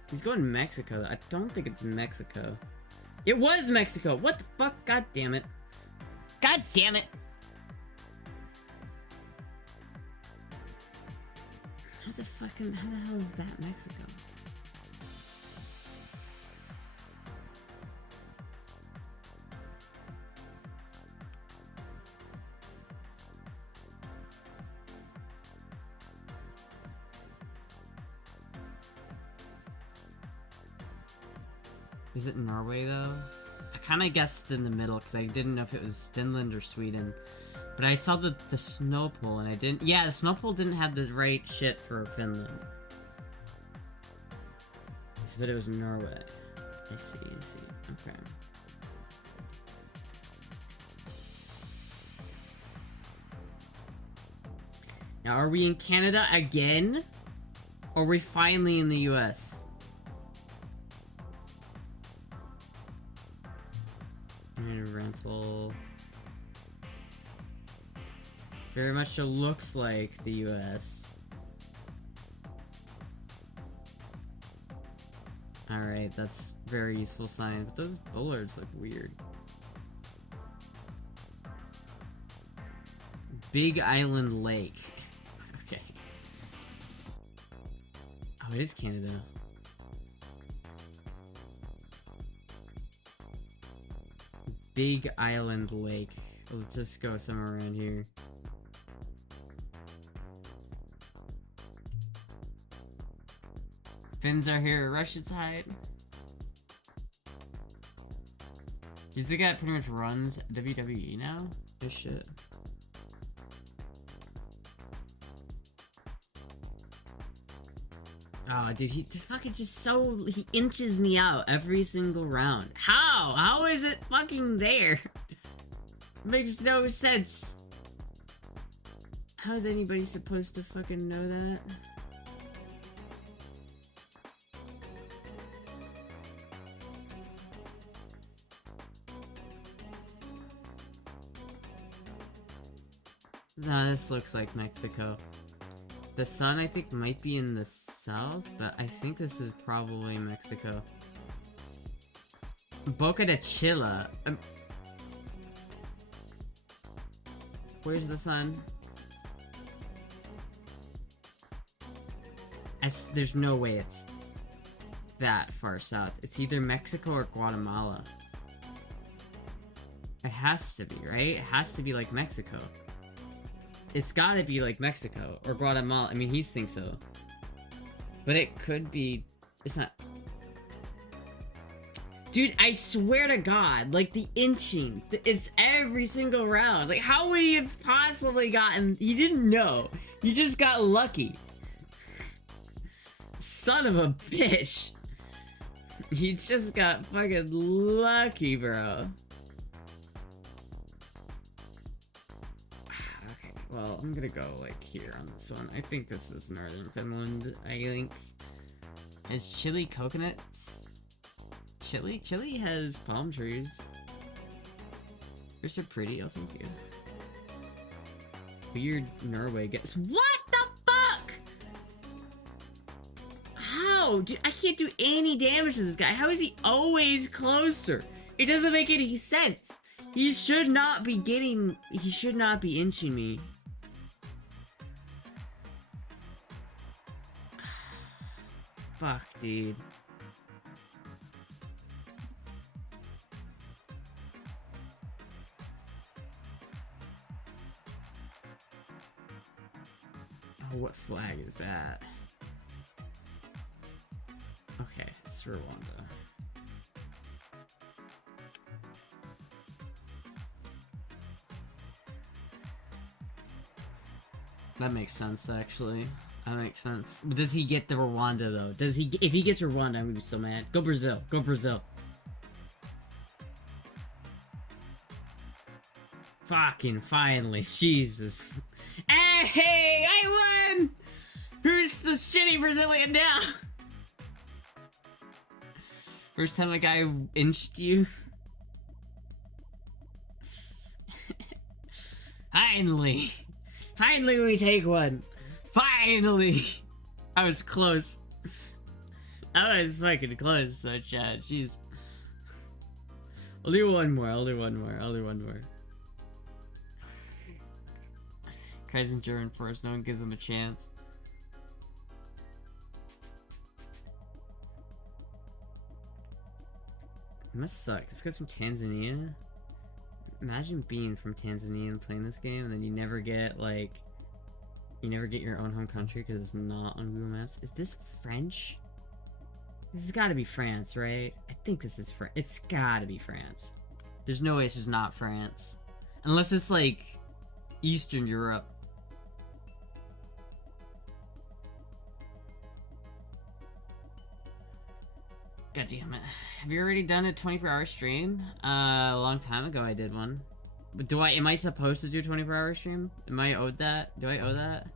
He's going Mexico. I don't think it's Mexico. It was Mexico. What the fuck? God damn it. God damn it. How the hell is that Mexico? Is it Norway, though? I kind of guessed in the middle, because I didn't know if it was Finland or Sweden. But I saw the snow pole, and I didn't... Yeah, the snow pole didn't have the right shit for Finland. But it was Norway. I see. Okay. Now, are we in Canada again? Or are we finally in the US? Rental. Very much so looks like the US. Alright, that's very useful sign, but those bollards look weird. Big Island Lake. Okay. Oh, it is Canada. Big Island Lake. Let's just go somewhere around here. Finns are here. Russians hide. He's the guy that pretty much runs WWE now? This shit. Oh, dude, he fucking just he inches me out every single round. How? How is it fucking there? Makes no sense. How is anybody supposed to fucking know that? Nah, this looks like Mexico. The sun, I think, might be in the south, but I think this is probably Mexico. Boca de Chila. Where's the sun? There's no way it's that far south. It's either Mexico or Guatemala. It has to be, right? It has to be like Mexico. It's gotta be like Mexico or Guatemala. I mean, he thinks so. But it could be... It's not... Dude, I swear to God, like, the inching, it's every single round. Like, how would he have possibly gotten... He didn't know. You just got lucky. Son of a bitch. You just got fucking lucky, bro. Okay, well, I'm gonna go, like, here on this one. I think this is Northern Finland, I think. Has Chile coconuts? Chile has palm trees. They're so pretty, oh, thank you. Weird Norway gets— What the fuck?! How? Dude, I can't do any damage to this guy. How is he always closer? It doesn't make any sense. He should not be getting— He should not be inching me. Fuck, dude. Oh, what flag is that? Okay, it's Rwanda. That makes sense, actually. That makes sense. But does he get the Rwanda, though? Does he— If he gets Rwanda, I'm gonna be so mad. Go Brazil. Go Brazil. Fucking finally. Jesus. Hey, I won! Who's the shitty Brazilian now? First time a guy inched you. Finally. Finally we take one. Finally. I was close. I was fucking close, so Chad, jeez. I'll do one more, I'll do one more. Guys in German first, no one gives him a chance. It must suck. This guy's from Tanzania. Imagine being from Tanzania and playing this game, and then you never get, like, you never get your own home country because it's not on Google Maps. Is this French? This has got to be France, right? I think this is France. It's got to be France. There's no way this is not France. Unless it's, like, Eastern Europe. God damn it. Have you already done a 24-hour stream? A long time ago I did one. But am I supposed to do a 24-hour stream? Am I owed that? Do I owe that?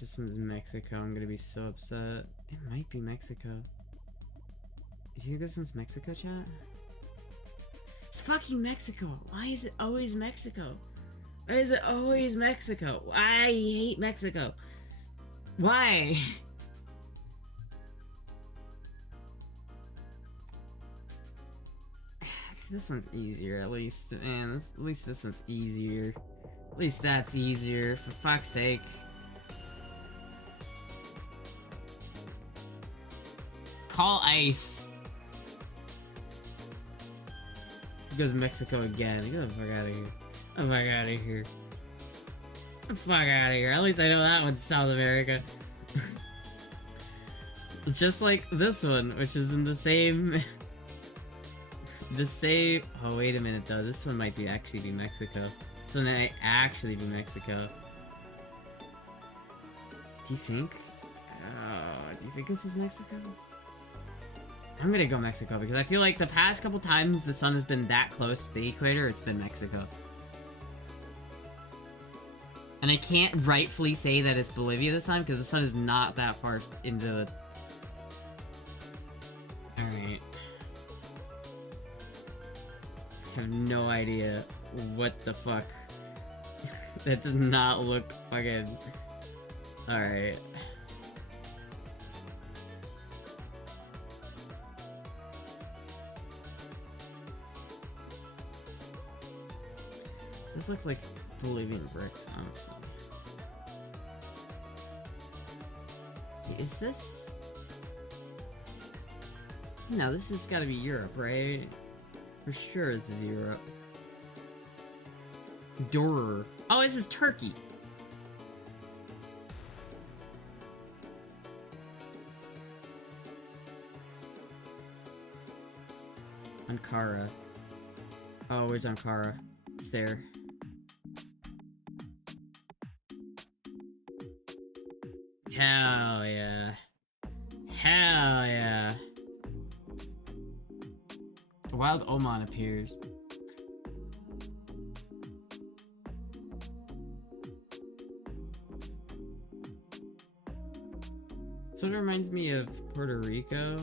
This one's Mexico. I'm gonna be so upset. It might be Mexico. Do you think this one's Mexico, chat? It's fucking Mexico. Why is it always Mexico? Why is it always Mexico? I hate Mexico. Why? This one's easier, at least. Man, at least this one's easier. At least that's easier, for fuck's sake. Call ICE. Here goes Mexico again. Get the fuck out of here. Get the fuck out of here. Get the fuck out of here. At least I know that one's South America. Just like this one, which is in the same... Oh, wait a minute, though. This one might actually be Mexico. This one might actually be Mexico. Do you think? Oh, do you think this is Mexico? I'm gonna go Mexico because I feel like the past couple times the sun has been that close to the equator, it's been Mexico. And I can't rightfully say that it's Bolivia this time because the sun is not that far into the... Alright. I have no idea what the fuck. That does not look fucking... Alright. This looks like Bolivian bricks, honestly. Is this? No, this has got to be Europe, right? For sure it's 0. Door. Oh, this is Turkey. Ankara. Oh, where's Ankara? It's there. Hell yeah. Hell yeah. A wild Oman appears. Sort of reminds me of Puerto Rico.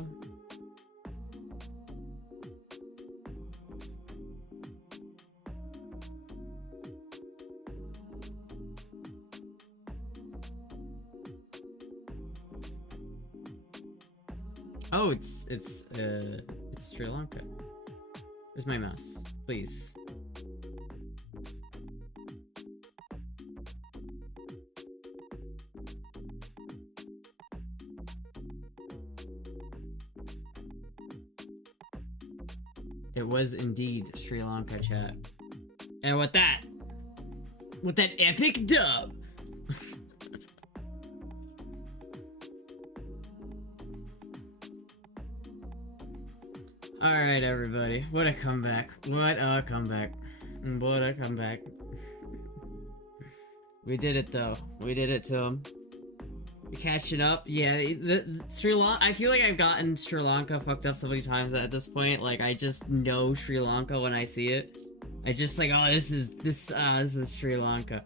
Oh, it's Sri Lanka. Where's my mouse? Please. It was indeed Sri Lanka, chat. And with that epic dub. Alright, everybody. What a comeback. What a comeback. What a comeback. We did it, though. We did it to him. Catching up. Yeah, Sri Lanka. I feel like I've gotten Sri Lanka fucked up so many times that at this point, like, I just know Sri Lanka when I see it. I just like, oh, this is Sri Lanka.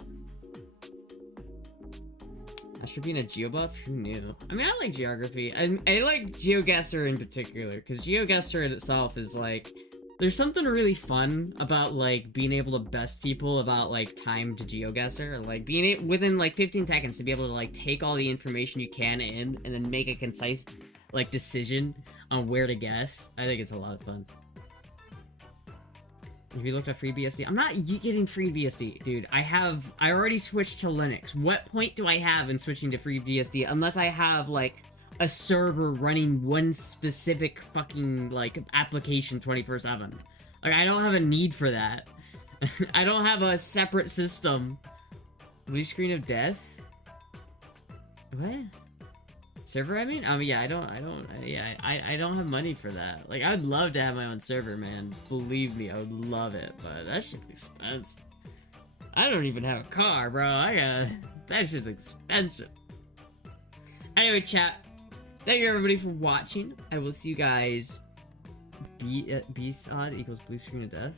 Astra being a geobuff? Who knew? I mean, I like geography. I like GeoGuessr in particular, because GeoGuessr in itself is like, there's something really fun about like being able to best people about like timed GeoGuessr, like being within like 15 seconds to be able to like take all the information you can in and then make a concise like decision on where to guess. I think it's a lot of fun. Have you looked at FreeBSD? I'm not getting FreeBSD, dude. I already switched to Linux. What point do I have in switching to FreeBSD unless I have, like, a server running one specific fucking, like, application 24/7? Like, I don't have a need for that. I don't have a separate system. Blue screen of death? What? Server, I mean? Yeah, I don't have money for that. Like, I'd love to have my own server, man. Believe me, I would love it, but that shit's expensive. I don't even have a car, bro. That shit's expensive. Anyway, chat, thank you everybody for watching. I will see you guys. BSOD equals blue screen of death.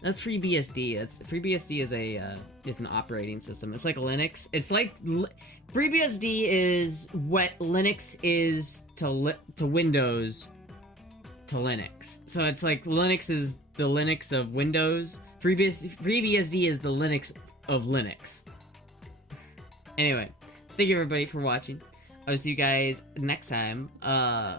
That's FreeBSD. FreeBSD is an operating system. It's like Linux. It's like FreeBSD is what Linux is to Windows to Linux. So it's like Linux is the Linux of Windows. FreeBSD is the Linux of Linux. Anyway, thank you everybody for watching. I'll see you guys next time. Bye.